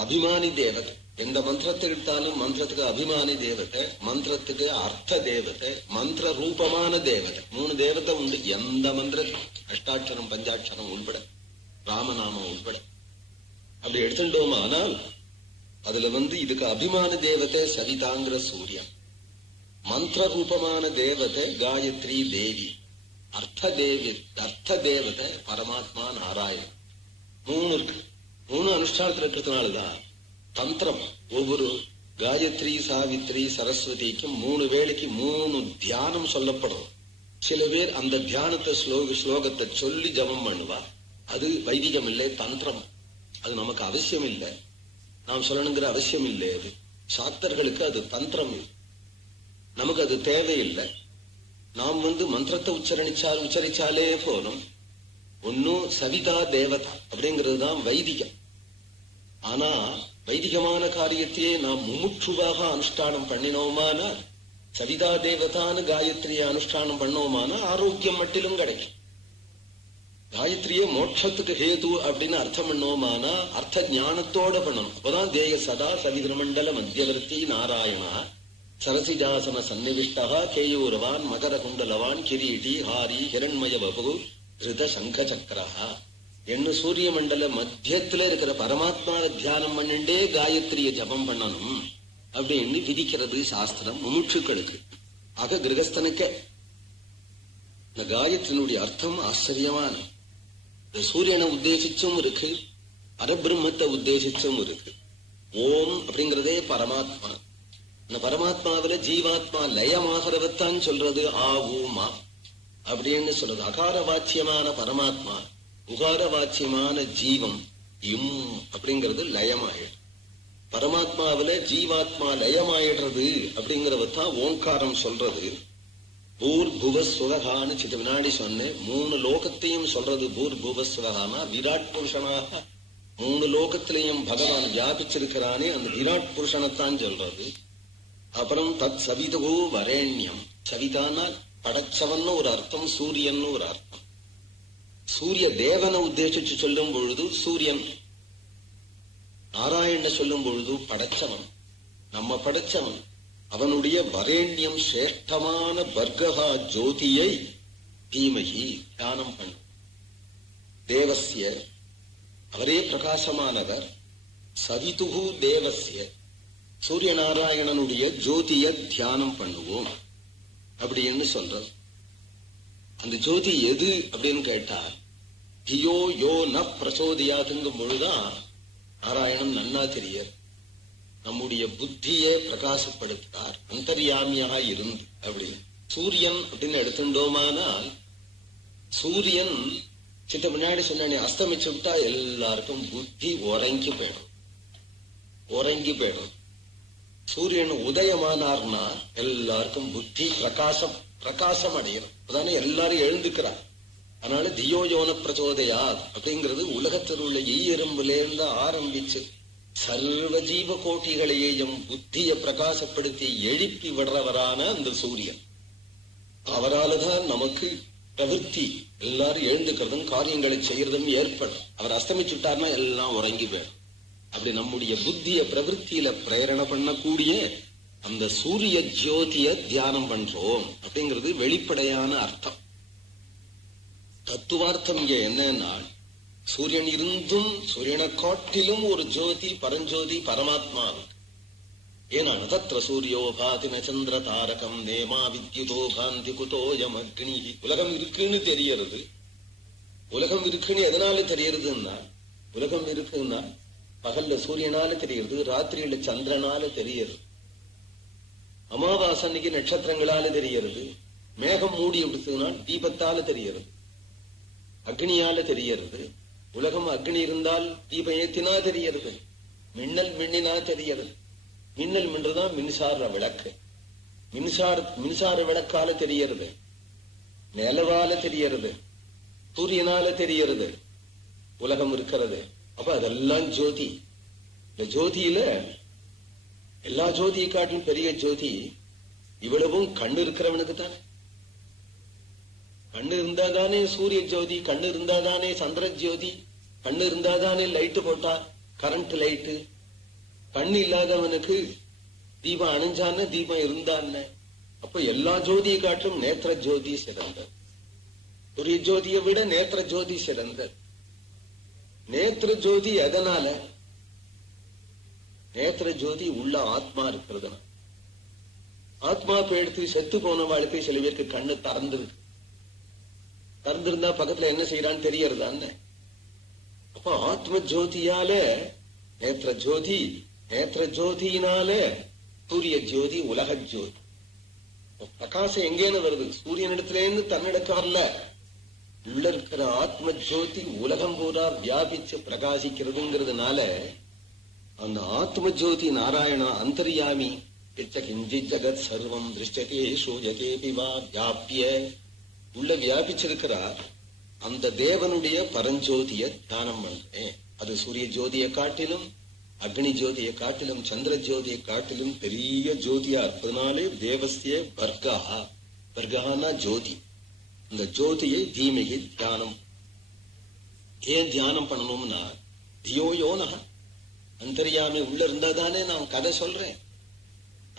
அபிமானி தேவதை. எந்த மந்திரத்தை எடுத்தாலும் மந்திரத்துக்கு அபிமானி தேவதை, மந்திரத்துக்கு அர்த்த தேவதை, மந்திர ரூபமான தேவதை. 3 தேவதை உண்டு எந்த மந்திரம், அஷ்டாட்சரம் பஞ்சாட்சரம் உள்பட, ராமநாமம் உள்பட. அப்படி எடுத்துட்டோமா ஆனால் அதுல இதுக்கு அபிமான தேவதை சவிதாங்கிற சூரியன், மந்திர ரூபமான தேவதை காயத்ரி தேவி, அர்த்த தேவதை பரமாத்மா நாராயணன். 3 இருக்கு. 3 அனுஷ்டானத்தில் இருக்கிறதுனாலதான் தந்திரம் ஒவ்வொரு காயத்ரி சாவித்ரி சரஸ்வதிக்கும் 3 வேளைக்கு 3 தியானம் சொல்லப்படும். சில பேர் அந்த தியானத்தை ஸ்லோகத்தை சொல்லி ஜபம் பண்ணுவா. அது வைதிகம் இல்லை, தந்திரம். அது நமக்கு அவசியம் இல்லை, நாம் சொல்லணுங்கிற அவசியம் இல்லை. அது சாக்தர்களுக்கு அது தந்திரம், நமக்கு அது தேவையில்லை. நாம் மந்திரத்தை உச்சரிச்சாலே போதும். ஒன்னும் சவிதா தேவதா அப்படிங்கிறது தான் வைதிகம். ஆனா வைதிகமான காரியத்தையே நாம் முமுட்சுவாக அனுஷ்டானம் பண்ணினோமானா, சவிதா தேவதான்னு காயத்ரியை அனுஷ்டானம் பண்ணோமானா ஆரோக்கியம் மட்டிலும் கிடைக்கும். காயத்ரியே மோட்சத்துக்கு ஹேது அப்படின்னு அர்த்தம் பண்ணோமானா அர்த்த ஞானத்தோட பண்ணணும். அப்பதான் தேய சதா சவிதிரமண்டல மத்தியவர்த்தி நாராயணா சரசிஜாசன சன்னிவிஷ்டா கேயூரவான் மகர குண்டலவான் கிரீடி ஹாரி ஹிரண்மய வபு ஹிருத சங்க சக்கரஹா என்ன சூரிய மண்டல மத்தியத்துல இருக்கிற பரமாத்மாவை தியானம் பண்ணிண்டே காயத்ரிய ஜபம் பண்ணணும் அப்படின்னு விதிக்கிறது சாஸ்திரம் முமுட்சுக்களுக்கு. ஆக கிரகஸ்தனுக்கே இந்த காயத்ரியினுடைய அர்த்தம் ஆச்சரியமான. சூரியனை உத்தேசிச்சும் இருக்கு, பரபிரம்மத்தை உத்தேசிச்சும் இருக்கு. ஓம் அப்படிங்கிறதே பரமாத்மா. இந்த பரமாத்மாவில ஜீவாத்மா லயமாகிறவத்தான் சொல்றது ஆ ஊமா அப்படின்னு சொல்றது. அகார வாச்சியமான பரமாத்மா, உகார வாச்சியமான ஜீவம் இம் அப்படிங்கிறது லயமாயிடும். பரமாத்மாவில ஜீவாத்மா லயமாயிடுறது அப்படிங்கறதான் ஓங்காரம் சொல்றது. பூர் புவ சுவகான்னு சித்த வினாடி சொன்னேன். 3 லோகத்தையும் சொல்றது. பூர் புவ சுவகானா விராட் புருஷனாக 3 லோகத்திலையும் பகவான் வியாபிச்சிருக்கிறானே அந்த விராட் புருஷனைத்தான் சொல்றது. அப்புறம் தத் சவிதோ வரேண்யம். சவிதானா படைச்சவன்னு ஒரு அர்த்தம், சூரியன் ஒரு அர்த்தம். சூரிய தேவனை உத்தேசிச்சு சொல்லும் பொழுது சூரியன், நாராயண சொல்லும் பொழுது படைச்சவன், நம்ம படைச்சவன். அவனுடைய வரேண்யம் சிரேஷ்டமான வர்க்கா ஜோதியை தீமகி தியானம் பண்ணும். தேவசிய அவரே பிரகாசமானவர். சவிதுகு தேவசிய சூரிய நாராயணனுடைய ஜோதிய தியானம் பண்ணுவோம் அப்படின்னு சொல்றது. அந்த ஜோதி எது அப்படின்னு கேட்டா தியோ யோ ந பிரசோதியாதுங்கும் பொழுதுதான் நாராயணன் நன்னா தெரிய நம்முடைய புத்தியை பிரகாசப்படுத்தார் அந்தர்யாமியாக இருந்து அப்படின்னு. சூரியன் அப்படின்னு எடுத்துட்டோமானால் சூரியன் சித்த முன்னாடி சொன்ன அஸ்தமிச்சு விட்டா எல்லாருக்கும் புத்தி உறங்கி போயிடும். சூரியன் உதயமானார்னா எல்லாருக்கும் புத்தி பிரகாசம் அடையணும். அதானே எல்லாரும் எழுந்துக்கிறார். அதனால தியோயோன பிரச்சோதயா அப்படிங்கிறது உலகத்தில் உள்ள ஈயெறும்புலேருந்து ஆரம்பிச்சு சர்வ ஜீவ கோட்டிகளையும் புத்தியை பிரகாசப்படுத்தி எழுப்பி விடுறவரான அந்த சூரியன். அவரால்தான் நமக்கு பிரவೃತ್ತಿ எல்லாரும் எழுந்துக்கிறதும் காரியங்களை செய்யறதும் ஏற்படும். அவர் அஸ்தமிச்சுட்டார்னா எல்லாம் உறங்கி போயிடும். அப்படி நம்முடைய புத்திய பிரவೃத்தியில பிரேரணை பண்ணக்கூடிய அந்த சூரிய ஜோதிய தியானம் பண்றோம் அப்படிங்கிறது வெளிப்படையான அர்த்தம். தத்துவார்த்தம் இங்க என்னன்னா சூரியன் இருந்தும் சூரியனை காட்டிலும் ஒரு ஜோதி பரஞ்சோதி பரமாத்மா இருக்கு. ஏன்னா தத்ர சூரியோ பாதி நச்சந்திர தாரகம் நேமா வித்யுதோ காந்தி குதோயம் அக்னி. உலகம் இருக்குன்னு தெரியறது. உலகம் இருக்குன்னு எதனால தெரியறதுன்னா உலகம் இருக்குன்னா பகல்ல சூரியனால தெரியுது, ராத்திரியில சந்திரனால தெரியுது, அமாவாசை அன்னைக்கு நட்சத்திரங்களால தெரிகிறது, மேகம் மூடி விடுத்துனா தீபத்தால தெரிகிறது, அக்னியால தெரிகிறது. உலகம் அக்னி இருந்தால் தீபம் ஏத்தினா தெரிகிறது, மின்னல் மின்னினா தெரிகிறது. மின்னல் மின்றுதான் மின்சார விளக்கு. மின்சார விளக்கால தெரிகிறது, நிலவால தெரிகிறது, சூரியனால தெரிகிறது, உலகம் இருக்கிறது. அப்ப அதெல்லாம் ஜோதி. இந்த ஜோதியில எல்லா ஜோதியை காட்டிலும் பெரிய ஜோதி இவ்வளவும் கண்ணு இருக்கிறவனுக்கு தானே. கண்ணு இருந்தாதானே சூரிய ஜோதி, கண்ணு இருந்தாதானே சந்திர ஜோதி, கண்ணு இருந்தாதானே லைட்டு போட்டா கரண்ட் லைட்டு. கண்ணு இல்லாதவனுக்கு தீபம் அணிஞ்சான தீபம் இருந்தான். அப்ப எல்லா ஜோதியை காட்டிலும் நேத்திர ஜோதி சிறந்தது. சூரிய ஜோதியை விட நேத்திர ஜோதி சிறந்தது. நேத்திர ஜோதி எதனால? நேத்திர ஜோதி உள்ள ஆத்மா இருக்கிறதுனா. ஆத்மா எடுத்து செத்து போன வாழ்க்கை சில பேருக்கு கண்ணு திறந்திருக்கு. திறந்திருந்தா பக்கத்துல என்ன செய்யறான்னு தெரியறதான்னு. அப்ப ஆத்ம ஜோதியால நேத்திர ஜோதி, நேத்திர ஜோதியினால சூரிய ஜோதி, உலக ஜோதி. பிரகாசம் எங்கேன்னு வருது? சூரியனிடத்துல இருந்து தன்னிடக்க வரல. உள்ள இருக்கிற ஆத்ம ஜோதி உலகம் பூரா வியாபிச்சு பிரகாசிக்கிறதுங்கிறதுனால அந்த ஆத்ம ஜோதி நாராயணா அந்தர்யாமி கிஞ்சி ஜகத் சர்வம் திருஷ்டதே சூயதே பிவா வியாபிய உள்ள வியாபிச்சிருக்கிறார். அந்த தேவனுடைய பரஞ்சோதிய தியானம் பண்றேன். அது சூரிய ஜோதியை காட்டிலும், அக்னி ஜோதியை காட்டிலும், சந்திர ஜோதியை காட்டிலும் பெரிய ஜோதியா இருப்பதனாலே தேவசிய வர்கா. வர்கானா ஜோதி. இந்த ஜோதியை தீமிகி தியானம். ஏன் தியானம் பண்ணணும்னா தியோயோனக அந்தர்யாமி உள்ள இருந்தாதானே நான் கதை சொல்றேன்.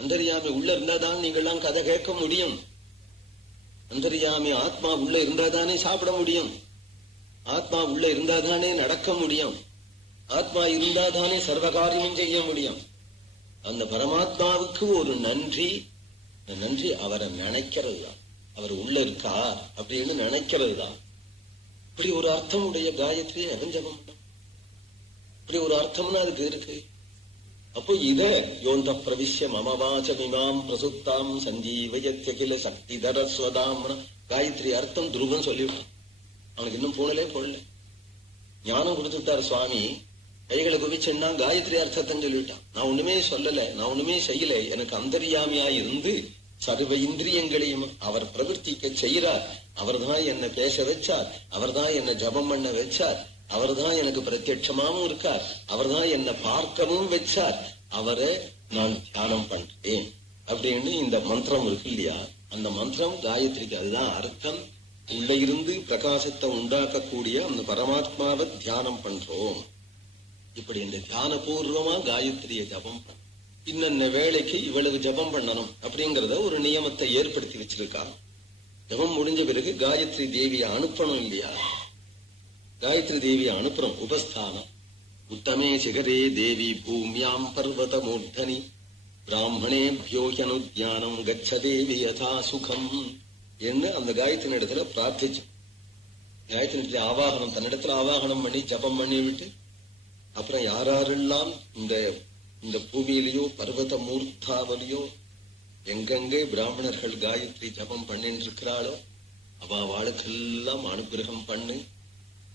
அந்தர்யாமி உள்ள இருந்தாதான் நீங்கள்லாம் கதை கேட்க முடியும். அந்தர்யாமி ஆத்மா உள்ள இருந்தாதானே சாப்பிட முடியும். ஆத்மா உள்ள இருந்தாதானே நடக்க முடியும். ஆத்மா இருந்தாதானே சர்வகாரியமும் செய்ய முடியும். அந்த பரமாத்மாவுக்கு ஒரு நன்றி. நன்றி அவரை நினைக்கிறது தான். அவர் உள்ள இருக்கா அப்படின்னு நினைக்கிறது தான். இப்படி ஒரு அர்த்தம் உடைய காயத்ரி அகஞ்சபம். இப்படி ஒரு அர்த்தம்னா அதுக்கு இருக்கு. அப்போ இத யோந்த பிரவிஷ்ய மமவாச்சமிமாம் பிரசுப்தாம் சஞ்சீவயத்யகில சக்திதர ஸ்வதாம் காயத்ரி அர்த்தம் துருவன் சொல்லிவிட்டான். அவனுக்கு இன்னும் போடல. ஞானம் கொடுத்துட்டார் சுவாமி. கைகளை குவிச்சேன்னா காயத்ரி அர்த்தத்தை சொல்லிவிட்டான். நான் ஒண்ணுமே சொல்லல, நான் ஒண்ணுமே செய்யல. எனக்கு அந்தர்யாமியா இருந்து சர்வ இந்திரியங்களையும் அவர் பிரவர்த்திக்க செய்யறார். அவர் தான் என்ன பேச வச்சார். அவர் தான் என்ன ஜபம் பண்ண வச்சார். அவர் தான் எனக்கு பிரத்யட்சமாவும் இருக்கார். அவர் தான் என்ன பார்க்கவும் வச்சார். அவரை நான் தியானம் பண்றேன் அப்படின்னு இந்த மந்திரம் இருக்கு இல்லையா? அந்த மந்திரம் காயத்ரிக்கு அதுதான் அர்த்தம். உள்ள இருந்து பிரகாசத்தை உண்டாக்கக்கூடிய அந்த பரமாத்மாவை தியானம் பண்றோம். இப்படி இந்த தியான பூர்வமா காயத்ரிய ஜபம் பண்ண இன்னென்ன வேலைக்கு இவ்வளவு ஜபம் பண்ணணும் அப்படிங்கறத ஒரு நியமத்தை ஏற்படுத்தி வச்சிருக்காங்க. ஜபம் முடிஞ்ச பிறகு காயத்ரி தேவியை அனுப்பணும் இல்லையா? காயத்ரி தேவியை அனுப்புறோம். உபஸ்தானம். உத்தமே சிகரே தேவி பூமியாம் பர்வத மூர்த்தனி பிராமணேபியோ ஹனுத்யானம் கச்ச தேவி யதா சுகம் என்று அந்த காயத்ரி இடத்துல பிரார்த்திச்சு. காயத்ரி இடத்துல ஆவாகனம், தன்னிடத்துல ஆவாகனம் பண்ணி ஜபம் பண்ணி விட்டு அப்புறம் யாரெல்லாம் இந்த பூமியிலேயோ பர்வத மூர்த்தாவிலையோ எங்கெங்கே பிராமணர்கள் காயத்ரி ஜபம் பண்ணிட்டு இருக்கிறாளோ அவ வாளுக்கெல்லாம் அனுகிரகம் பண்ணு.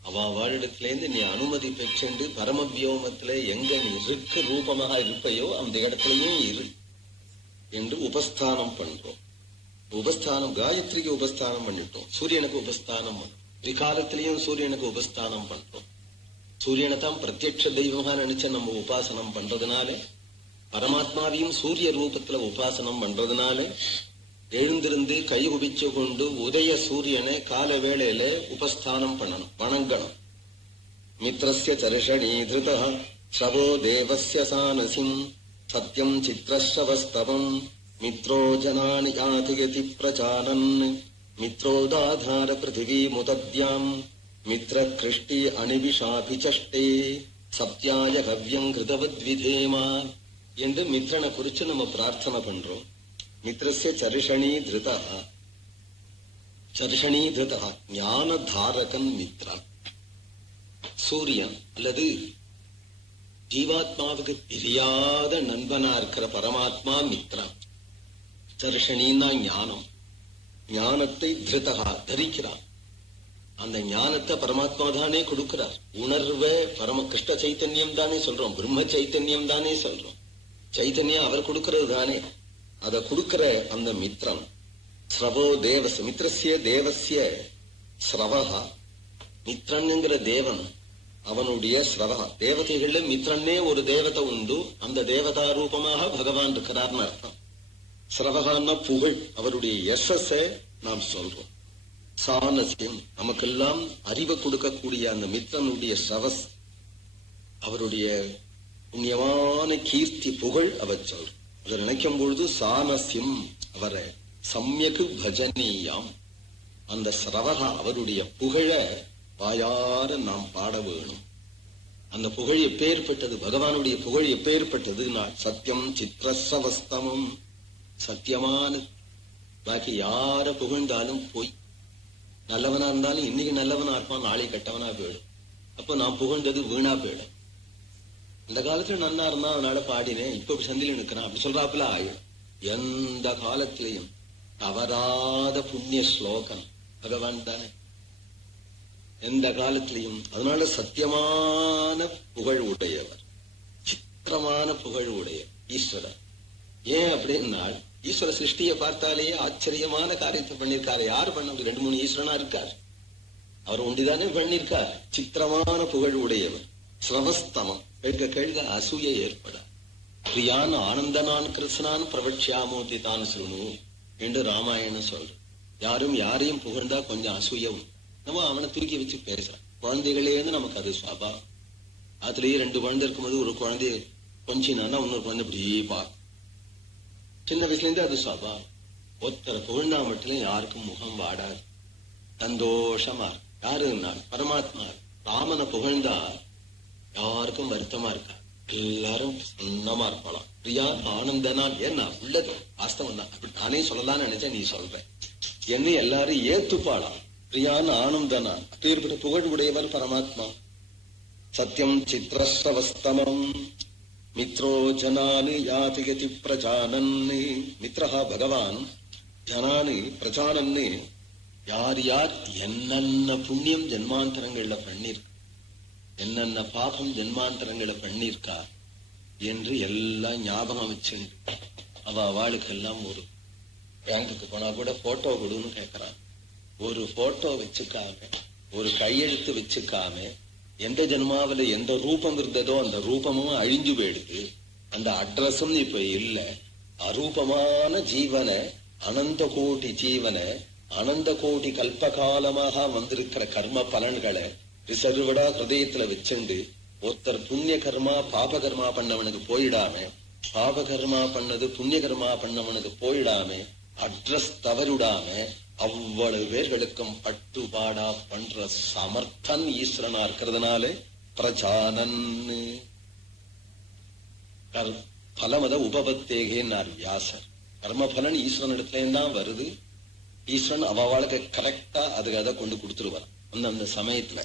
அவ வாழிடத்திலேருந்து நீ அனுமதி பெற்று பரமவியோமத்திலே எங்க நீ இருக்கு ரூபமாக இருப்பையோ அந்த இடத்துலயும் இரு என்று உபஸ்தானம் பண்றோம். உபஸ்தானம் காயத்ரிக்கு உபஸ்தானம் பண்ணிட்டோம். சூரியனுக்கு உபஸ்தானம் பண்ணோம். விகாலத்திலையும் சூரியனுக்கு உபஸ்தானம் பண்றோம். சூரியனை தான் பிரத்யட்ச தெய்வமா நினைச்ச நம்ம உபாசனம் பண்றதுனால, பரமாத்மாவையும் சூரிய ரூபத்துல உபாசனம் பண்றதுனால எழுந்திருந்து கை குபிச்சு கொண்டு உதய சூரியனை கால வேளையில உபஸ்தானம் பண்ணணும், வணங்கணும். மித்ரஸ்ய சர்ஷணி திருதா ஸ்ரவோ தேவஸ்ய சானசிம் சத்யம் சித்ரஸ்ரவஸ்தவம் மித்ரோ ஜனானி யாதிகதி பிரஜானன் மித்ரோதாதார பிருத்திவி முதத்யாம் மித்ர கிருஷ்டி அணிவிஷாபிச்சஷ்டே சத்யாய கவ்யம் கிருதவத்விதேமா என்று மித்ரனை குறிச்சு நம்ம பிரார்த்தனை பண்றோம். மித்ரஸ்ய சர்ஷணி திருதா, சர்ஷணி திருதா ஞான தாரகன் மித்ரா. சூரியன் அல்லது ஜீவாத்மாவுக்கு தெரியாத நண்பனா இருக்கிற பரமாத்மா மித்ரா. சர்ஷணின்னா ஞானம். ஞானத்தை திருதா தரிக்கிறான். அந்த ஞானத்தை பரமாத்மா தானே கொடுக்கிறார். உணர்வை பரம கிருஷ்ண சைத்தன்யம் தானே சொல்றோம், பிரம்ம சைத்தன்யம் தானே சொல்றோம். சைத்தன்யம் அவர் கொடுக்கிறது தானே. அதை கொடுக்கிற அந்த மித்ரம் ஸ்ரவோ தேவஸ் மித்ரஸ்ய தேவஸ்ய ஸ்ரவஹா. மித்ரன்ங்கிற தேவன் அவனுடைய ஸ்ரவகா. தேவதைகள்ல மித்ரன்னே ஒரு தேவதை உண்டு. அந்த தேவதா ரூபமாக பகவான் இருக்கிறார்னு அர்த்தம். ஸ்ரவகான்னா புகழ், அவருடைய யசஸ நாம் சொல்றோம். சானசியம், நமக்கெல்லாம் அறிவை கொடுக்கக்கூடிய அந்த மித்ரனுடைய ஸ்ரவஸ், அவருடைய புண்ணியமான கீர்த்தி புகழ் அவர் சொல்றோம். அதை நினைக்கும் பொழுது சானசியம், அவரை சம்யக்கு பஜனீயாம், அந்த ஸ்ரவகா அவருடைய புகழ வாயார நாம் பாட வேணும். அந்த புகழ் எப்பேற்பட்டது, பகவானுடைய புகழ் எப்பேற்பட்டது. சத்தியம் சித்திரசவஸ்தமம், சத்தியமான, பாக்கி யார புகழ்ந்தாலும் போய். நல்லவனா இருந்தாலும் இன்னைக்கு நல்லவனா இருப்பான், நாளை கெட்டவனா போயிடும். அப்ப நான் புகழ்ந்தது வீணா போயிடும். இந்த காலத்துல நன்னா இருந்தா அதனால பாடினேன், இப்ப சந்தில நிற்கிறான் அப்படி சொல்றாப்புல ஆயிடும். எந்த காலத்திலையும் தவறாத புண்ணிய ஸ்லோகம் பகவான் தானே, எந்த காலத்திலையும். அதனால சத்தியமான புகழ் உடையவர், சித்திரமான புகழ் உடைய ஈஸ்வரர். ஏன் அப்படின்னா, ஈஸ்வர சிருஷ்டியை பார்த்தாலேயே ஆச்சரியமான காரியத்தை பண்ணிருக்காரு. யாரு பண்ண? 2-3 ஈஸ்வரனா இருக்கார், அவர் ஒண்டிதானே பண்ணிருக்கார். சித்திரமான புகழ் உடையவர். ஸ்ரவஸ்தமம், கேட்க கேட்க அசூய ஏற்பட. பிரியான் ஆனந்தனான் கிருஷ்ணான் பிரவட்சியாமூர்த்தி தான் சுணு என்று ராமாயணம் சொல்ற. யாரும் யாரையும் புகழ்ந்தா கொஞ்சம் அசூயம், நம்ம அவனை தூக்கி வச்சு பேசுறான். குழந்தைகளேன்னு நமக்கு அது சுவாபாவம். அதுலயே 2 குழந்தை இருக்கும்போது ஒரு குழந்தைய கொஞ்சினா இன்னொரு குழந்தை இப்படியே பார்க்கும். சின்ன வயசுல இருந்து அது சுவாபாவம். ஒருத்தரை புகழ்ந்தா மட்டும் யாருக்கும் முகம் வாடாது, சந்தோஷமா இருக்கு. யாருன்னா பரமாத்மா. ராமனை புகழ்ந்தா யாருக்கும் வருத்தமா இருக்கா, எல்லாரும் சன்னமா இருப்பாளாம். பிரியா ஆனந்தனால், ஏன்னா உள்ளது வாஸ்தவம் தான். அப்படி நானே சொல்லலாம்னு நினைச்சேன், நீ சொல்ற என்ன எல்லாரும் ஏத்துப்பாளாம். பிரியான் ஆனந்தனான், அப்பேற்பட்ட புகழ் உடையவர் பரமாத்மா. சத்தியம் சித்திரஸ்ரவஸ்தமம் மித்ரோ ஜனானு யாதிகதி பிரஜானன்னு. மித்ரஹா பகவான், ஜனானு பிரஜானன்னு, யார் யார் என்னென்ன புண்ணியம் ஜென்மாந்தரங்கள்ல பண்ணிருக்க, என்னென்ன பாபம் ஜென்மாந்தரங்களை பண்ணிருக்கா என்று எல்லாம் ஞாபகம் வச்சுண்டு அவளுக்கெல்லாம் ஒரு பேங்குக்கு போனா கூட போட்டோ கொடுன்னு கேட்கிறான். ஒரு போட்டோ வச்சுக்காம, ஒரு கையெழுத்து வச்சுக்காம, எந்த ஜென்மாவில எந்த ரூபம் இருந்ததோ அந்த ரூபமும் அழிஞ்சு போயிடுது, அந்த அட்ரஸும் இப்ப இல்ல. அரூபமான ஜீவனை, அனந்த கோடி ஜீவனை, அனந்த கோடி கல்பகாலமாக வந்திருக்கிற கர்ம பலன்களை ரிசர்வடா ஹிருதயத்துல வச்சுண்டு, ஒருத்தர் புண்ணிய கர்மா பாப கர்மா பண்ணவனுக்கு போயிடாம, பாப கர்மா பண்ணது புண்ணிய கர்மா பண்ணவனுக்கு போயிடாம, அட்ரஸ் தவறுடாம அவ்வளவு பேர்களுக்கும் பட்டுபாடா பண்ற சமர்த்தன் ஈஸ்வரனா இருக்கிறதுனால பிரஜானன். பலமத உபபத்தேகேன்னார் வியாசர். கர்மபலன் ஈஸ்வரன் இடத்துலதான் வருது. ஈஸ்வரன் அவளுக்கு கரெக்டா அதுக்கு அதை கொண்டு கொடுத்துருவார் அந்த சமயத்துல.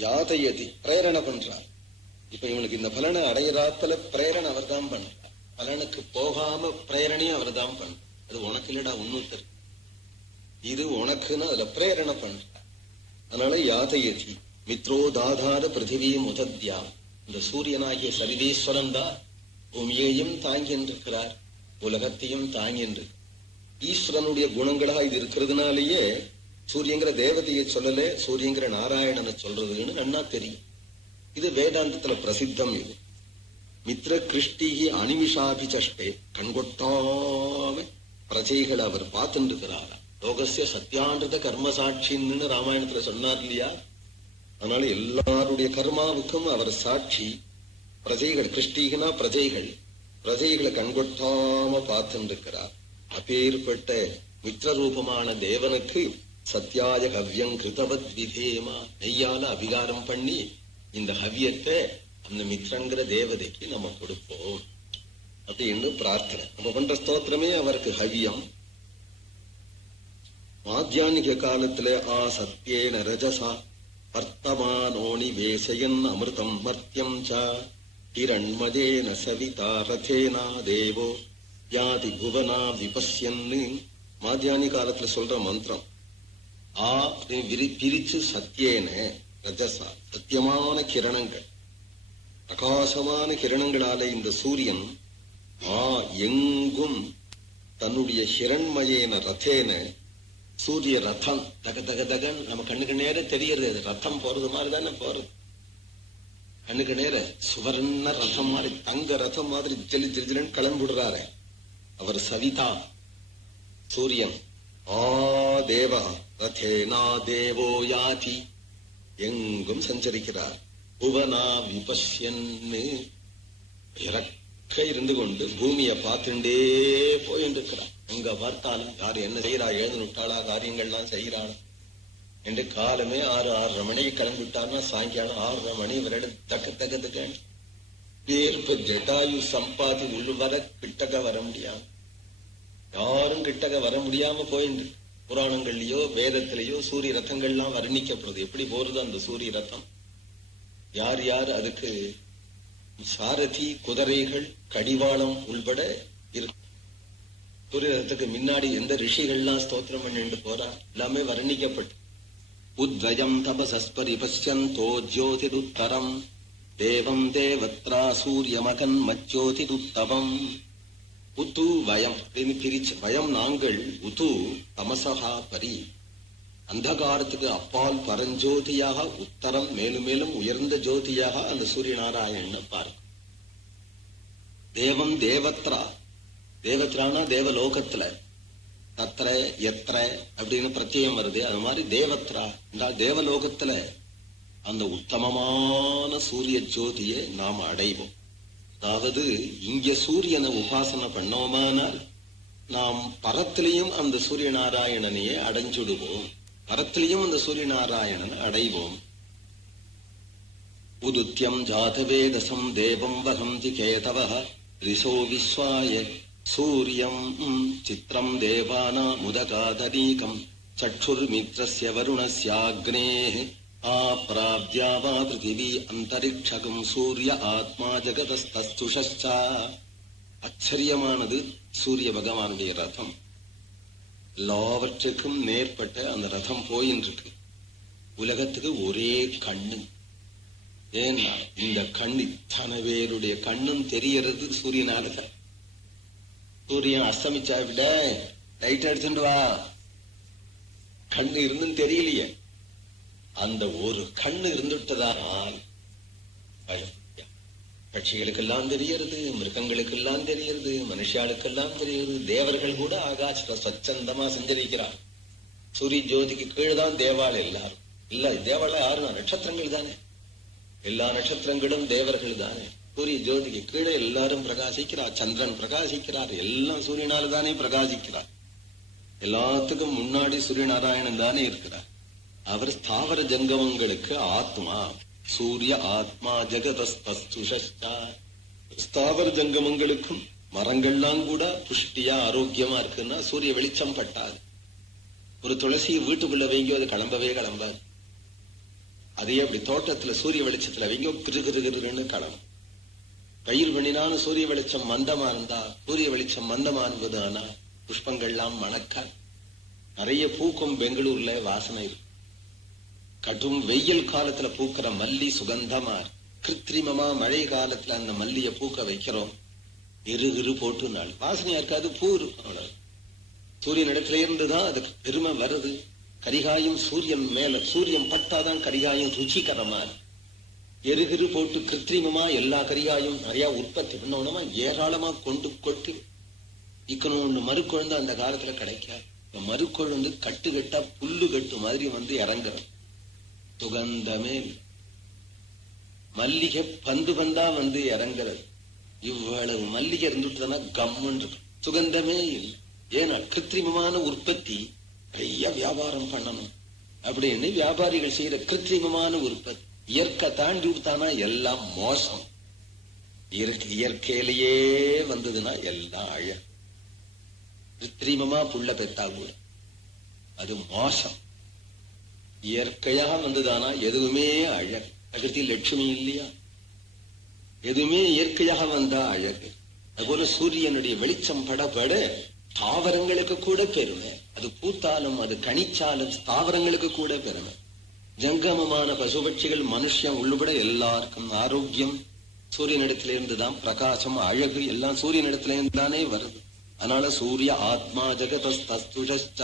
யாதையதி, பிரேரணை பண்றார். இப்ப இவனுக்கு இந்த பலனை அடையறாத்துல பிரேரணை அவர் தான் பண்றார். பலனுக்கு போகாம பிரேரணையும் அவர் தான் பண்றார். அது உனக்கு இல்லடா இன்னொருத்தர், இது உனக்குன்னு அதுல பிரேரணை பண்ற. அதனால யாதையதி மித்ரோ தாதார பிருத்திவி முதத்யா, இந்த சூரியனாகிய சர்வேஸ்வரன் தான் பூமியையும் தாங்கின்றிருக்கிறார், உலகத்தையும் தாங்கின்று. ஈஸ்வரனுடைய குணங்களா இது இருக்கிறதுனாலேயே சூரியங்கிற தேவதையை சொல்லல, சூரியங்கிற நாராயணனை சொல்றதுன்னு நன்னா தெரியும். இது வேதாந்தத்துல பிரசித்தம். இது மித்ர கிருஷ்டிகி அனிமிஷாபிச்சஷ்டே, கண்கொட்டாம பிரஜைகளை அவர் பார்த்துட்டு இருக்கிறாரா. லோகசிய சத்தியான்றத கர்ம சாட்சின்னு ராமாயணத்துல சொன்னார் இல்லையா. அதனால எல்லாருடைய கர்மாவுக்கும் அவர் சாட்சி. பிரஜைகள், கிருஷ்டிகனா பிரஜைகள், பிரஜைகளை கண்கொட்டாம பார்த்துட்டு இருக்கிறார். அப்பேற்பட்ட மித்ரரூபமான தேவனுக்கு சத்தியாய ஹவ்யம் கிருதவத் விதேமா, நெய்யால அபிகாரம் பண்ணி இந்த ஹவ்யத்தை அந்த மித்ரங்கிற தேவதைக்கு நம்ம கொடுப்போம் அப்படின்னு பிரார்த்தனை. நம்ம பண்ற ஸ்தோத்திரமே அவருக்கு ஹவ்யம். மாத்தியானிக காலத்துல சத்யேன ரஜசா வர்த்தமானோனி வேசயன் அமிர்தம் மர்த்தியம் ச ஹிரண்மதேன சவிதா ரதேனா தேவோ யாதி புவனா விபஸ்யன்னு மாத்தியானி காலத்துல சொல்ற மந்திரம். பிரிச்சு சத்தியேன ரஜசா, சத்தியமான கிரணங்கள், பிரகாசமான கிரணங்களால இந்த சூரியன் எங்கும் தன்னுடைய ஹிரண்மயேன ரதேன சூரிய ரதம் தக தக தகன் நம்ம கண்ணுக்கு நேர தெரியறது. ரத்தம் போறது மாதிரி தானே போறது. கண்ணுக்கு நேர சுவர்ண ரதம் மாதிரி, தங்க ரதம் மாதிரி ஜெலி ஜெலின்னு கிளம்பிடுறாரு அவர். சவிதா சூரியன். ஆ தேவா ரதேனா தேவோ யாதி, எங்கும் சஞ்சரிக்கிறார். புவனா விபஷ்யன்னு, இறக்க இருந்து கொண்டு பூமியை பார்த்துட்டே போயிட்டு இருக்கிறார். எங்க பார்த்தாலும் யாரு என்ன செய்யறா, எழுந்து விட்டாளா, காரியங்கள்லாம் செய்யறாள் என்று காலமே 6-6:30 மணிக்கு கிளம்பிவிட்டான்னா சாயங்காலம் 6:30 மணி வரை தக்க தக்க தக்க ஜட்டாயு சம்பாதி உள்வர கிட்டக்க வர முடியாம, யாரும் கிட்டக்க வர முடியாம போயிட்டு. புராணங்கள்லயோ வேதத்திலேயோ சூரிய ரத்தங்கள்லாம் வர்ணிக்கப்படுது. எப்படி போறது அந்த சூரிய ரத்தம், யார் யார் அதுக்கு சாரதி, குதிரைகள், கடிவாளம் உள்பட இருக்கு. சூரிய ரத்தத்துக்கு முன்னாடி எந்த ரிஷிகள்லாம் ஸ்தோத்திரம் பண்ணிட்டு போறா, எல்லாமே வர்ணிக்கப்பட்டு. உத்வயம் தபசஸ்பரி பஷ்யந்தோ ஜோதிருத்தரம் தேவம் தேவத்ரா சூரியமகன் மஜ்ஜோதிருத்தவம். உத்து வயம் பிரிச்சு, வயம் நாங்கள், உத்து தமசகா பரி அந்தகாரத்துக்கு அப்பால் பரஞ்சோதியாக, உத்தரம் மேலும் மேலும் உயர்ந்த ஜோதியாக அந்த சூரிய நாராயணன் பார்க்கும். தேவம் தேவத்ரா, தேவத்ரானா தேவலோகத்துல, தத்ர எத்திர அப்படின்னு பிரத்யம் வருது. அது மாதிரி தேவத்ரா என்றால் தேவலோகத்துல அந்த உத்தமமான சூரிய ஜோதியை நாம் அடைவோம். அதாவது இங்க சூரியனை உபாசனை பண்ணோமானால் நாம் பரத்திலையும் அந்த சூரிய நாராயணனையே அடைஞ்சுடுவோம், பரத்திலையும் அந்த சூரிய நாராயணனை அடைவோம். உதுத்யம் ஜாதவேதசம் தேவம் வகந்தி கேதவः ரிசோ விஸ்வாய சூரியம் சித்ரம் தேவானா முதகாதரீகம் சற்றுர்மித்ரஸ்ய வருணஸ்யாக்னேः ஆப்ராப்த்யாவா பிருத்திவி அந்தரிக்ஷகம் சூரிய ஆத்மா ஜகதஸ்தஸ்துஷச்ச. ஆச்சரியமானது சூரிய பகவானுடைய ரதம். எல்லாவற்றுக்கும் மேற்பட்ட அந்த ரதம் போயின்னு இருக்கு. உலகத்துக்கு ஒரே கண்ணு. ஏன்னா இந்த கண்ணு இத்தனை பேருடைய கண்ணும் தெரியறது சூரியனாலதான். சூரியன் அஸ்தமிச்சா விட லைட் அடிச்சுட்டு வா, கண்ணு இருந்தும் தெரியலையே. அந்த ஒரு கண்ணு இருந்துட்டதானால் பயம். பட்சிகளுக்கெல்லாம் தெரியறது, மிருகங்களுக்கெல்லாம் தெரியறது, மனுஷாளுக்கெல்லாம் தெரியுது. தேவர்கள் கூட ஆகாச ஸ்வச்சந்தமா சஞ்சரிக்கிறார். சூரிய ஜோதிக்கு கீழ்தான் தேவாலயம். எல்லாரும் இல்ல, தேவாலயம் யாருன்னா நட்சத்திரங்கள் தானே, எல்லா நட்சத்திரங்களும் தேவர்கள் தானே. சூரிய ஜோதிக்கு கீழே எல்லாரும் பிரகாசிக்கிறார். சந்திரன் பிரகாசிக்கிறார், எல்லாம் சூரியனால தானே பிரகாசிக்கிறார். எல்லாத்துக்கும் முன்னாடி சூரிய நாராயணன் தானே இருக்கிறார். அவர் ஸ்தாவர ஜங்கமங்களுக்கு ஆத்மா. சூரிய ஆத்மா ஜெகதஸ்தஸ்துஷச்ச. ஸ்தாவர ஜங்கமங்களுக்கும் மரங்கள்லாம் கூட புஷ்டியா ஆரோக்கியமா இருக்குன்னா சூரிய வெளிச்சம் பட்டாது. ஒரு துளசியை வீட்டுக்குள்ள வைங்கோ, அது கிளம்பவே. அதே அப்படி தோட்டத்துல சூரிய வெளிச்சத்துல வைங்கோ, கிருகிருன்னு கிளம்பும். பயிர் பண்ணினாலும் சூரிய வெளிச்சம் மந்தமா இருந்தா, சூரிய வெளிச்சம் மந்தமானது ஆனா புஷ்பங்கள்லாம் மணக்க நிறைய பூக்கும். பெங்களூர்ல வாசனை இருக்கும். கடும் வெயில் காலத்துல பூக்கிற மல்லி சுகந்தமா, கிருத்திரிமமா மழை காலத்துல அந்த மல்லிய பூக்க வைக்கிறோம். இரு போட்டு நாள் வாசனையா இருக்காது, பூ இருக்கும். அவ்வளவு சூரியன் இடத்துல இருந்துதான் அதுக்கு பெருமை வருது. கரிகாயும் சூரியன் மேல, சூரியன் பட்டாதான் கரிகாயும் ருச்சிகரமா. எருகிரு போட்டு கிருத்திரிமமா எல்லா கரிகாயும் நிறைய உற்பத்தி பண்ணோம்னா ஏராளமா கொண்டு கொட்டி இக்கணும்னு மறுக்குழந்து அந்த காலத்துல கிடைக்காது. மறுக்குழந்து கட்டுக்கட்டா புல்லு கட்டு மாதிரி வந்து இறங்குறோம். சுகந்தமே மல்லிகை பந்தா வந்து இறங்குறது. இவ்வளவு மல்லிகை இருந்துட்டுனா கம்முன்னு இருக்கும், சுகந்தமே இல்லை. ஏன்னா கிருத்திரிமமான உற்பத்தி நிறைய வியாபாரம் பண்ணணும் அப்படின்னு வியாபாரிகள் செய்யற கிருத்திரிமமான உற்பத்தி. இயற்கை தாண்டி விட்டானா எல்லாம் மோசம். இயற்கையிலேயே வந்ததுன்னா எல்லாம் அழ. கிருத்திரிமமா புள்ள பெத்தா கூட அது மோசம். இயற்கையாக வந்ததானா எதுவுமே அழகு. பிரகிருதி லட்சுமி இல்லையா, எதுவுமே இயற்கையாக வந்தா அழகு. அதுபோல சூரியனுடைய வெளிச்சம் படப்பட தாவரங்களுக்கு கூட பெருமை. அது பூத்தாலும் அது கனிச்சாலும் தாவரங்களுக்கு கூட பெருமை. ஜங்கமமான பசுபட்சிகள் மனுஷன் உள்ளுபட எல்லாருக்கும் ஆரோக்கியம் சூரியனிடத்தில இருந்துதான். பிரகாசம் அழகு எல்லாம் சூரியனிடத்தில இருந்து தானே வருது. அதனால சூரிய ஆத்மா ஜெகதஸ்தஸ்துஷச்ச.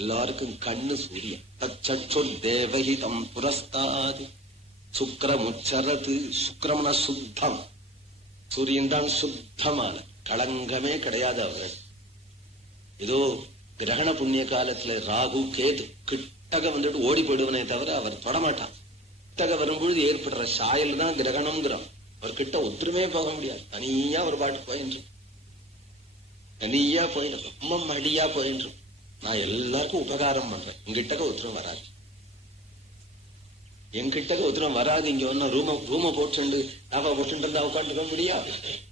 எல்லாருக்கும் கண்ணு சூரியன். தச்சொல் தேவஹிதம் புரஸ்தாது சுக்கிரமுச்சரது. சுக்கிரம்னா சுத்தம். சூரியன் தான் சுத்தமான, களங்கமே கிடையாது அவர்கள். ஏதோ கிரகண புண்ணிய காலத்துல ராகு கேது கிட்டக வந்துட்டு ஓடி போயிடுவனே தவிர அவர் தொடமாட்டான். கிட்டக வரும்பொழுது ஏற்படுற சாயல் தான் கிரகணம்ங்கிறோம். அவர் கிட்ட ஒத்துருமே போக முடியாது. தனியா ஒரு பாட்டு போயின்று, தனியா போயிடும், ரொம்ப மடியா போயின்று. நான் எல்லாருக்கும் உபகாரம் பண்றேன், எங்கிட்டக்க ஒத்துரும் வராது, என்கிட்டக்க ஒத்துரும் வராது. இங்க ஒன்னும் ரூம போட்டு நாவா போட்டு இருந்தா உட்காந்துக்க முடியாது.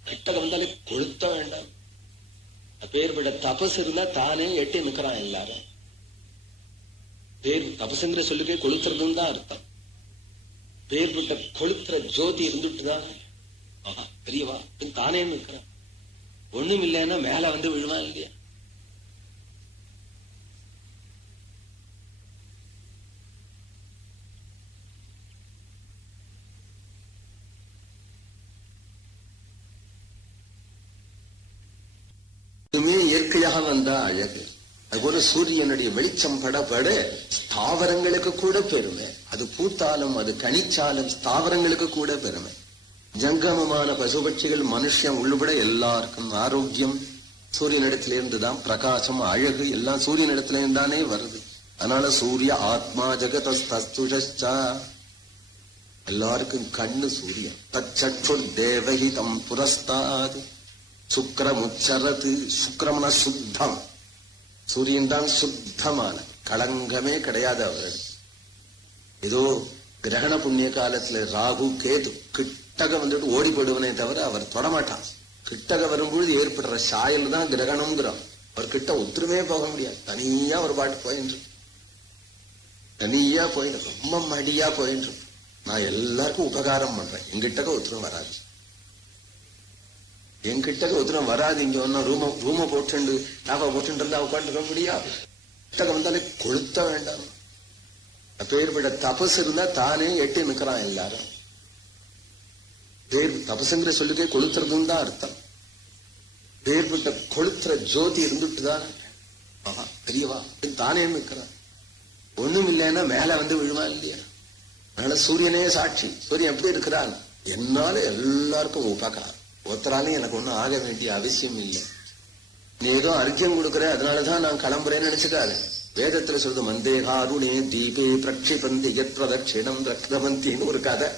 கிட்டக்க வந்தாலே கொளுத்த வேண்டாம். பேர்பட தபஸ் இருந்தா தானே எட்டி நிக்கிறான் எல்லாரும். பேர் தபசுங்கிற சொல்லுக்கே கொளுத்துறதுன்னு தான் அர்த்தம். பேர்பட்ட கொளுத்துற ஜோதி இருந்துட்டுதான் பெரியவா தானே நிக்கிறான். ஒண்ணும் இல்லைன்னா மேல வந்து விழுவான் இல்லையா? இயற்கையாக வந்தா அழகு. அதுபோல சூரியனுடைய வெளிச்சம் படப்பட ஸ்தாவரங்களுக்கு கூட பெருமை. அது பூத்தாலும் அது கனிச்சாலும் ஸ்தாவரங்களுக்கு கூட பெருமை. ஜங்கமமான பசுபட்சிகள் மனுஷன் உள்ளுபட எல்லாருக்கும் ஆரோக்கியம் சூரியனிடத்திலிருந்துதான். பிரகாசம் அழகு எல்லாம் சூரியனிடத்துல இருந்தானே வருது. அதனால சூரிய ஆத்மா ஜெகதஸ்துஷா. எல்லாருக்கும் கண்ணு சூரியன். தச்சொல் தேவஹிதம் புரஸ்தாது சுக்கிரமுச்சரது. சுக்கிரம்னா சுத்தம். சூரியன் தான் சுத்தமான, களங்கமே கிடையாது அவர்கள். ஏதோ கிரகண புண்ணிய காலத்துல ராகு கேது கிட்டக வந்துட்டு ஓடி போடுவனே தவிர அவர் தொடமாட்டான். கிட்டக வரும்பொழுது ஏற்படுற சாயல் தான் கிரகணம்ங்கிறோம். அவர் கிட்ட ஒத்துருமே போக முடியாது. தனியா ஒரு பாட்டு போயின்று, தனியா போயிடும், ரொம்ப மடியா போயின்று. நான் எல்லாருக்கும் உபகாரம் பண்றேன், எங்கிட்டக்க ஒத்துரும் வராது, என்கிட்ட ஒத்துரும் வராது. இங்க ஒன்னும் ரூம போட்டு நாவா போட்டு இருந்தா உட்காந்துக்க முடியாது. கிட்டக்க வந்தாலே கொளுத்த வேண்டாம். பேர்பட தபஸ் இருந்தா தானே எட்டி நிக்கிறான் எல்லாரும். பேர் தபசுங்கிற சொல்லுக்கே கொளுத்துறதுன்னு தான் அர்த்தம். பேர்பட்ட கொளுத்துற ஜோதி இருந்துட்டுதான் பெரியவா தானே நிக்கிறான். ஒண்ணும் இல்லைன்னா மேல வந்து விழுவான் இல்லையா? அதனால சூரியனே சாட்சி. சூரியன் எப்படி இருக்கிறான்? என்னால எல்லாருக்கும் உபகாரம். ஒருத்தராலையும் எனக்கு ஒண்ணும் ஆக வேண்டிய அவசியம் இல்லை. நீ ஏதோ அர்க்கியம் கொடுக்குற அதனாலதான் நான் கிளம்புறேன்னு நினைச்சுக்காது. வேதத்துல சொல்றது மந்தேகாருணே தீபே பிரக்ஷிபந்தி யத் பிரதட்சிணம் ரக்தவந்தின்னு ஒரு கதை.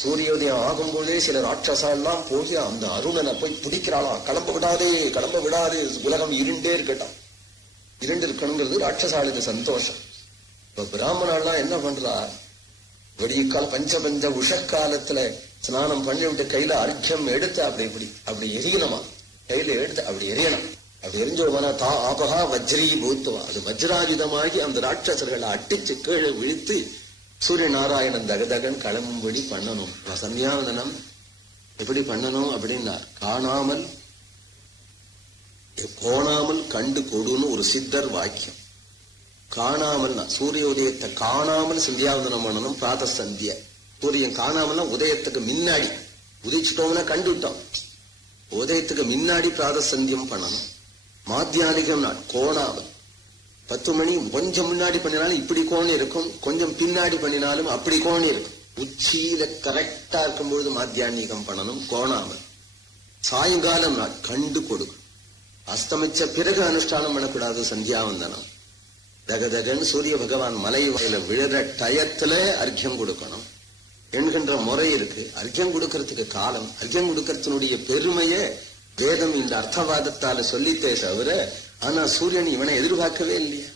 சூரியோதயம் ஆகும்போதே சில ராட்சசாலாம் போய் அந்த அருணனை போய் பிடிக்கிறாளாம். கிளம்ப விடாதே, கிளம்ப விடாதே, உலகம் இருண்டே இருக்கட்டும். இருண்டு இருக்கணுங்கிறது ராட்சசாளுக்கு சந்தோஷம். இப்ப பிராமணாலாம் என்ன பண்றா, வெடிக்கால பஞ்ச உஷக்காலத்துல ஸ்நானம் பண்ணி விட்டு கையில அர்க்கியம் எடுத்து அப்படி எரியணுமா, கையில எடுத்து அப்படி எரியணும். அப்படி எரிஞ்சோம்னா தா ஆபகா வஜ்ரீ பூத்துவா. அது வஜ்ராயுதமாகி அந்த ராட்சசர்களை அட்டிச்சு கீழே விழுத்து சூரிய நாராயணன் தகதகன் கிளம்பும்படி பண்ணணும். சந்தியாவதனம் எப்படி பண்ணணும் அப்படின்னா, கோணாமல் கண்டு கொடுன்னு ஒரு சித்தர் வாக்கியம். காணாமல் சூரியோதயத்தை காணாமல் சந்தியாவதனம் பண்ணணும். பிராத சந்திய சூரியன் காணாமல்னா உதயத்துக்கு முன்னாடி, உதிச்சிட்டோம்னா கண்டுட்டோம். உதயத்துக்கு முன்னாடி பிராத சந்தியம் பண்ணணும். மாத்தியானிகம் நாள் கோணாமல் 10 மணி கொஞ்சம் முன்னாடி பண்ணினாலும் இப்படி கோணி இருக்கும், கொஞ்சம் பின்னாடி பண்ணினாலும் அப்படி கோணி இருக்கும். உச்சியில கரெக்டா இருக்கும்பொழுது மாத்தியானிகம் பண்ணணும் கோணாமல். சாயங்காலம் நாள் கண்டு கொடுக்கும். அஸ்தமிச்ச பிறகு அனுஷ்டானம் பண்ணக்கூடாது சந்தியாவந்தனம். தகதகன் சூரிய பகவான் மலை வயல விழுற டயத்துல அர்க்கியம் கொடுக்கணும் என்கின்ற முறை இருக்கு. அர்க்கியம் கொடுக்கறதுக்கு காலம், அர்க்கியம் கொடுக்கறதுனுடைய பெருமையை வேதம் இந்த அர்த்தவாதத்தால சொல்லித்தே தவிர, ஆனா சூரியன் இவனை எதிர்பார்க்கவே இல்லையா?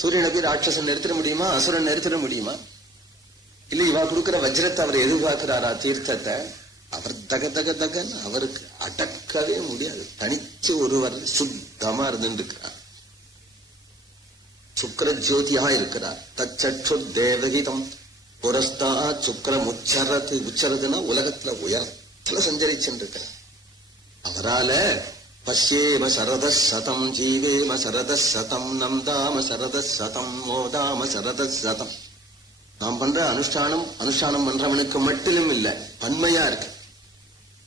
சூரியனை போய் ராட்சசன் நிறுத்திட முடியுமா? அசுரன் நிறுத்திட முடியுமா? இல்ல இவா கொடுக்கிற வஜ்ரத்தை அவர் எதிர்பார்க்கிறாரா? தீர்த்தத்தை அவர் தகன் அவருக்கு அடக்கவே முடியாது. தனிச்சு ஒருவர் சுத்தமா இருந்துருக்கிறார், சுக்கர ஜோதியா இருக்கிறார். தச்சொ தேவகிதம் புரஸ்தா சுக்கரம் உச்சரதுன்னா உலகத்துல உயரத்துல சஞ்சரிச்சுருக்கிறார். அவரால பஷ்யேம சரத சதம் ஜீவேம சரத சதம் நந்தாம சரத சதம் மோதாம சரத சதம். நாம் பண்ற அனுஷ்டானம் பண்றவனுக்கு மட்டும் இல்ல, பன்மையா இருக்கு.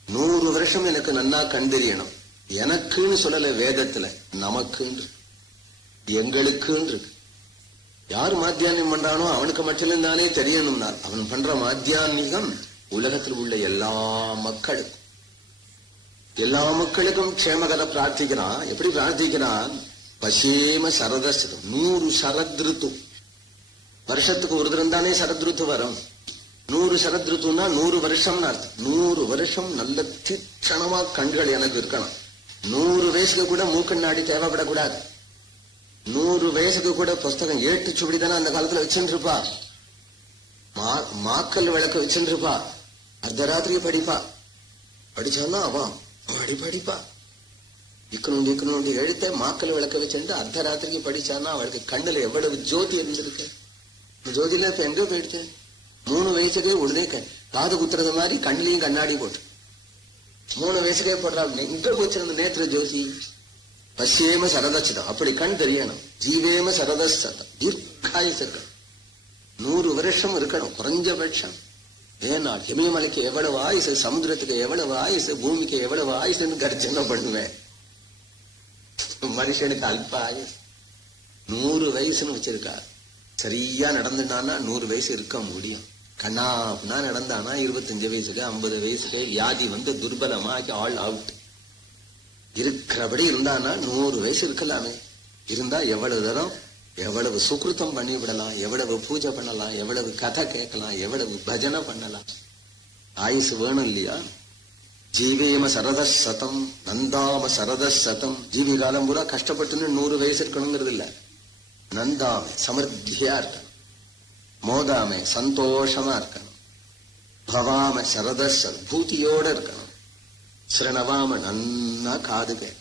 100 வருஷம் எனக்கு நன்னா கண்டறியணும். எனக்குன்னு சொல்லல வேதத்துல, நமக்குன்னு. எங்களுக்குன்னு இருக்கு. யார் மாத்தியானியம் பண்றானோ அவனுக்கு மட்டும் தானே தெரியணும்னா அவன் பண்ற மாத்தியானிகம் உலகத்தில் உள்ள எல்லா மக்களுக்கும் க்ஷேமகதை பிரார்த்திக்கிறான். எப்படி பிரார்த்திக்கிறான்? பசேம சரதம் 100 சரத்ருத்து. வருஷத்துக்கு ஒரு தரம் தானே சரத்ருத்து வரும். 100 சரத்ருத்துனா 100 வருஷம் அர்த்தம். 100 வருஷம் நல்ல தீட்சணமா கண்கள் எனக்கு இருக்கணும். 100 வயசுக்கு கூட மூக்கண்ணாடி தேவைப்படக்கூடாது. 100 வயசுக்கு கூட புஸ்தகம் ஏட்டு சுவடிதானே அந்த காலத்துல வச்சுருப்பா. மாக்கல் விளக்க வச்சுருப்பா. அர்த்தராத்திரி படிப்பா. படிச்சான்னா அவன் படிப்பா. இக்கணுண்டி எழுத்த மாக்கல் விளக்க வச்சுட்டு அர்த்தராத்திரிக்கு படிச்சான்னா அவளுக்கு கண்ணுல எவ்வளவு ஜோதி இருந்திருக்கு. ஜோதியில இப்ப எங்க போயிடுச்சு? 3 வயசுக்கே உடனே காது குத்துறது மாதிரி கண்ணிலையும் கண்ணாடி போட்டு 3 வயசுக்கே போடுறாள். எங்க போச்சிருந்த நேத்திர ஜோதி? பசியேம சரதச்சிதம். அப்படி கண் தெரியணும். ஜீவேம சரதம். தீர்க்காயுசு 100 வருஷம் இருக்கணும் குறைஞ்சபட்சம். ஏன்னா இமயமலைக்கு எவ்வளவு ஆயுசு, சமுத்திரத்துக்கு எவ்வளவு ஆயுசு, பூமிக்கு எவ்வளவு ஆயுசுன்னு கர்ஜனை பண்ணுவேன். மனுஷனுக்கு அல்ப ஆயுசு. 100 வயசுன்னு வச்சிருக்கா. சரியா நடந்துட்டானா 100 வயசு இருக்க முடியும். கண்ணாப்னா நடந்தானா 25 வயசுக்கு 50 வயசுக்கு வியாதி வந்து துர்பலமாக்கி ஆல் அவுட். இருக்கிறபடி இருந்தானா 100 வயசு இருக்கலாமே. இருந்தா எவ்வளவு தரம் எவ்வளவு சுக்ருத்தம் பண்ணி விடலாம், எவ்வளவு பூஜை பண்ணலாம், எவ்வளவு கதை கேட்கலாம், எவ்வளவு பஜனை பண்ணலாம். ஆயுசு வேணும் இல்லையா? ஜீவேம சரதம் நந்தாம சரதம். ஜீவி காலம் பூரா கஷ்டப்பட்டுன்னு 100 வயசு இருக்கணுங்கிறது இல்ல. நந்தாமே சமர்த்தியா இருக்கணும். மோதாமே சந்தோஷமா இருக்கணும். பவாம சரதம் பூத்தியோட இருக்கணும். சிரணவாம நன்னா காது கேட்கணும்.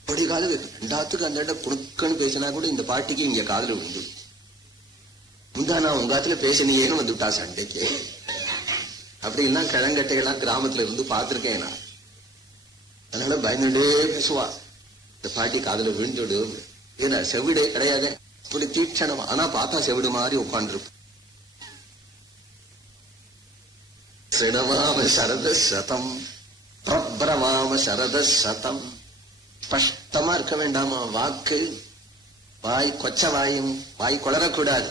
அப்படி காது கேட்கணும். 2ஆத்துக்கு அந்த குணுக்கன்னு பேசினா கூட இந்த பாட்டிக்கு இங்க காதுல விழுந்து முந்தா நான் உங்காத்துல பேசினேன்னு வந்துட்டா சண்டைக்கு. அப்படி எல்லாம் கிழங்கட்டையெல்லாம் கிராமத்துல இருந்து பார்த்திருக்கேன் நான். அதனால பயந்துட்டே பேசுவா. இந்த பாட்டி காதுல விழுந்துடு. ஏன்னா செவிடே கிடையாது. இப்படி தீட்சணமா. ஆனா பார்த்தா செவிடு மாதிரி உட்காந்துருப்ப. சிரணவாம சரதம் பிரபரமாம சரதம். ஸ்பஷ்டமா இருக்க வேண்டாமா வாக்கு? வாய் கொச்ச வாய் கொளரக்கூடாது.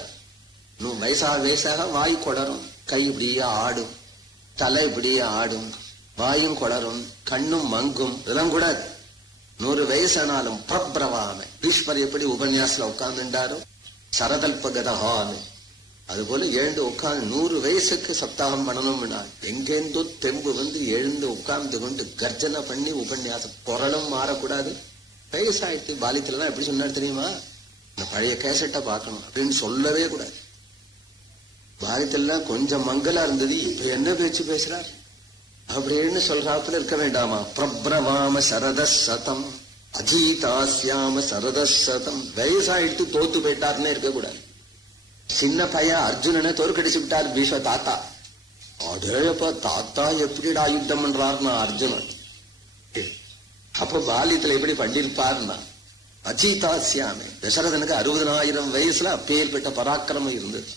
இன்னும் வயசாக வாய் கொளரும். கை இப்படியே ஆடும், தலை இப்படியே ஆடும், வாயும் கொளரும், கண்ணும் மங்கும். இதெல்லாம் கூடாது. 100 வயசானாலும் பிரபரவாம. பீஷ்மர் எப்படி உபன்யாசல உட்கார்ந்துட்டாரோ சரதல்பகதஹான்னு அதுபோல எழுந்து உட்கார்ந்து 100 வயசுக்கு சப்தாகம் பண்ணணும்னா எங்கேந்தோ தெம்பு வந்து எழுந்து உட்கார்ந்து கொண்டு கர்ஜனை பண்ணி உபன்யாசம். குரலும் மாறக்கூடாது. வயசாயிட்டு பாலியத்துல எப்படி சொன்னாரு தெரியுமா? இந்த பழைய கேசட்டை பார்க்கணும் அப்படின்னு சொல்லவே கூடாது. பாலியத்தெல்லாம் கொஞ்சம் மங்கலா இருந்தது. இப்ப என்ன பேச்சு பேசுறார் அப்படின்னு சொல்றாப்புல இருக்க வேண்டாமா? பிரபரவாம சரதம் அதீதாஸ்யாம சரதம். வயசாயிட்டு தோத்து போயிட்டாருன்னே இருக்கக்கூடாது. சின்ன பையன் அர்ஜுனனை தோற்கடிச்சு விட்டார் பீஷ்ம தாத்தா. அதேப்பா தாத்தா எப்படிடா யுத்தம் பண்றாருன்னா அர்ஜுனன். அப்ப பாலியத்துல எப்படி பண்ணிருப்பாருன்னா அஜீதாசியாமே. தசரதனுக்கு 60,000 வயசுல அப்பேற்பட்ட பராக்கிரமம் இருந்தது.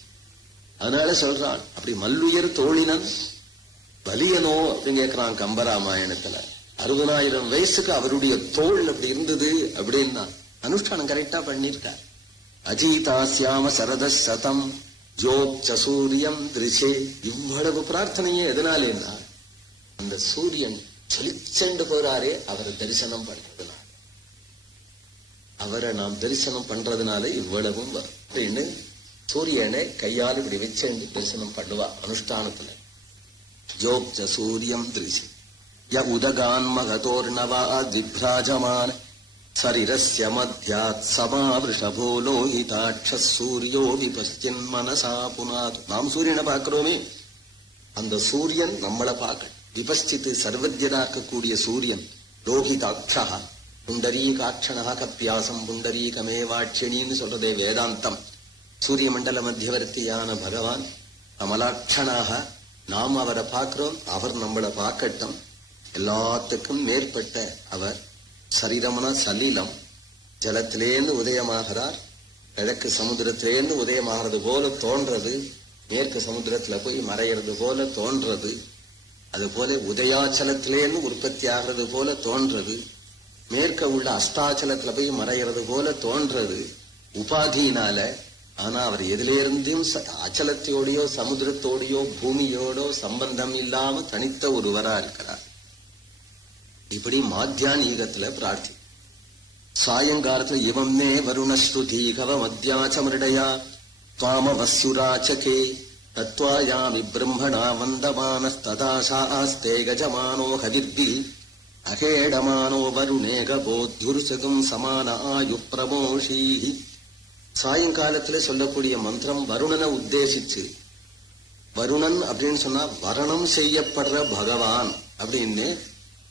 அதனால சொல்றான் அப்படி மல்லுயர் தோழினன் வலியனோ அப்படின்னு கேட்கிறான் கம்பராமாயணத்துல. 60,000 வயசுக்கு அவருடைய தோல் அப்படி இருந்தது அப்படின்னா அனுஷ்டானம் கரெக்டா பண்ணிருக்கார். அஜீதாஸ்யாம சரதம் ஜோப்ச சூரியம் திருஷே. இவ்வளவு பிரார்த்தனையே எதனாலேன்னா அந்த சூரியன் செழிச்சென்று போறாரே அவரை தரிசனம் பண்றதுனால, அவரை நாம் தரிசனம் பண்றதுனால இவ்வளவும் அப்படின்னு சூரியனை கையால் இப்படி வச்சு தரிசனம் பண்ணுவா அனுஷ்டானத்துல. ஜோப்ச சூரியம் திருஷே ய உதகான் மகதோர்ணவா திப்ராஜமான சரீரஸ்ய மத்யாத் சமாவிருஷபோ லோகிதாட்ச சூரியோ விபஸ்தின் மனசா புனாது. நாம் சூரியனை பார்க்கிறோமே, அந்த சூரியன் நம்மளை பார்க்க. விபஸ்தித்து சர்வஜனா இருக்கக்கூடிய சூரியன் லோகிதாட்சா புண்டரீகாட்சணா கப்பியாசம் புண்டரீகமேவாட்சணின்னு சொல்றதே வேதாந்தம். சூரிய மண்டல மத்தியவர்த்தியான பகவான் கமலாட்சணாக நாம் அவரை பார்க்கிறோம். அவர் நம்மளை பார்க்கட்டும். எல்லாத்துக்கும் மேற்பட்ட அவர் சரீரம்னா சலீலம். ஜலத்திலேருந்து உதயமாகிறார். கிழக்கு சமுத்திரத்திலேருந்து உதயமாகிறது போல தோன்றது, மேற்கு சமுத்திரத்துல போய் மறைகிறது போல தோன்றது. அது போல உதயாச்சலத்திலேருந்து உற்பத்தி ஆகிறது போல தோன்றது. மேற்க உள்ள அஸ்தாச்சலத்துல போய் மறைகிறது போல தோன்றது உபாதியினால. ஆனா அவர் எதிலிருந்தும் அச்சலத்தோடையோ சமுதிரத்தோடையோ பூமியோடோ சம்பந்தம் இல்லாம தனித்த ஒருவரா இருக்கிறார். இப்படி மாத்தியானீகத்துல பிரார்த்தி. சாயங்காலத்துல இவமே வருணஸ்ருதீகவ மத்தியாச்சமிருடயா துவாமவஸ்யுராச்சகே தத்வாயாமி பிரம்மணா வந்தமானஸ்ததாசாஸ்தே கஜமானோ ஹவிர்பி அகேடமானோ வருணேகபோத்யுர்சகம் சமான ஆயு பிரமோஷீஹி. சாயங்காலத்துல சொல்லக்கூடிய மந்திரம் வருணனை உத்தேசிச்சு. வருணன் அப்படின்னு சொன்னா வரணம் செய்யப்படுற பகவான் அப்படின்னு.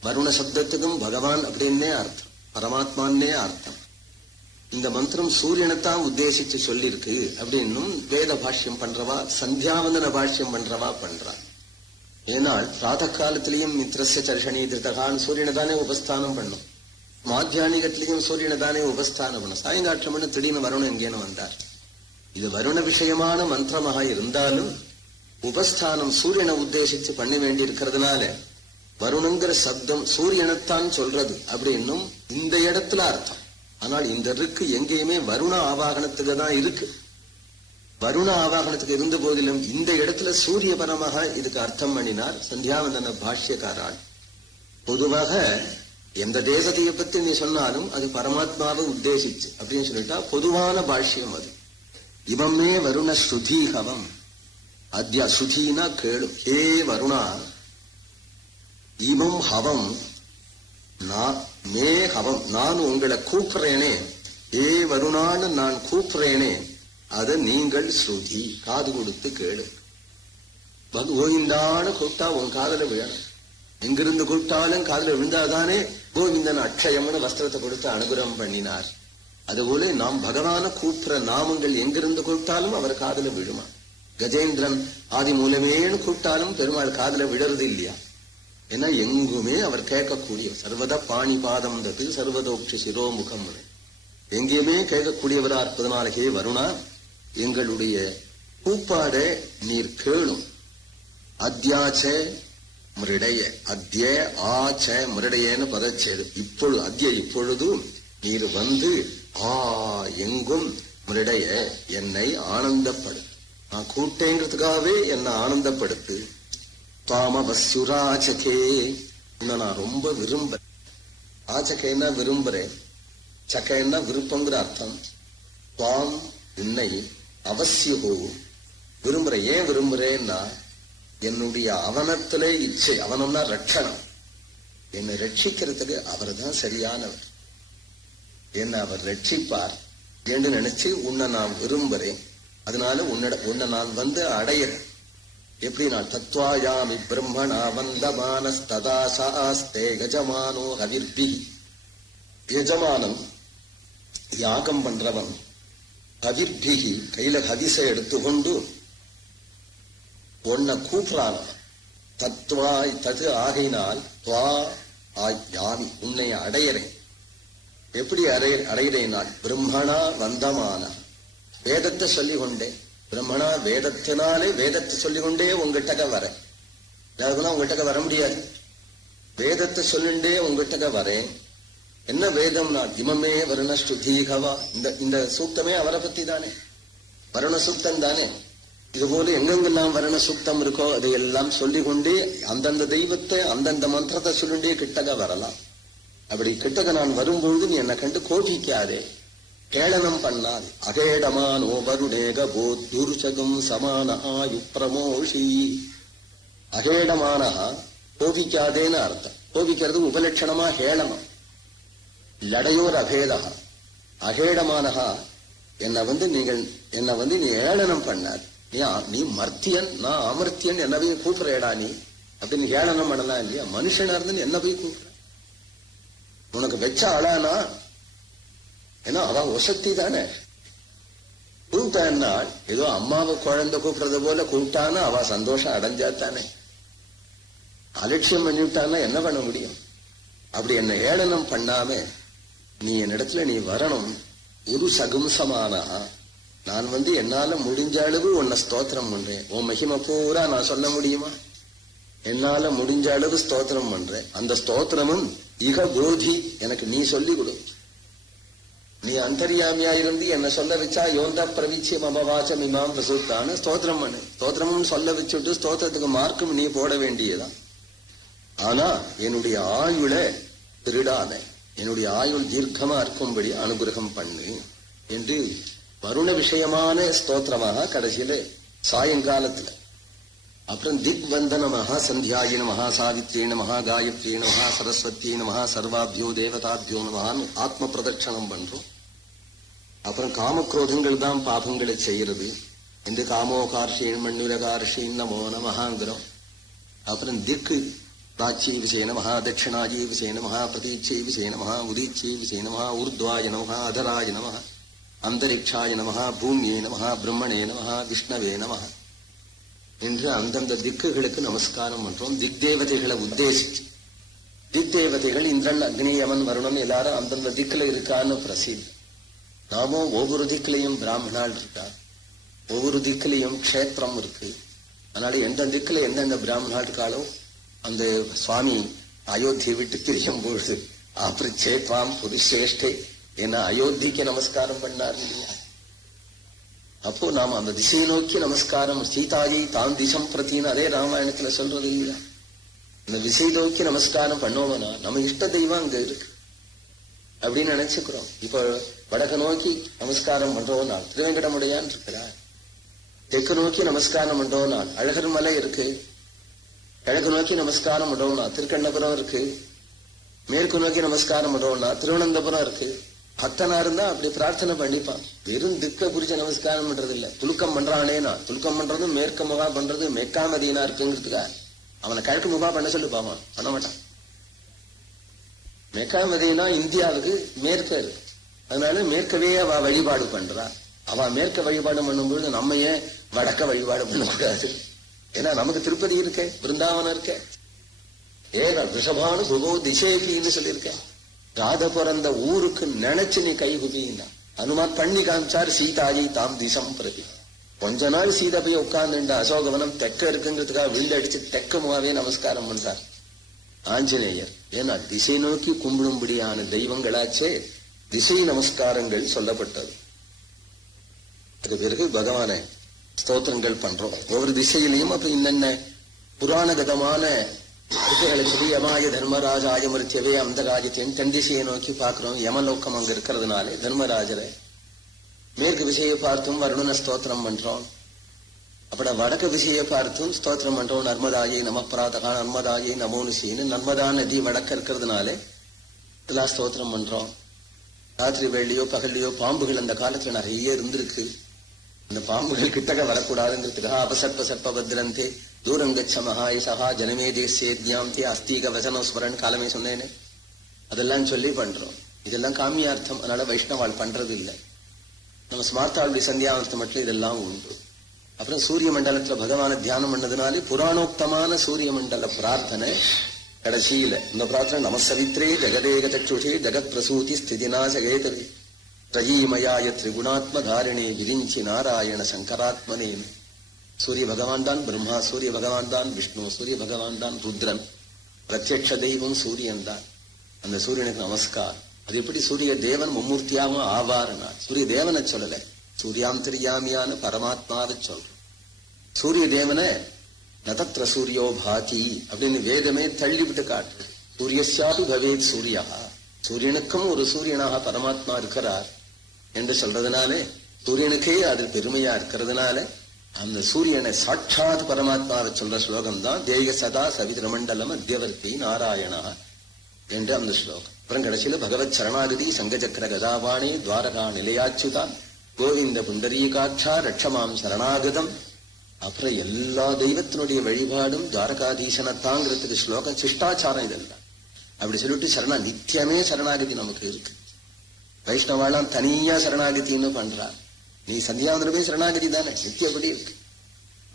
வருண சப்தத்துக்கும் பகவான் அப்படின்னே அர்த்தம், பரமாத்மான்னே அர்த்தம். இந்த மந்திரம் சூரியனைத்தான் உத்தேசிச்சு சொல்லிருக்கு அப்படின்னும் வேத பாஷ்யம் பண்றவா, சந்தியாவந்தன பாஷ்யம் பண்றவா பண்றா. ஏனால் பிராத காலத்திலையும் மித்ரஸ்ய சர்ஷணி திருத்தகான்னு சூரியனை தானே உபஸ்தானம் பண்ணும். மாத்தியானிகத்திலையும் சூரியனை தானே உபஸ்தானம் பண்ணும். சாயங்காற்றம் திடீர்னு வருணம் எங்கேன்னு வந்தார். இது வருண விஷயமான மந்திரமாக இருந்தாலும் உபஸ்தானம் சூரியனை உத்தேசிச்சு பண்ண வேண்டி இருக்கிறதுனால வருணுங்கிற சப்தம் சூரியனைத்தான் சொல்றது அப்படின்னும் இந்த இடத்துல அர்த்தம். ஆனால் இந்த இருக்கு எங்கேயுமே வருண ஆவாகனத்துக்கு தான் இருக்கு. வருண ஆவாகனத்துக்கு இருந்த போதிலும் இந்த இடத்துல சூரிய பரமாக இதுக்கு அர்த்தம் பண்ணினார் சந்தியாவந்தன பாஷ்யக்காரால். பொதுவாக எந்த தேவதையை பத்தி நீ சொன்னாலும் அது பரமாத்மாவை உத்தேசிச்சு அப்படின்னு சொல்லிட்டா பொதுவான பாஷ்யம் அது. இவமே வருண ஸ்ருதீஹவம். அத்யா ஸ்ருதினா கேளு. ஹே வருணா இமம் ஹவம் மே ஹவம், நான் உங்களை கூப்பிடுறேனே, ஏ வருணான்னு நான் கூப்பிடுறேனே, அதை நீங்கள் ஸ்ருதி காது கொடுத்து கேளு. கோவிந்தான்னு கூப்பிட்டா உன் காதல விழணும். எங்கிருந்து கூப்பிட்டாலும் காதல விழுந்தாதானே கோவிந்தன் அக்ஷயம்னு வஸ்திரத்தை கொடுத்து அனுகிரகம் பண்ணினார். அதுபோல நாம் பகவான கூப்பிடுற நாமங்கள் எங்கிருந்து கூப்பிட்டாலும் அவர் காதல விழுமா. கஜேந்திரன் ஆதி மூலமேன்னு கூப்பிட்டாலும் பெருமாள் காதல விழறது இல்லையா? ஏன்னா எங்குமே அவர் கேட்கக்கூடிய சர்வத பாணி பாதம் தது சர்வதோக்ஷ சிரோமுகம் எங்கேயுமே கேட்கக்கூடியவரா இருப்பதனால ஹே வருணா எங்களுடைய கூப்பாட நீர் கேளும். அத்யாச்ச மிருடைய, அத்ய ஆச்ச மிருடையன்னு பதச்சேது. இப்பொழுது அத்ய இப்பொழுது நீர் வந்து எங்கும் மிருடைய என்னை ஆனந்தப்படு. நான் கூட்டேங்கிறதுக்காகவே என்னை ஆனந்தப்படுத்து. தாமவஸ்யுராச்சகே, உன்னை நான் ரொம்ப விரும்புறேன். ஆச்சகேன்னா விரும்புறேன், சக்கைன்னா விருப்பங்கிற அர்த்தம். துவாம் உன்னை அவசியகோ விரும்புறேன். ஏன் விரும்புறேன்னா என்னுடைய அவனத்திலே இச்சை. அவனம்னா ரட்சணம். என்னை ரட்சிக்கிறதுக்கு அவர் தான் சரியானவர். என்னை அவர் ரட்சிப்பார் என்று நினைச்சு உன்னை நான் விரும்புறேன். அதனால உன்னை நான் வந்து அடையிறேன். எப்படி நான் தத்வாயாமி பிரம்மணா வந்தமானஸ்ததாசாஸ்தே கஜமானோ ஹவிர்பி. யஜமானம் யாகம் பண்றவன் ஹவிர்பிகி கையில ஹவிசை எடுத்துக்கொண்டு உன்னை கூப்பிடானவன். தத்வாய் தது ஆகையினால் துவா யாமி உன்னை அடையிறேன். எப்படி அடையிறேனால் பிரம்மணா வந்தமான வேதத்தை சொல்லிக் கொண்டேன். பிரம்மணா வேதத்தினாலே வேதத்தை சொல்லிக்கொண்டே உங்ககிட்ட வரேன். உங்ககிட்ட வர முடியாது. வேதத்தை சொல்லிண்டே உங்ககிட்ட வரேன். என்ன வேதம்? நான் இமமே வருண ஸ்ருதீகவா. இந்த சூக்தமே அவரை பத்தி தானே, வருண சூக்தம் தானே. இதுபோல எங்கெங்கெல்லாம் வருண சூக்தம் இருக்கோ அதையெல்லாம் சொல்லிக்கொண்டே அந்தந்த தெய்வத்தை அந்தந்த மந்திரத்தை சொல்லிண்டே கிட்டக வரலாம். அப்படி கிட்டக நான் வரும்பொழுது நீ என்னை கண்டு கோபிக்காதே, கேளனம் பண்ணாது. அகேடமானோ வருணேக போத்யுர்சகம் சமான ஆயு பிரமோஷி. அகேடமான கோபிக்காதேன்னு அர்த்தம். கோபிக்கிறது உபலட்சணமா ஹேளனம். லடையோர் அகேதா. அகேடமானஹா என்னை நீ ஏளனம் பண்ணாது. நீ மர்த்தியன், நான் அமர்த்தியன், என்ன போய் கூப்பிடுறேடா நீ அப்படின்னு ஏளனம் பண்ணலாம் இல்லையா? மனுஷனா இருந்து என்ன போய் கூப்பிடுற? உனக்கு வெச்ச ஆளானா? ஏன்னா அவன் ஒசத்தி தானே. கூப்பிட்டான்னா ஏதோ அம்மாவை குழந்தை கூப்பிடுறது போல கூப்பிட்டானா அவ சந்தோஷம் அடைஞ்சா தானே. அலட்சியம் பண்ணிவிட்டான்னா என்ன பண்ண முடியும்? அப்படி என்ன ஏளனம் பண்ணாம நீ என்னிடத்துல நீ வரணும். ஒரு சகும்சமானா நான் என்னால முடிஞ்ச அளவு உன்னை ஸ்தோத்திரம் பண்றேன். உன் மகிமை பூரா நான் சொல்ல முடியுமா? என்னால முடிஞ்ச அளவு ஸ்தோத்திரம் பண்றேன். அந்த ஸ்தோத்திரமும் இக போதி, எனக்கு நீ சொல்லி கொடு. நீ அந்தர்யாமியா இருந்து என்ன சொல்ல வச்சா யோந்த பிரவிச்சி மமவாச்சம் இமாம் பிரசுத்தான்னு ஸ்தோத்திரம் பண்ணு. ஸ்தோத்திரம்னு சொல்ல வச்சுட்டு ஸ்தோத்திரத்துக்கு மார்க்கும் நீ போட வேண்டியதான். ஆனா என்னுடைய ஆயுள திருடாத, என்னுடைய ஆயுள் தீர்க்கமா இருக்கும்படி அனுகிரகம் பண்ணு என்று வருண விஷயமான ஸ்தோத்திரமாக கடைசியில சாயங்காலத்துல. அப்புறம் திக் வந்தன மகா சந்தியாயி நமஹா, சாவித்ரி நமஹா, காயத்ரி நமஹா, சரஸ்வதி நமஹா, சர்வாபியோ தேவதாபியோ நமஹான்னு ஆத்ம பிரதட்சணம் பண்றோம். அப்புறம் காமக்ரோதங்கள் தான் பாபங்களை செய்யறது. இந்த காமோகார்ஷீன் மண்ணுரகார்ஷீன் நமோ நமஹாங்கிறோம். அப்புறம் திக்கு प्राच्यै विषय नमः, दक्षिणायै विषय नमः, प्रतीच्यै विषय नमः, उदीच्यै विषय नमः, ऊर्ध्वाय नमः, अधराय नमः, अंतरिक्षाय नमः, भूम्यै नमः, ब्रह्मणे नमः, विष्णवे नमः என்று அந்தந்த திக்குகளுக்கு நமஸ்காரம் பண்றோம். திக் தேவதைகளை உத்தேசிச்சு. திக் தேவதைகள் இந்திரன், அக்னி, யமன், வருணன் எல்லாரும் அந்தந்த திக்குல இருக்கான்னு பிரசித்தி. நாமும் ஒவ்வொரு திக்கிலையும் பிராமணால் இருக்கா, ஒவ்வொரு திக்கிலையும் க்ஷேத்திரம் இருக்கு. அதனால எந்த திக்குல எந்தெந்த பிராமணால் இருக்காலும் அந்த சுவாமி அயோத்தியை விட்டு பிரியும் பொழுது ஆப்ரிச்சேத்வாம் புருஷேஷ்டே என்ன அயோத்திக்கு நமஸ்காரம் பண்ணார் இல்லையா? அப்போ நாம அந்த திசையை நோக்கி நமஸ்காரம், சீதாஜி தான் திசம் பிரத்தின்னு அதே ராமாயணத்துல சொல்றது இல்லையா? இந்த திசை நோக்கி நமஸ்காரம் பண்ணோம்னா நம்ம இஷ்ட தெய்வம் அங்க இருக்கு அப்படின்னு நினைச்சுக்கிறோம். இப்ப வடக்கு நோக்கி நமஸ்காரம் பண்றோம் நாள் திருவேங்கடமுடையான் இருக்கிறார். தெற்கு நோக்கி நமஸ்காரம் பண்றோம் நாள் அழகர் மலை இருக்கு. கிழக்கு நோக்கி நமஸ்காரம் பண்றோம்னா திருக்கண்ணபுரம் இருக்கு. மேற்கு நோக்கி நமஸ்காரம் பண்றோம்னா திருவனந்தபுரம் இருக்கு. பக்தனா இருந்தா அப்படி பிரார்த்தனை பண்ணிப்பான். வெறும் திக்க குறிச்ச நமஸ்காரம் பண்றது இல்ல. துலுக்கம் பண்றானேனா, துலுக்கம் பண்றதும் மேற்க முகா பண்றது மெக்காமதீனா இருக்குங்கிறதுக்கா அவனை கிழக்கு முகா பண்ண சொல்லி பாவான், பண்ண மாட்டான். மெக்காமதீனா இந்தியாவுக்கு மேற்க இருக்கு. அதனால மேற்கவே அவ வழிபாடு பண்றா. அவ மேற்க வழிபாடு பண்ணும்பொழுது நம்ம ஏன் வடக்க வழிபாடு பண்ணக்கூடாது? ஏன்னா நமக்கு திருப்பதி இருக்க, பிருந்தாவனம் இருக்க. ஏன்னா ரிஷபானு குகோ திசேபின்னு சொல்லியிருக்கேன். ராத பிறந்த ஊருக்கு நினைச்சு நீ கை குபின்னா அனுமான் பண்ணி காமிச்சார். சீதாஜி தாம் திசம் பிரதி. கொஞ்ச நாள் சீதா போய் உட்கார்ந்துட்டா அசோகவனம் தெற்க இருக்குங்கிறதுக்காக வீடு அடிச்சு தெற்கு முகாவே நமஸ்காரம் பண்றார் ஆஞ்சநேயர். ஏன்னா திசை நோக்கி கும்பிடும்படியான தெய்வங்களாச்சே திசை நமஸ்காரங்கள் சொல்லப்பட்டது. அதுக்கு பிறகு பகவானை ஸ்தோத்திரங்கள் பண்றோம் ஒவ்வொரு திசையிலையும். அப்ப இன்னென்ன புராணகதமான திசைகளுக்கு யமாய தர்மராஜாய மருத்தியவே அந்த ராஜ்யத்தையும் தென் திசையை நோக்கி பார்க்கிறோம். யமலோக்கம் அங்க இருக்கிறதுனாலே தர்மராஜரை மேற்கு திசையை பார்த்தும் வருணன ஸ்தோத்திரம் பண்றோம். அப்பட வடக்கு திசையை பார்த்தும் ஸ்தோத்திரம் பண்றோம். நர்மதாயை நம பிராதகா, நர்மதாயை நமோனுசின்னு நர்மதா நதி வடக்க இருக்கிறதுனாலே இதெல்லாம் ஸ்தோத்திரம் பண்றோம். ராத்திரி வேளையோ பகல்லையோ பாம்புகள் அந்த காலத்துல நிறைய இருந்திருக்கு. அந்த பாம்புகள் கிட்டக்க வரக்கூடாதுங்கிறதுக்காக அபசர்ப்ப சர்ப்ப பத்ரந்தே தூரங்கச்ச மகாயசா ஜனமே தேசியம் தே அஸ்தீக வசனம் ஸ்மரன் காலமே சொன்னேன்னு அதெல்லாம் சொல்லி பண்றோம். இதெல்லாம் காமியார்த்தம். அதனால வைஷ்ணவாள் பண்றது இல்லை. நம்ம ஸ்மார்த்தாளுடைய சந்தியாவர்த்தம் மட்டும் இதெல்லாம் உண்டு. அப்புறம் சூரிய மண்டலத்துல பகவான தியானம் பண்ணதுனாலே புராணோக்தமான சூரிய மண்டல பிரார்த்தனை கடைசியில இந்த பிரார்த்தனை நமசவித்ரே ஜெகதேக சக்ஷுஷே ஜெகத் பிரசூதி ஸ்திதிநாசகேதவி ரயீமயாய திரிகுணாத்ம தாரிணே விரிஞ்சி நாராயண சங்கராத்மனே. சூரிய பகவான் தான் பிரம்மா, சூரிய பகவான் தான் விஷ்ணு, சூரிய பகவான் தான் ருத்ரன். பிரத்யக்ஷ தெய்வம் சூரியன் தான். அந்த சூரியனுக்கு நமஸ்கார். அது எப்படி சூரிய தேவன் மும்மூர்த்தியாகவும் ஆவார்னா சூரிய தேவனை சொல்லல, சூரியாந்தரியாமியான பரமாத்மாவை சொல்றோம். சூரிய தேவனை நதத்ர சூரியோ பாதி அப்படின்னு வேதமே தள்ளிவிட்டு காட்டு. சூரியஸ்யாபி பவேத் சூரியா, சூரியனுக்கும் ஒரு சூரியனாக பரமாத்மா இருக்கிறார் என்று சொல்றதுனாலே சூரியனுக்கே அது பெருமையா இருக்கிறதுனால அந்த சூரியனை சாட்சாத் பரமாத்மாவை சொல்ற ஸ்லோகம் தான் தேய சதா சவிதிர மண்டலம் மத்தியவர்த்தி நாராயணா என்று அந்த ஸ்லோகம். அப்புறம் கடைசியில பகவத் சரணாகதி சங்கச்சக்கர கதாபாணி துவாரகா நிலையாச்சுதா கோவிந்த புண்டரீகாட்சா ரட்சமாம் சரணாகதம். அப்புறம் எல்லா தெய்வத்தினுடைய வழிபாடும் துவாரகாதீசனத்தாங்கிறதுக்கு ஸ்லோகம் சிஷ்டாச்சாரம் இதெல்லாம். அப்படி சொல்லிட்டு நித்தியமே சரணாகதி நமக்கு இருக்கு. வைஷ்ணவாலாம் தனியா சரணாகதின்னு பண்றார். நீ சந்தியாவந்தனமே சரணாகதி தானே, நித்தியப்படி இருக்கு.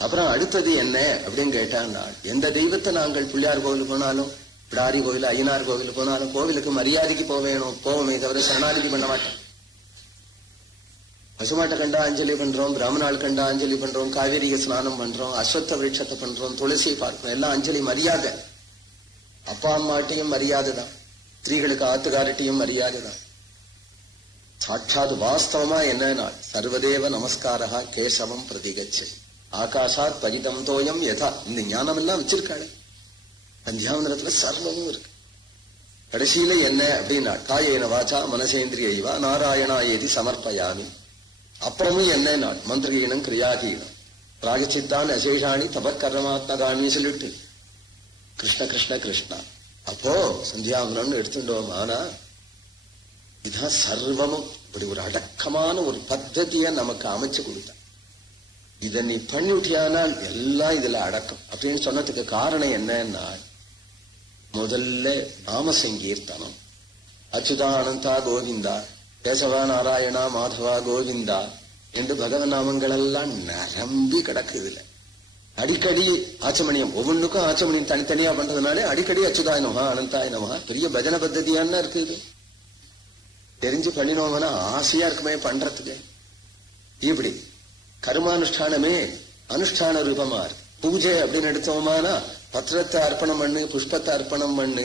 அப்புறம் அடுத்தது என்ன அப்படின்னு கேட்டான்னா எந்த தெய்வத்தை நாங்கள் பிள்ளையார் கோவில் போனாலும் பிடாரி கோவில் ஐயனார் கோவில் போனாலும் கோவிலுக்கு மரியாதைக்கு போவோமே தவிர சரணாகதி பண்ண மாட்டோம். பசுமாட்டை கண்டா அஞ்சலி பண்றோம், பிராமணாள் கண்டா அஞ்சலி பண்றோம், காவேரிய ஸ்நானம் பண்றோம், அஸ்வத்த விருட்சத்தை பண்றோம், துளசியை பார்க்கிறோம். எல்லாம் அஞ்சலி மரியாதை. அப்பா அம்மாட்டையும் மரியாதை தான். ஸ்திரீகளுக்கு ஆத்துக்காரட்டியும் மரியாதைதான். சாட்சாத் வாஸ்தவமா என்ன, சர்வதேவ நமஸ்காரா கேசவம் பிரதிகச்சு ஆகாஷாத் பகிதம் தோயம் யதா. இந்த ஞானம் எல்லாம் வச்சிருக்காள் சந்தியாவந்தனத்துல, சர்வமும் இருக்கு. கடைசியில என்ன அப்படின்னா, காயேன வாச்சா மனசேந்திரியைவா நாராயணா ஏதி சமர்ப்பயாமி. அப்புறமும் என்ன, மந்திரகீனம் கிரியாகீனம் பிராகச்சித்தான் அசேஷாணி தபக்கர்மாத்மகான்னு சொல்லிட்டு கிருஷ்ண கிருஷ்ண கிருஷ்ணா. அப்போ சந்தியாவந்தனம்னு எடுத்துட்டோம். ஆனா இதுதான் சர்வமும். இப்படி ஒரு அடக்கமான ஒரு பத்ததிய நமக்கு அமைச்சு கொடுத்த. இத நீ பண்ணிவிட்டியானால் எல்லாம் இதுல அடக்கம் அப்படின்னு சொன்னதுக்கு காரணம் என்னன்னா, முதல்ல நாம சங்கீர்த்தனம். அச்சுதானந்தா கோவிந்தா, கேசவா நாராயணா மாதவா கோவிந்தா என்று பகவன் நாமங்கள் எல்லாம் நிரம்பி கிடக்குதுல. அடிக்கடி ஆச்சமணியம், ஒவ்வொன்றுக்கும் ஆச்சமணியம் தனித்தனியா பண்றதுனாலே அடிக்கடி அச்சுதாய நமஹா அனந்தாய நமஹா பெரிய பஜன பத்ததியான்னு இருக்குது. தெரிஞ்சு பண்ணினோம்னா ஆசையா இருக்குமே பண்றதுக்கு. இப்படி கர்மானுஷ்டானமே அனுஷ்டான ரூபமா இருக்கு. பூஜை அப்படின்னு எடுத்தோமானா பத்திரத்தை அர்ப்பணம் பண்ணு, புஷ்பத்தை அர்ப்பணம் பண்ணு,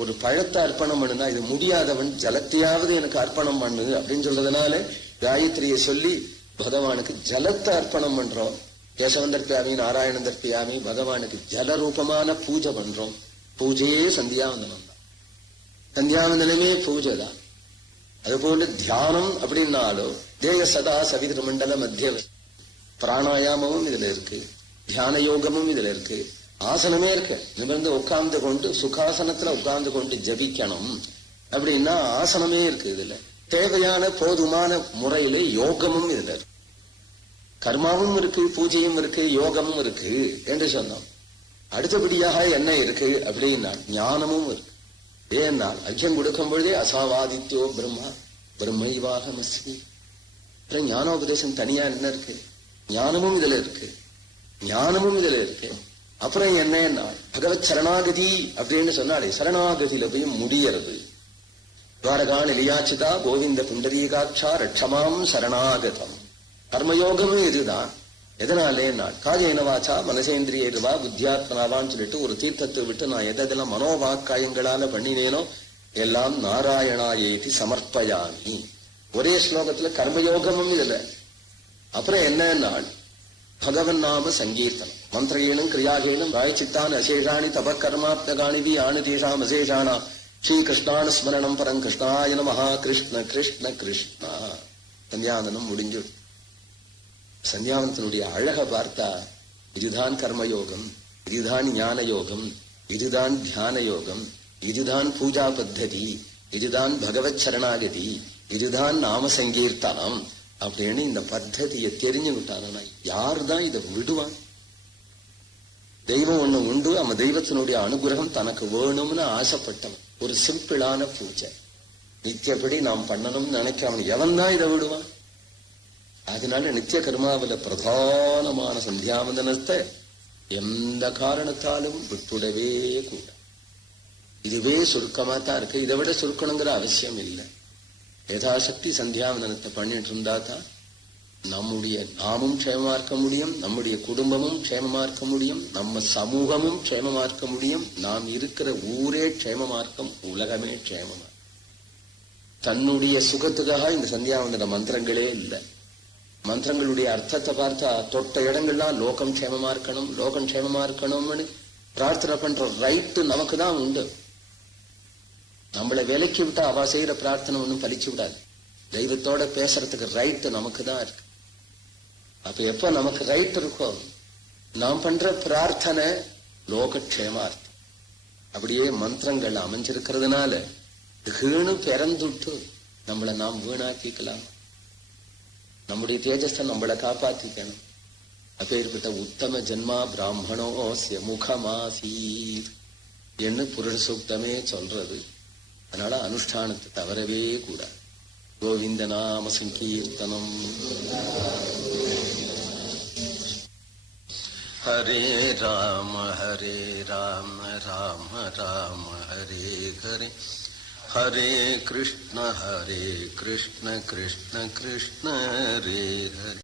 ஒரு பழத்தை அர்ப்பணம் பண்ணுனா இது முடியாதவன் ஜலத்தையாவது எனக்கு அர்ப்பணம் பண்ணு அப்படின்னு சொல்றதுனால காயத்ரியை சொல்லி பகவானுக்கு ஜலத்தை அர்ப்பணம் பண்றோம். கேசவந்தர்பியாமி நாராயணந்தர்பியாமி பகவானுக்கு ஜல ரூபமான பூஜை பண்றோம். பூஜையே சந்தியாவந்தனம் தான். சந்தியாவந்தனமே பூஜை தான். அதுபோல தியானம் அப்படின்னாலோ தேய சதா சவிதிர மண்டல மத்திய பிராணாயாமமும் இதுல இருக்கு, தியான யோகமும் இதுல இருக்கு, ஆசனமே இருக்கு. நிமிர்ந்து உட்கார்ந்து கொண்டு சுகாசனத்துல உட்கார்ந்து கொண்டு ஜபிக்கணும் அப்படின்னா ஆசனமே இருக்கு. இதுல தேவையான போதுமான முறையில யோகமும் இதுல இருக்கு. கர்மாவும் இருக்கு, பூஜையும் இருக்கு, யோகமும் இருக்கு என்று சொன்னோம். அடுத்தபடியாக என்ன இருக்கு அப்படின்னா ஞானமும் இருக்கு. ஏன்னா ஐக்கியம் கொடுக்கும் பொழுதே அசாவாதித்யோ பிரம்மா பிரம்மைவாகமஸ்மி. ஞானோபதேசம் தனியா என்ன இருக்கு, ஞானமும் இதுல இருக்கு, ஞானமும் இதுல இருக்கு. அப்புறம் என்ன பகவத் சரணாகதி அப்படின்னு சொன்னாலே சரணாகதியில போய் முடியறது. துவாரகான் இலியாச்சிதா கோவிந்த புண்டரீகாட்சா ரட்சமாம் சரணாகதம். கர்மயோகமும் இதுதான். எதனாலே காஜேனவாச்சா மனசேந்திரியவா புத்தியாத்மனாவான்னு சொல்லிட்டு ஒரு தீர்த்தத்தை விட்டு நான் எதெல்லாம் மனோவாக்காயங்களால பண்ணினேனோ எல்லாம் நாராயணாயேதி சமர்ப்பயாமி. ஒரே ஸ்லோகத்துல கர்மயோகமும் இதுல. அப்புறம் என்ன பகவன் நாம சங்கீர்த்தனம். மந்திரகீனம் கிரியாகீனம் ராயச்சித்தான் அசேஷாணி தபக்கர்மாத்மகாணிவி ஆனுதீஷாம் அசேஷானா ஸ்ரீகிருஷ்ணான ஸ்மரணம் பரம் கிருஷ்ணாய நமஹா. கிருஷ்ண கிருஷ்ண கிருஷ்ணா. சந்தியாவந்தனம் முடிஞ்சு. சந்தியாவந்தனுடைய அழக பார்த்தா இதுதான் கர்மயோகம், இதுதான் ஞான யோகம், இதுதான் தியான யோகம், இதுதான் பூஜா பத்ததி, இதுதான் பகவத் சரணாகதி, இதுதான் நாம சங்கீர்த்தனம் அப்படின்னு இந்த பத்ததியை தெரிஞ்சு விட்டானா யாருதான் இதை விடுவான்? தெய்வம் ஒண்ணு உண்டு, அவன் தெய்வத்தினுடைய அனுகிரகம் தனக்கு வேணும்னு ஆசைப்பட்டவன். ஒரு சிம்பிளான பூஜை நித்தியப்படி நாம் பண்ணணும்னு நினைக்கிறவன் எவன் தான் இதை விடுவான்? அதனால நித்திய கர்மாவில பிரதானமான சந்தியாவந்தனத்தை எந்த காரணத்தாலும் விட்டுடவே கூட. இதுவே சுருக்கமா தான் இருக்கு. இதை விட சுருக்கணுங்கிற அவசியம் இல்லை. யதாசக்தி சந்தியாவந்தனத்தை பண்ணிட்டு இருந்தா தான் நம்முடைய நாமும் க்ஷேமமா இருக்க முடியும், நம்முடைய குடும்பமும் க்ஷேமமா இருக்க முடியும், நம்ம சமூகமும் க்ஷேமமா இருக்க முடியும், நாம் இருக்கிற ஊரே க்ஷேமமா இருக்கும், உலகமே க்ஷேமமா. தன்னுடைய சுகத்துக்காக இந்த சந்தியாவந்தன மந்திரங்களே இல்லை. மந்திரங்களுடைய அர்த்தத்தை பார்த்தா தொட்ட இடங்கள்லாம் லோகம் க்ஷேமமா இருக்கணும், லோகம் க்ஷேமமா இருக்கணும்னு பிரார்த்தனை பண்ற ரைட்டு நமக்கு தான் உண்டு. நம்மளை விலக்கி விட்டா அவ செய்யற பிரார்த்தனை ஒன்றும் பலிச்சு விடாது. தெய்வத்தோட பேசுறதுக்கு ரைட்டு நமக்கு தான் இருக்கு. அப்ப எப்ப நமக்கு ரைட் இருக்கோ நாம் பண்ற பிரார்த்தனை லோகக்ஷேமார்த்தம். அப்படியே மந்திரங்கள் அமைஞ்சிருக்கிறதுனால திகீனு பிறந்துட்டு நம்மளை நாம் வீணாக்கிக்கலாம். நம்முடைய தேஜஸை நம்மளை காப்பாத்திக்கணும். அப்பேற்பட்ட உத்தம ஜென்மா பிராமணோஸ்ய முகமாசீர் என்று புருஷ சூக்தமே சொல்றது. அதனால அனுஷ்டானத்தை தவறவே கூடாது. கோவிந்த நாம சங்கீர்த்தனம். ஹரே ராம ராம ராம ஹரே ஹரே, ஹரே கிருஷ்ண கிருஷ்ண கிருஷ்ண ஹரே ஹரே.